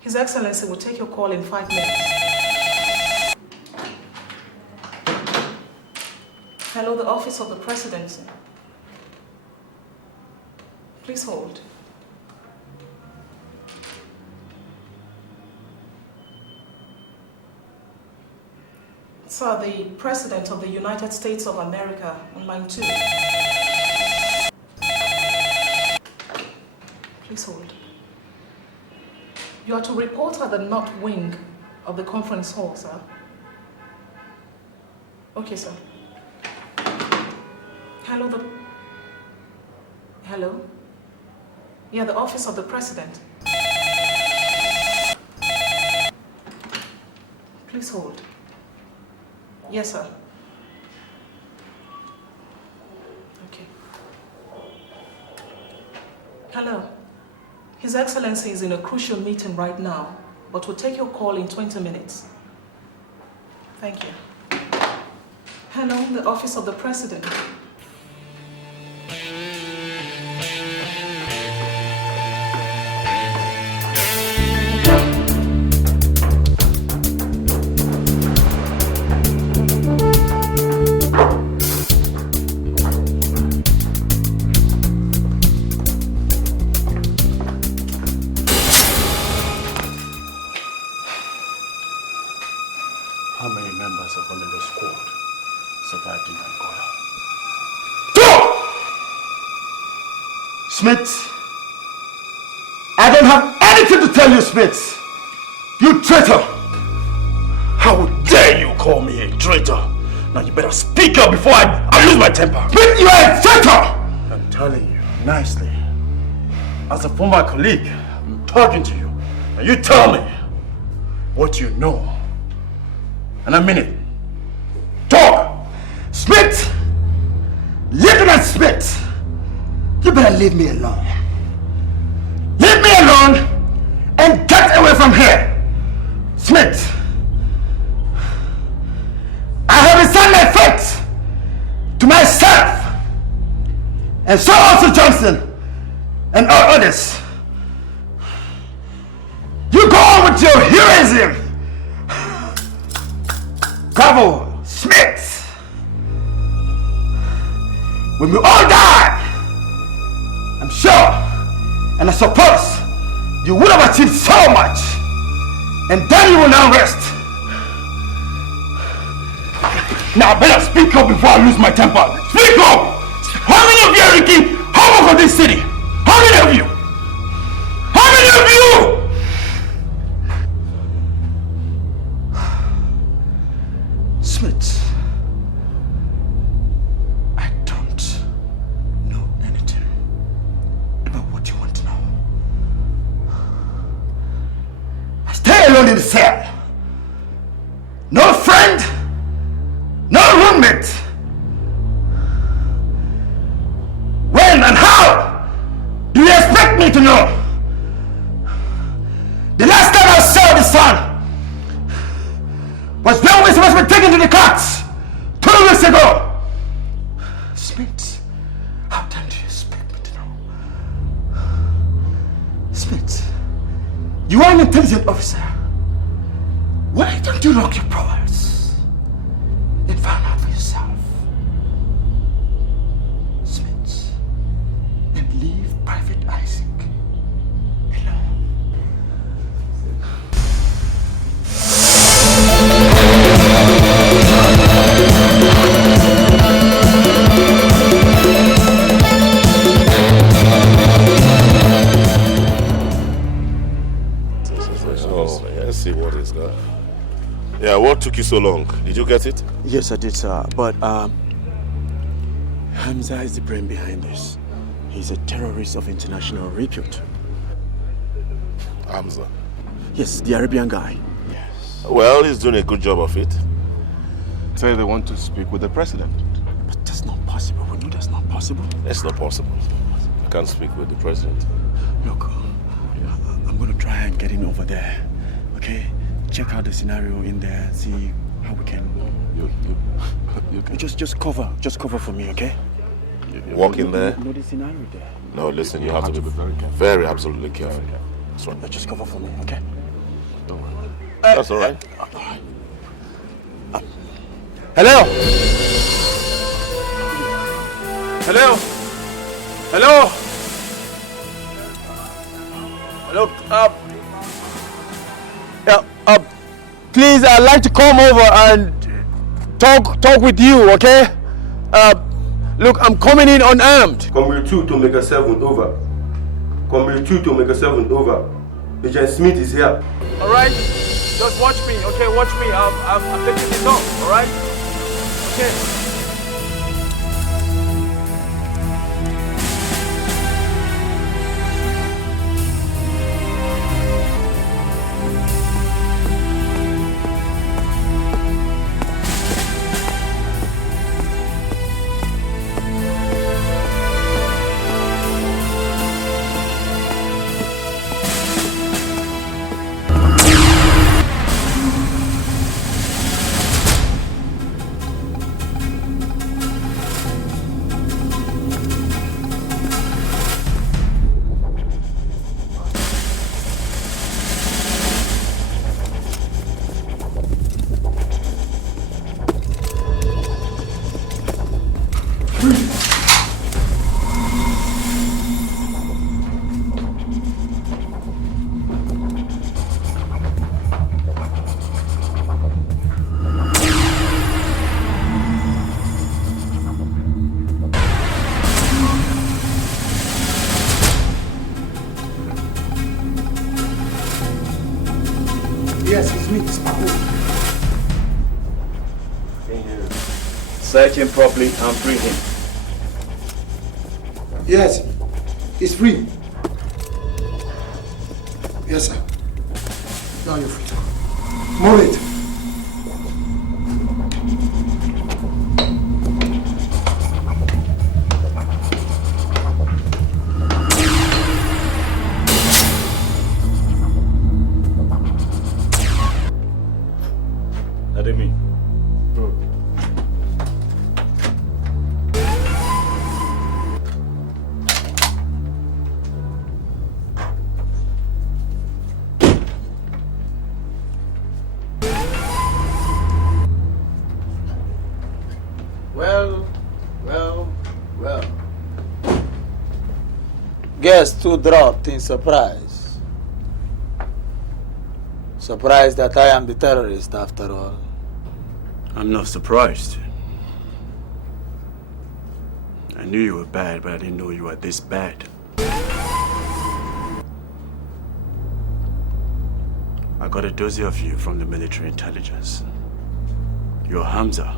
His Excellency will take your call in 5 minutes. Hello, the Office of the Presidency. Please hold. Sir, the President of the United States of America on line 2. Please hold. You are to report at the north wing of the conference hall, sir. Okay, sir. Hello, Hello? Yeah, the Office of the President. Please hold. Yes, sir. Okay. Hello. His Excellency is in a crucial meeting right now, but will take your call in 20 minutes. Thank you. Hello, the Office of the President. Smith, I don't have anything to tell you, Smith. You traitor! How dare you call me a traitor? Now you better speak up before I lose my temper. Smith, you are a traitor! I'm telling you nicely. As a former colleague, I'm talking to you. And you tell me what you know. And I mean it. Talk! Smith! Smith, you better leave me alone. Leave me alone and get away from here. Smith, I have resigned my fate to myself, and so also Johnson and all others. You go on with your heroism. Bravo, Smith. When we all die, I'm sure and I suppose you would have achieved so much, and then you will now rest. Now I better speak up before I lose my temper. Speak up! How many of you are Ejike home of this city? How many of you? How many of you? Smith, I don't know anything about what you want to know. I stay alone in the cell. No friend, no roommate. When and how do you expect me to know? The last time I saw the sun was when we were supposed to be taken to the courts 2 weeks ago. Smith, how then do you expect me to know? Smith, you are an intelligent officer. Why don't you lock your drawers and find out for yourself? Smith, and leave Private Isaac alone. Let's see what is that. Yeah, what took you so long? Did you get it? Yes, I did, sir. But Hamza is the brain behind this. He's a terrorist of international repute. Hamza? Yes, the Arabian guy. Well, he's doing a good job of it. Say they want to speak with the president. But that's not possible. We know that's not possible. It's not possible. I can't speak with the president. Look, I'm going to try and get in over there. Okay? Check out the scenario in there. See how we can. You can just cover for me, okay? Walk in there. You know the scenario there. No, listen, you have to be very absolutely careful. That's right. Just cover for me, okay? Don't worry. That's all right. Hello? Hello? Hello? Hello? Please, I'd like to come over and talk with you, okay? Look, I'm coming in unarmed. Comrade 2 to Omega 7, over. Comrade 2 to Omega 7, over. Agent Smith is here. Alright? Just watch me, okay? Watch me. I'm taking this off, alright? Okay. Yes, it's me, it's Paco. Search him properly and free him. Yes, it's free. Yes, sir. Now you're free to go. Move it. Well. Guess who dropped in surprise? Surprised that I am the terrorist after all. I'm not surprised. I knew you were bad, but I didn't know you were this bad. I got a dossier of you from the military intelligence. You're Hamza,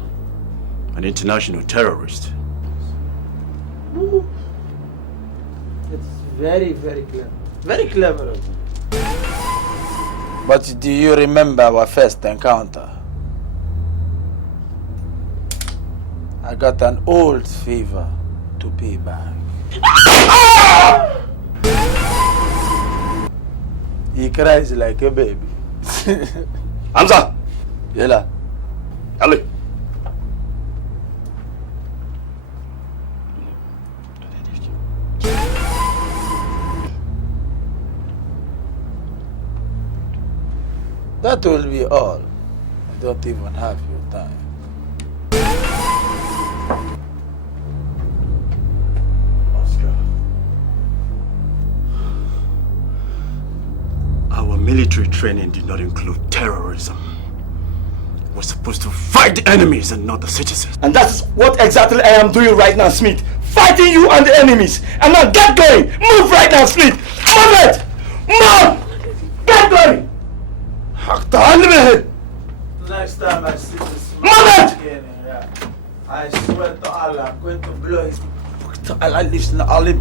an international terrorist. It's very, very clever. Very clever of you. But do you remember our first encounter? I got an old fever to pay back. He cries like a baby. Hamza! Yela. Ali. That will be all. I don't even have your time. Our military training did not include terrorism. We're supposed to fight the enemies and not the citizens. And that's what exactly I am doing right now, Smith. Fighting you and the enemies. And now get going. Move right now, Smith. Move it. Move. Get going. Next time I see this man again, I swear to Allah, I'm going to blow his... Allah listen, Allah.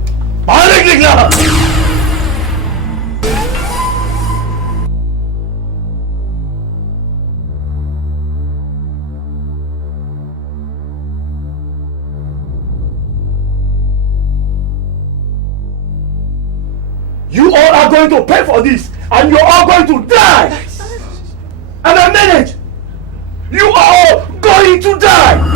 You all are going to pay for this, and you're all going to die. And I mean it. You are all going to die.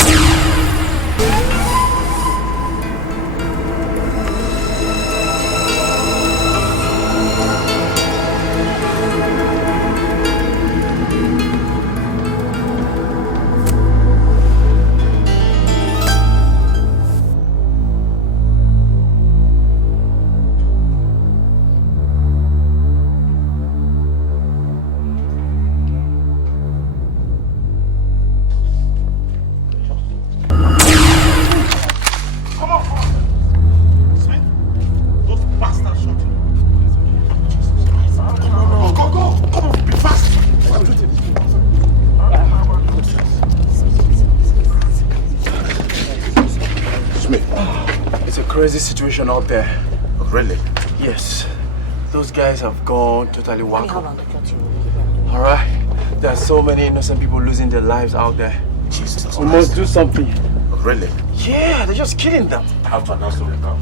Crazy situation out there. Really? Yes. Those guys have gone totally wacko. Alright? There are so many innocent people losing their lives out there. Jesus We must do something. Really? Yeah, they're just killing them. I have to announce to them now.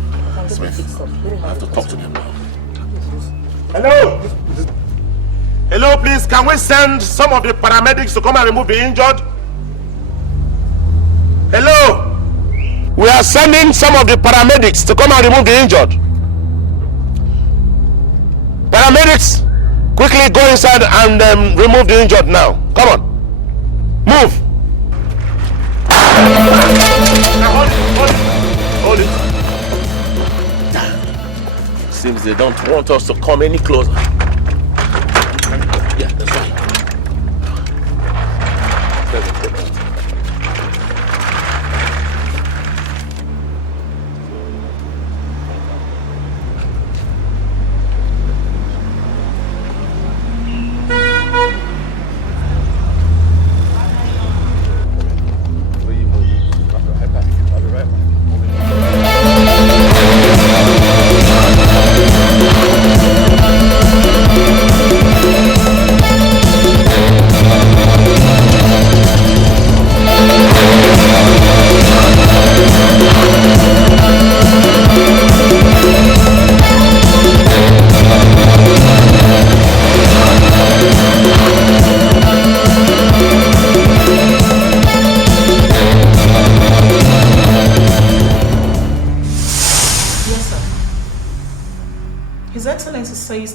Smith, I have to talk to them now. Hello? Hello, please. Can we send some of the paramedics to come and remove the injured? Hello? We are sending some of the paramedics to come and remove the injured. Paramedics, quickly go inside and remove the injured now. Come on. Move. Hold it. Seems they don't want us to come any closer. Yeah, that's right.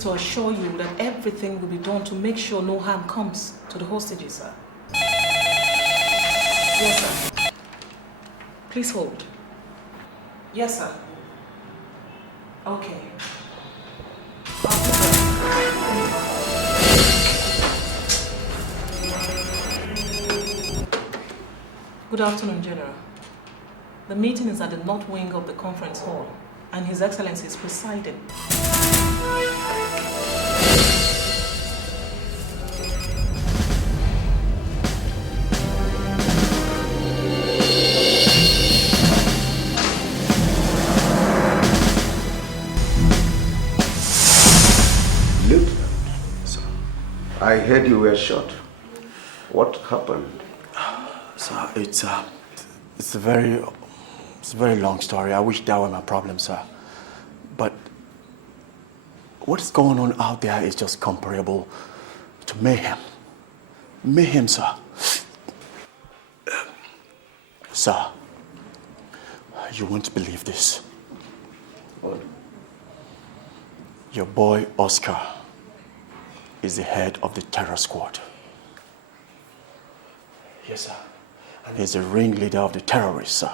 To assure you that everything will be done to make sure no harm comes to the hostages, sir. Yes, sir. Please hold. Yes, sir. Okay. Good afternoon, General. The meeting is at the north wing of the conference hall, and His Excellency is presiding. I heard you were shot. What happened? Sir, it's a very long story. I wish that were my problem, sir. But what is going on out there is just comparable to mayhem. Mayhem, sir. Sir, you won't believe this. What? Your boy Oscar is the head of the terror squad. Yes, sir. And he's the ringleader of the terrorists, sir.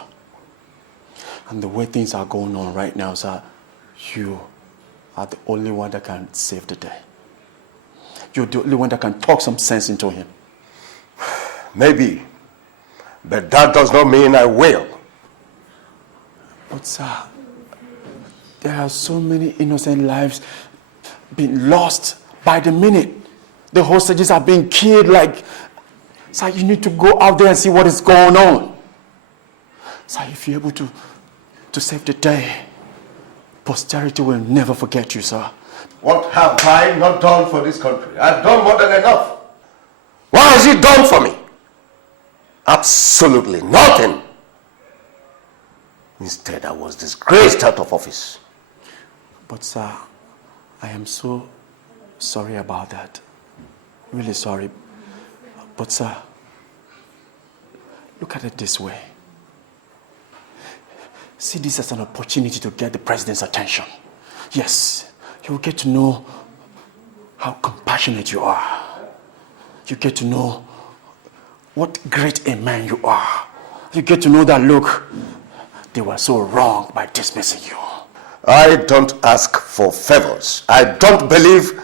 And the way things are going on right now, sir, you are the only one that can save the day. You're the only one that can talk some sense into him. Maybe. But that does not mean I will. But, sir, there are so many innocent lives being lost by the minute. The hostages are being killed like... Sir, you need to go out there and see what is going on. Sir, if you're able to save the day, posterity will never forget you, sir. What have I not done for this country? I've done more than enough. What has he done for me? Absolutely nothing. Instead, I was disgraced out of office. But, sir, I am so sorry about that. Really sorry. But, sir, look at it this way. See this as an opportunity to get the president's attention. Yes, you will get to know how compassionate you are. You get to know what great a man you are. You get to know that, look, they were so wrong by dismissing you. I don't ask for favors. I don't believe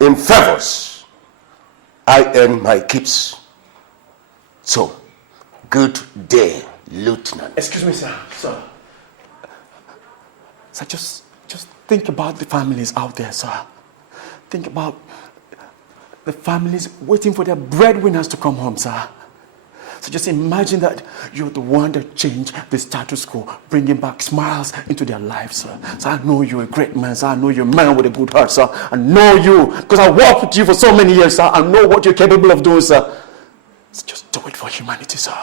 in favors. I earn my keeps. So, good day, Lieutenant. Excuse me, sir. Sir, just think about the families out there, sir. Think about the families waiting for their breadwinners to come home, sir. So just imagine that you're the one that changed the status quo, bringing back smiles into their lives, sir. So I know you're a great man, sir. I know you're a man with a good heart, sir. I know you, because I worked with you for so many years, sir. I know what you're capable of doing, sir. So just do it for humanity, sir.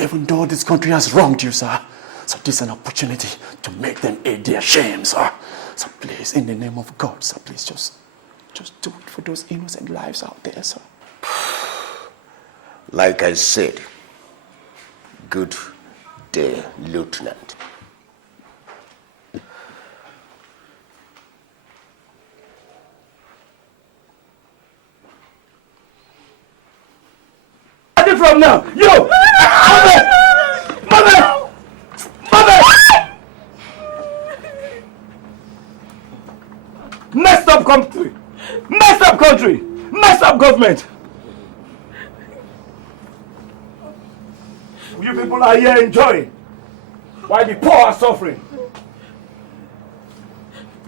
Even though this country has wronged you, sir. So this is an opportunity to make them aid their shame, sir. So please, in the name of God, sir, please just do it for those innocent lives out there, sir. Like I said, good day, Lieutenant. From now, yo, mother. Messed up country, messed up government. You people are here enjoying, while the poor are suffering.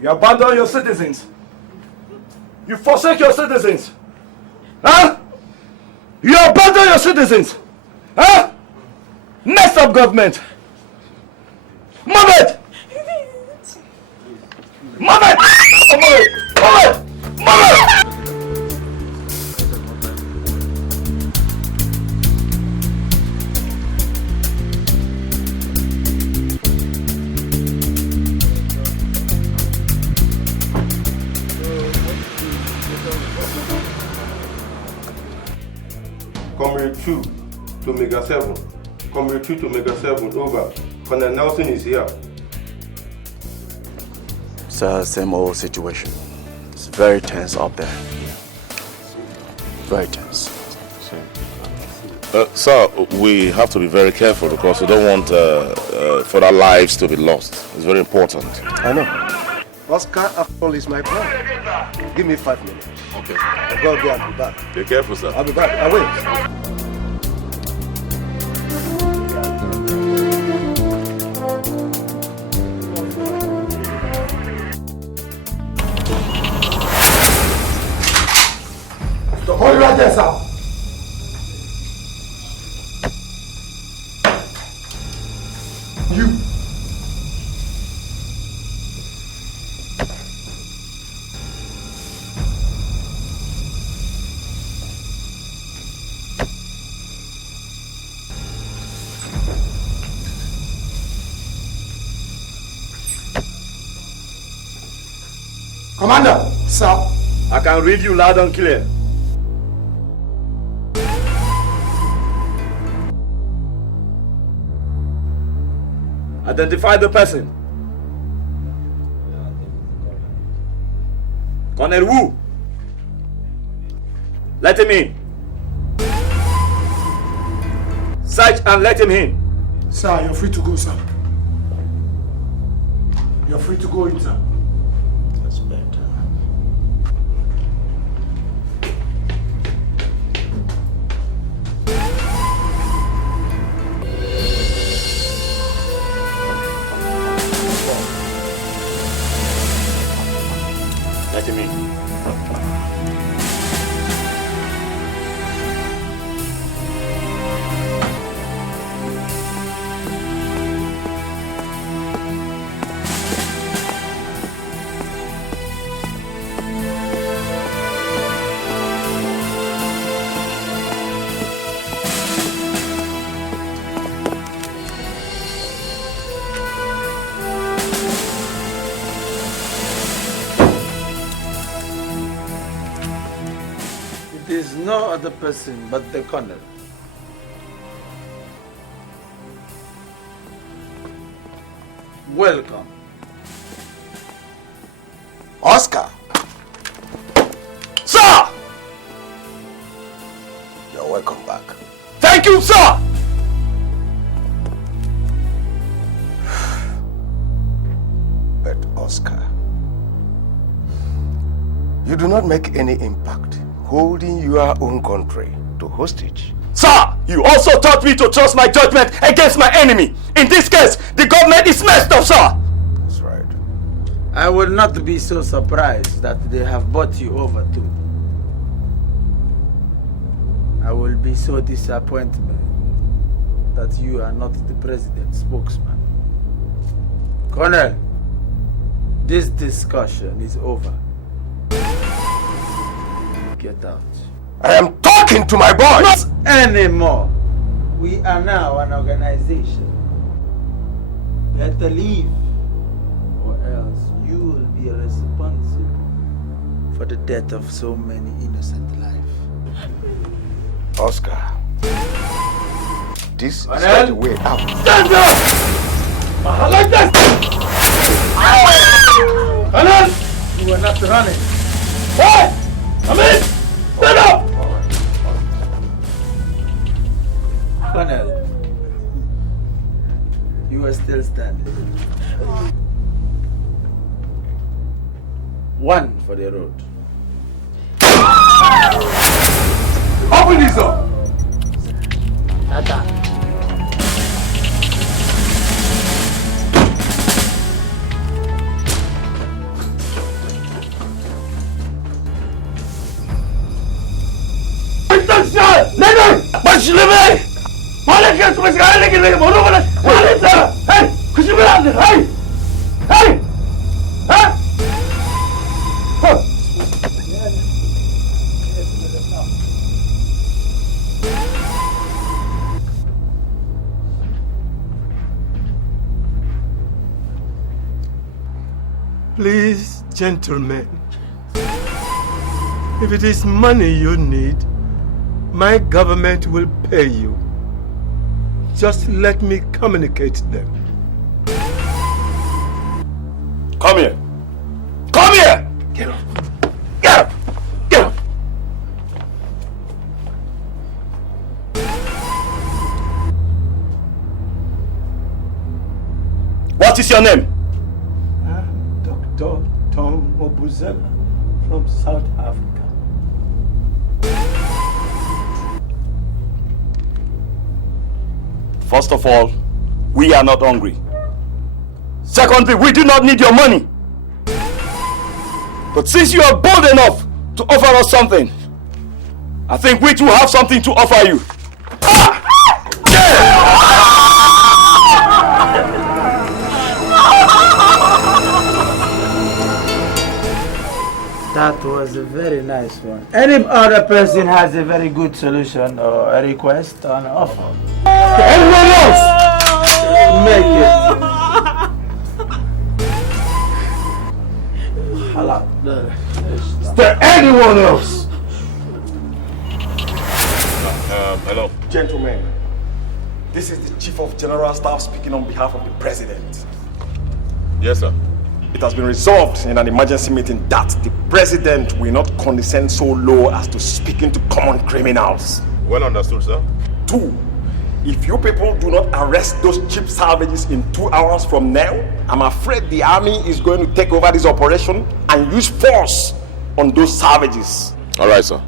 You abandon your citizens. You forsake your citizens. Huh? You abandon your citizens. Huh? Messed up government. Move it! Move it! Move it! Move it! Move it! Comrade 2 to Mega 7. Comrade 2 to Mega 7, over. Colonel Nelson is here. Sir, same old situation. It's very tense up there. Very tense. Sir, we have to be very careful because we don't want further lives to be lost. It's very important. I know. Oscar, after all, is my brother. Give me 5 minutes. Okay. I'll go there and be back. Be careful, sir. I'll be back. I will. Hold right there, sir. You. Commander, sir. I can read you loud and clear. Identify the person. Colonel Wu. Let him in. Search and let him in. Sir, you're free to go, sir. You're free to go in, sir. That's better. Let him in. It is no other person but the colonel. Welcome. Oscar! Sir! You're welcome back. Thank you, sir! But Oscar, you do not make any impact holding your own country to hostage. Sir, you also taught me to trust my judgment against my enemy. In this case, the government is messed up, sir. That's right. I will not be so surprised that they have brought you over too. I will be so disappointed that you are not the president's spokesman. Colonel, this discussion is over. Get out. I am talking to my boys! Not anymore. We are now an organization. Better leave, or else you will be responsible for the death of so many innocent lives. Oscar, this is not the way out. Stand up! Like this! Colonel! You are not running. Hey! Come in! Stand up! Colonel, you are still standing. One for the road. Open this up! Attack. Please, gentlemen, if it is money you need, my government will pay you. Just let me communicate them. Come here. Come here! Get up. Get up! Get up! What is your name? I'm Dr. Tom Obuzela from South Africa. First of all, we are not hungry. Secondly, we do not need your money. But since you are bold enough to offer us something, I think we too have something to offer you. That was a very nice one. Any other person has a very good solution or a request or an offer? Anyone else? Make it. Is there anyone else? Hello. Gentlemen, this is the Chief of General Staff speaking on behalf of the President. Yes, sir. It has been resolved in an emergency meeting that the President will not condescend so low as to speaking to common criminals. Well understood, sir. 2, if you people do not arrest those cheap salvages in 2 hours from now, I'm afraid the army is going to take over this operation and use force on those salvages. All right, sir.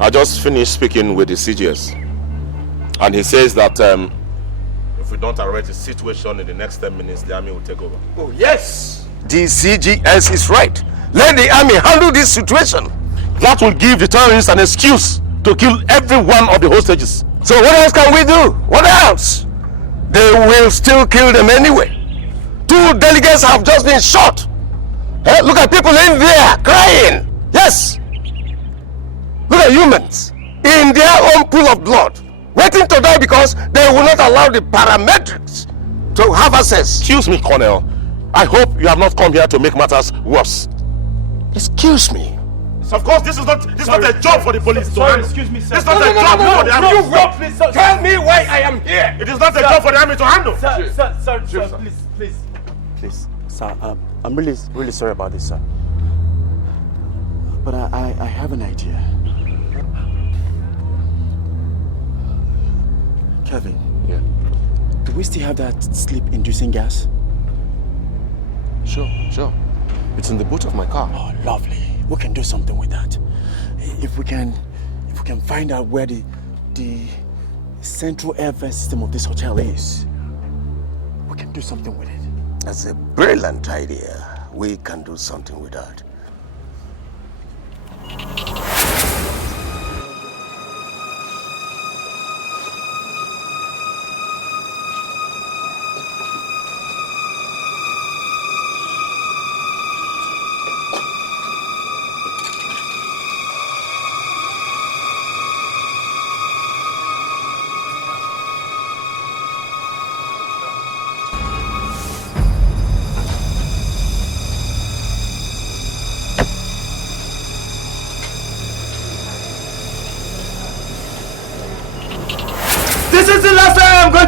I just finished speaking with the CGS, and he says that if we don't arrest the situation in the next 10 minutes, the army will take over. Oh, yes. The CGS is right. Let the army handle this situation. That will give the terrorists an excuse to kill every one of the hostages. So what else can we do? What else? They will still kill them anyway. 2 delegates have just been shot. Look at people in there crying. Yes. Look at humans in their own pool of blood, waiting to die because they will not allow the paramedics to have access. Excuse me, Colonel. I hope you have not come here to make matters worse. Excuse me. Of course, this is not a job for the police. Sorry, excuse me, sir. This is not a job for the army. You wait, please, sir. Tell me why I am here. It is not a job for the army to handle. Sir, please, sir. I'm really sorry about this, sir. But I have an idea. Kevin. Yeah. Do we still have that sleep-inducing gas? Sure. It's in the boot of my car. Oh, lovely. We can do something with that. If we can find out where the central airfare system of this hotel is, we can do something with it. That's a brilliant idea. We can do something with that.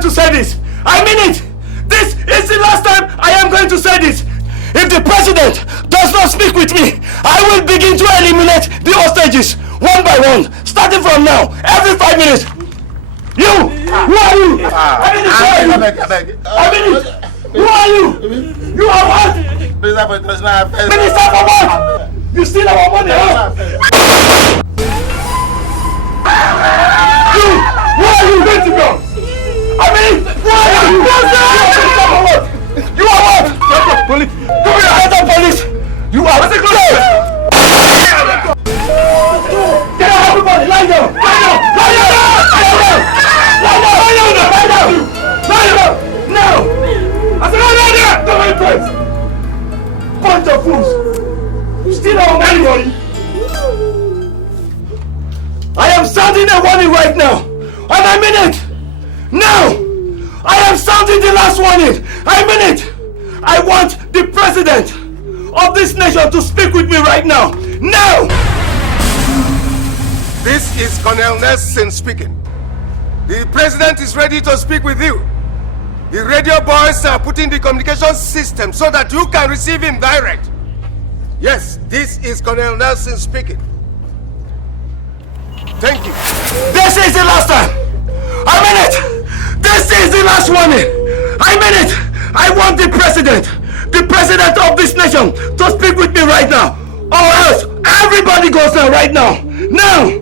To say this. I mean it. This is the last time I am going to say this. If the president does not speak with me, I will begin to eliminate the hostages one by one, starting from now, every 5 minutes. You! Who are you? Who are you? You are what? Minister for what? You steal our money, huh? You! Who are you going to go? I mean, why are you? You are what? Police! Come here, head of police! You are what? Get out, everybody! Lie down! Lie down! Lie down! Lie down! Lie down! Lie down! Lie down! Now! I said lie down there! Don't make friends! Bunch of fools! You steal our money! I am sounding a warning right now! And I mean it! Now, I am sounding the last warning. I mean it. I want the president of this nation to speak with me right now. Now! This is Colonel Nelson speaking. The president is ready to speak with you. The radio boys are putting the communication system so that you can receive him direct. Yes, this is Colonel Nelson speaking. Thank you. This is the last time. I mean it. This is the last warning. I mean it. I want the president of this nation to speak with me right now. Or else everybody goes there right now. Now.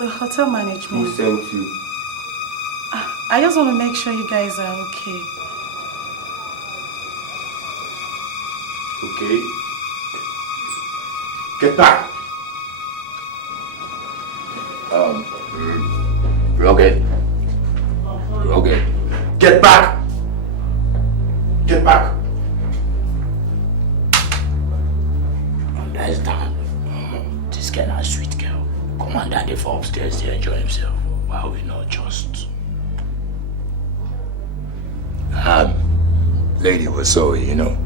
Hotel management. Who sent you? I just want to make sure you guys are okay. Okay. Get back. Okay. Okay. Get back. Get back. Understand? This girl is a sweet girl. Commander, they for upstairs to enjoy himself. Why we not just? Lady, we're sorry, you know.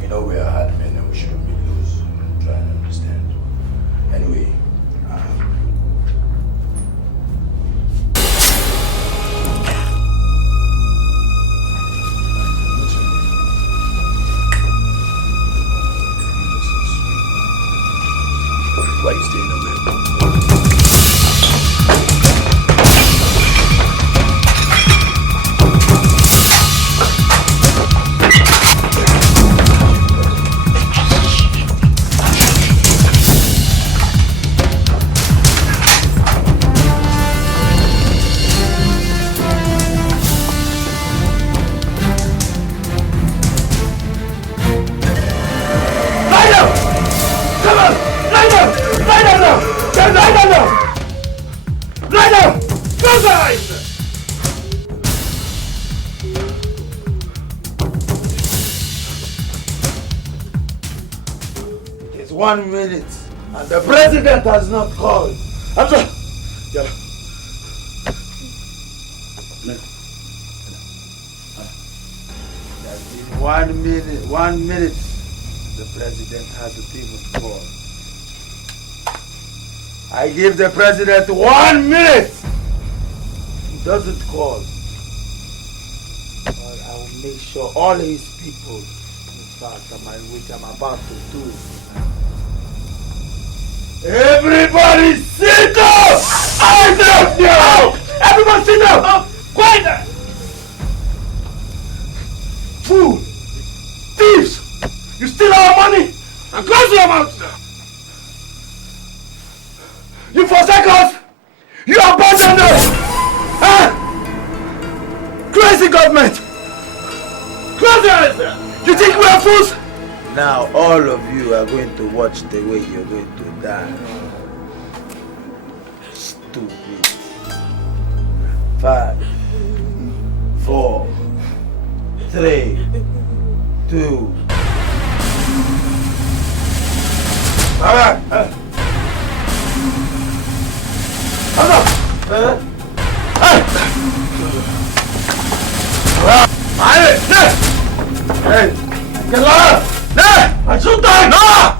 We know we are hard men and we shouldn't be loose. Try and understand. Anyway, why you staying over there? It is 1 minute and the president has not called. I'm sorry. Yeah. That's in 1 minute. 1 minute. The president hasn't even called. I give the president 1 minute. He doesn't call. But I will make sure all his people, in fact, which I'm about to do. Everybody sit down! I said down! Everyone sit down! Quiet! Fool! Thieves! You steal our money and close your mouth! You forsake us! You abandon us! Huh? Crazy government! Close your eyes! You think we are fools? Now all of you are going to watch the way you're going to die. Stupid. 5, 4, 3, 2. Alright. Hey! Get loud! I shoot them! No!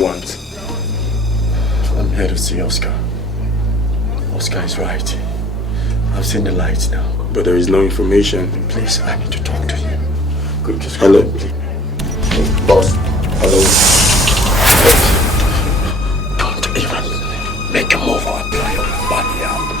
want. I'm here to see Oscar. Oscar is right. I've seen the light now. But there is no information. Please, I need to talk to you. Good, just hello. Boss. Hello. Don't even make a move or I'll blow your body out.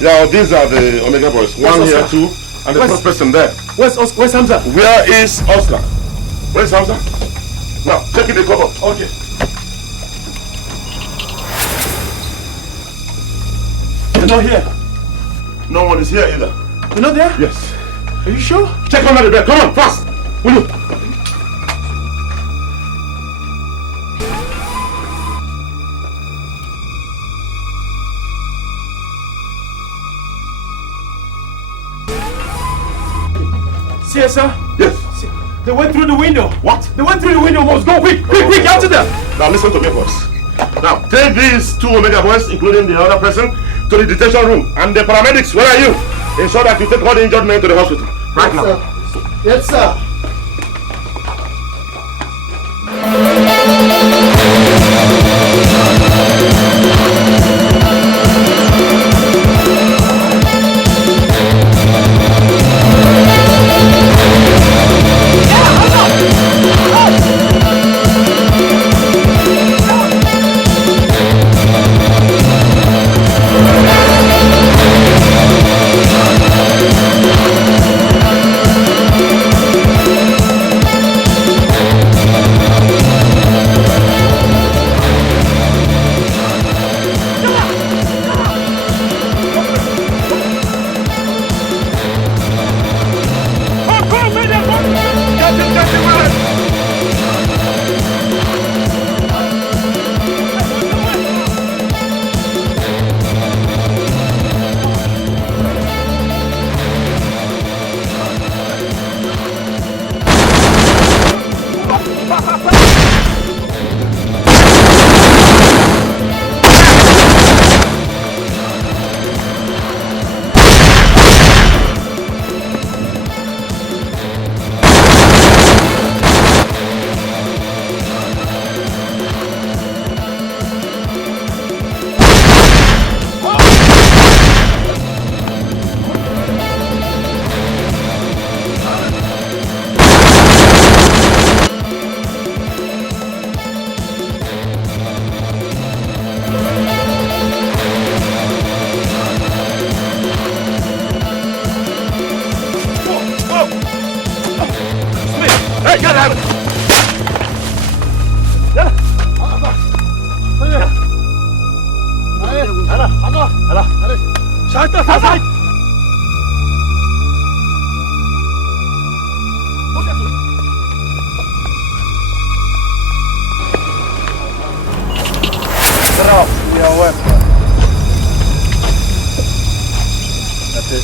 Yeah, these are the Omega boys. One here, two, and the third person there. Where's Hamza? Where is Oscar? Where's Hamza? Now, check in the cupboard. Okay. They're not here. No one is here either. They're not there? Yes. Are you sure? Check under the bed. Come on, fast. Will you? CSR? Yes. They went through the window. What? They went through the window. Must go quick, quick, out to them. Now listen to me, boys. Now take these two Omega boys, including the other person, to the detention room. And the paramedics, where are you? Ensure that you take all the injured men to the hospital. Right now. Yes, sir.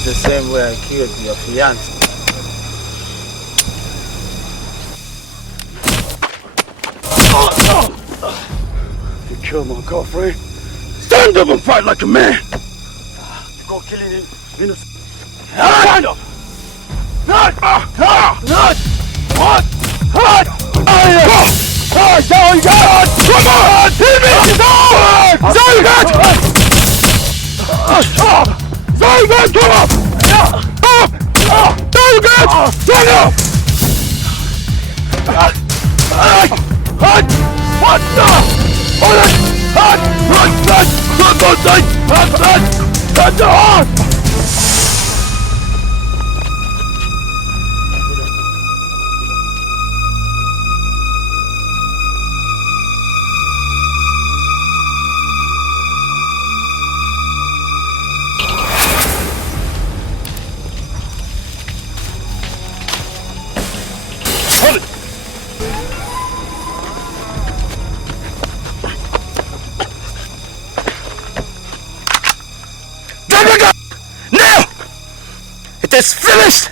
The same way I killed your fiancé. You killed my girlfriend. Stand up and fight like a man. You go killing him. Innocent. Stand up. Not. Not. What? Hot. That's all you got. Come on. Hit me. That's all you got. Zalgan, come up! Zalgan, stand up! What the? is finished!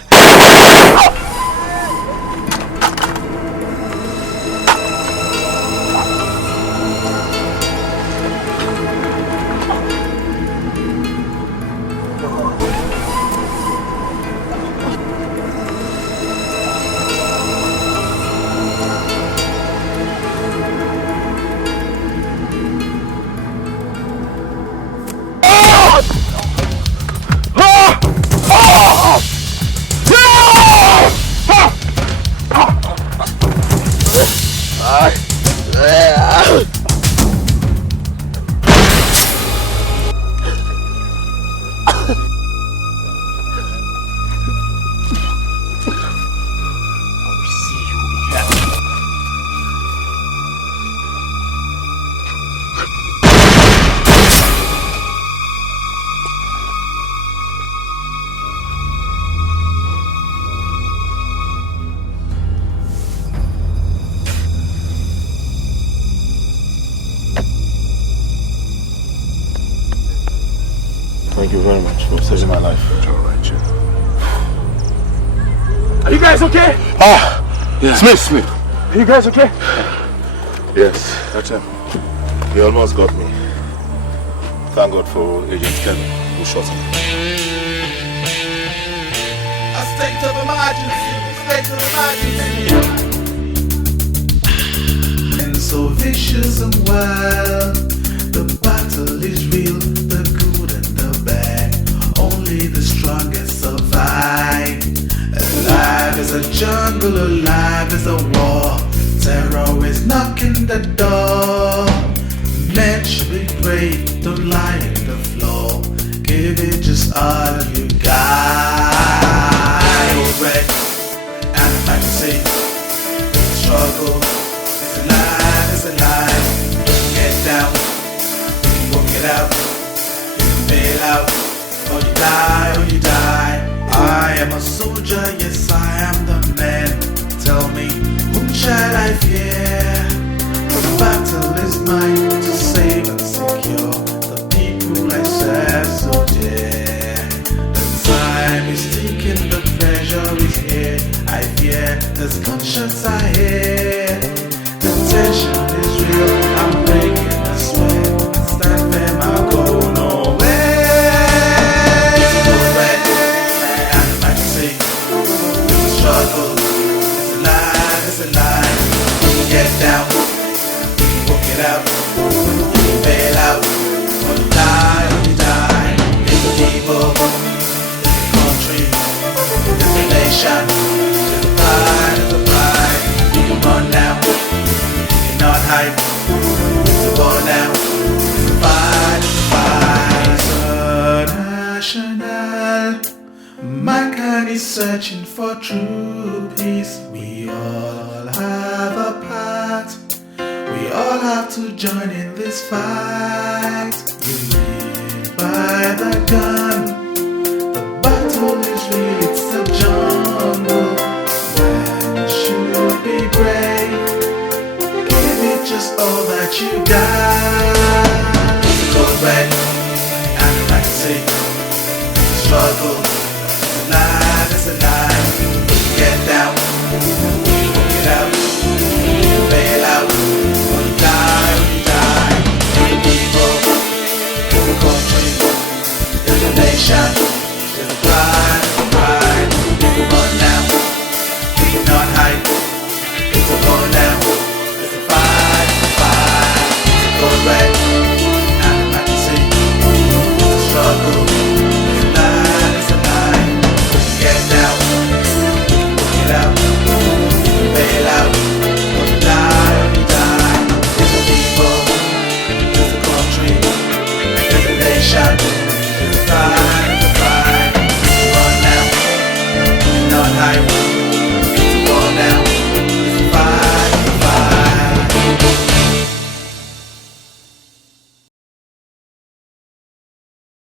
Thank you very much for saving my life. Are you guys okay? Yeah. Smith. Are you guys okay? Yes, that's him. He almost got me. Thank God for Agent Kevin, who shot him. A state of emergency. And so vicious and wild. The battle is real, the good and the bad. Only the strongest survive. Alive is a jungle, alive is a war. Terror is knocking the door. Men should be brave, don't lie on the floor. Give it just all you got. Red and fantasy. Struggle is alive, is alive. Get down, work it out. Fail out, or you die, or you die. I am a soldier, yes I am the man. Tell me, whom shall I fear? The battle is mine to save and secure the people I serve so dear. The time is ticking, the pressure is here. I fear there's gunshots I hear. The tension is real, I'm breaking, I swear. Stand firm, I'll go nowhere. Struggle is alive, it's alive. Get down, work it out, bail out, or you die, or you die. It's the people, it's the country, it's the nation, it's the pride, it's the pride. You can run now, you cannot hide. It's the war now, it's the fight, it's the fight. International. Mankind is searching for true peace. We all have a part. We all have to join in this fight. You live by the gun. The battle is real, it's a jungle. Man should be brave. Give it just all that you got. Go back and back to say, struggle. Alive is alive. Get down, work it out, bail out, or you die, or you die. The people, the country, the nation, the pride, the pride. You can run now, you cannot hide. It's a war now.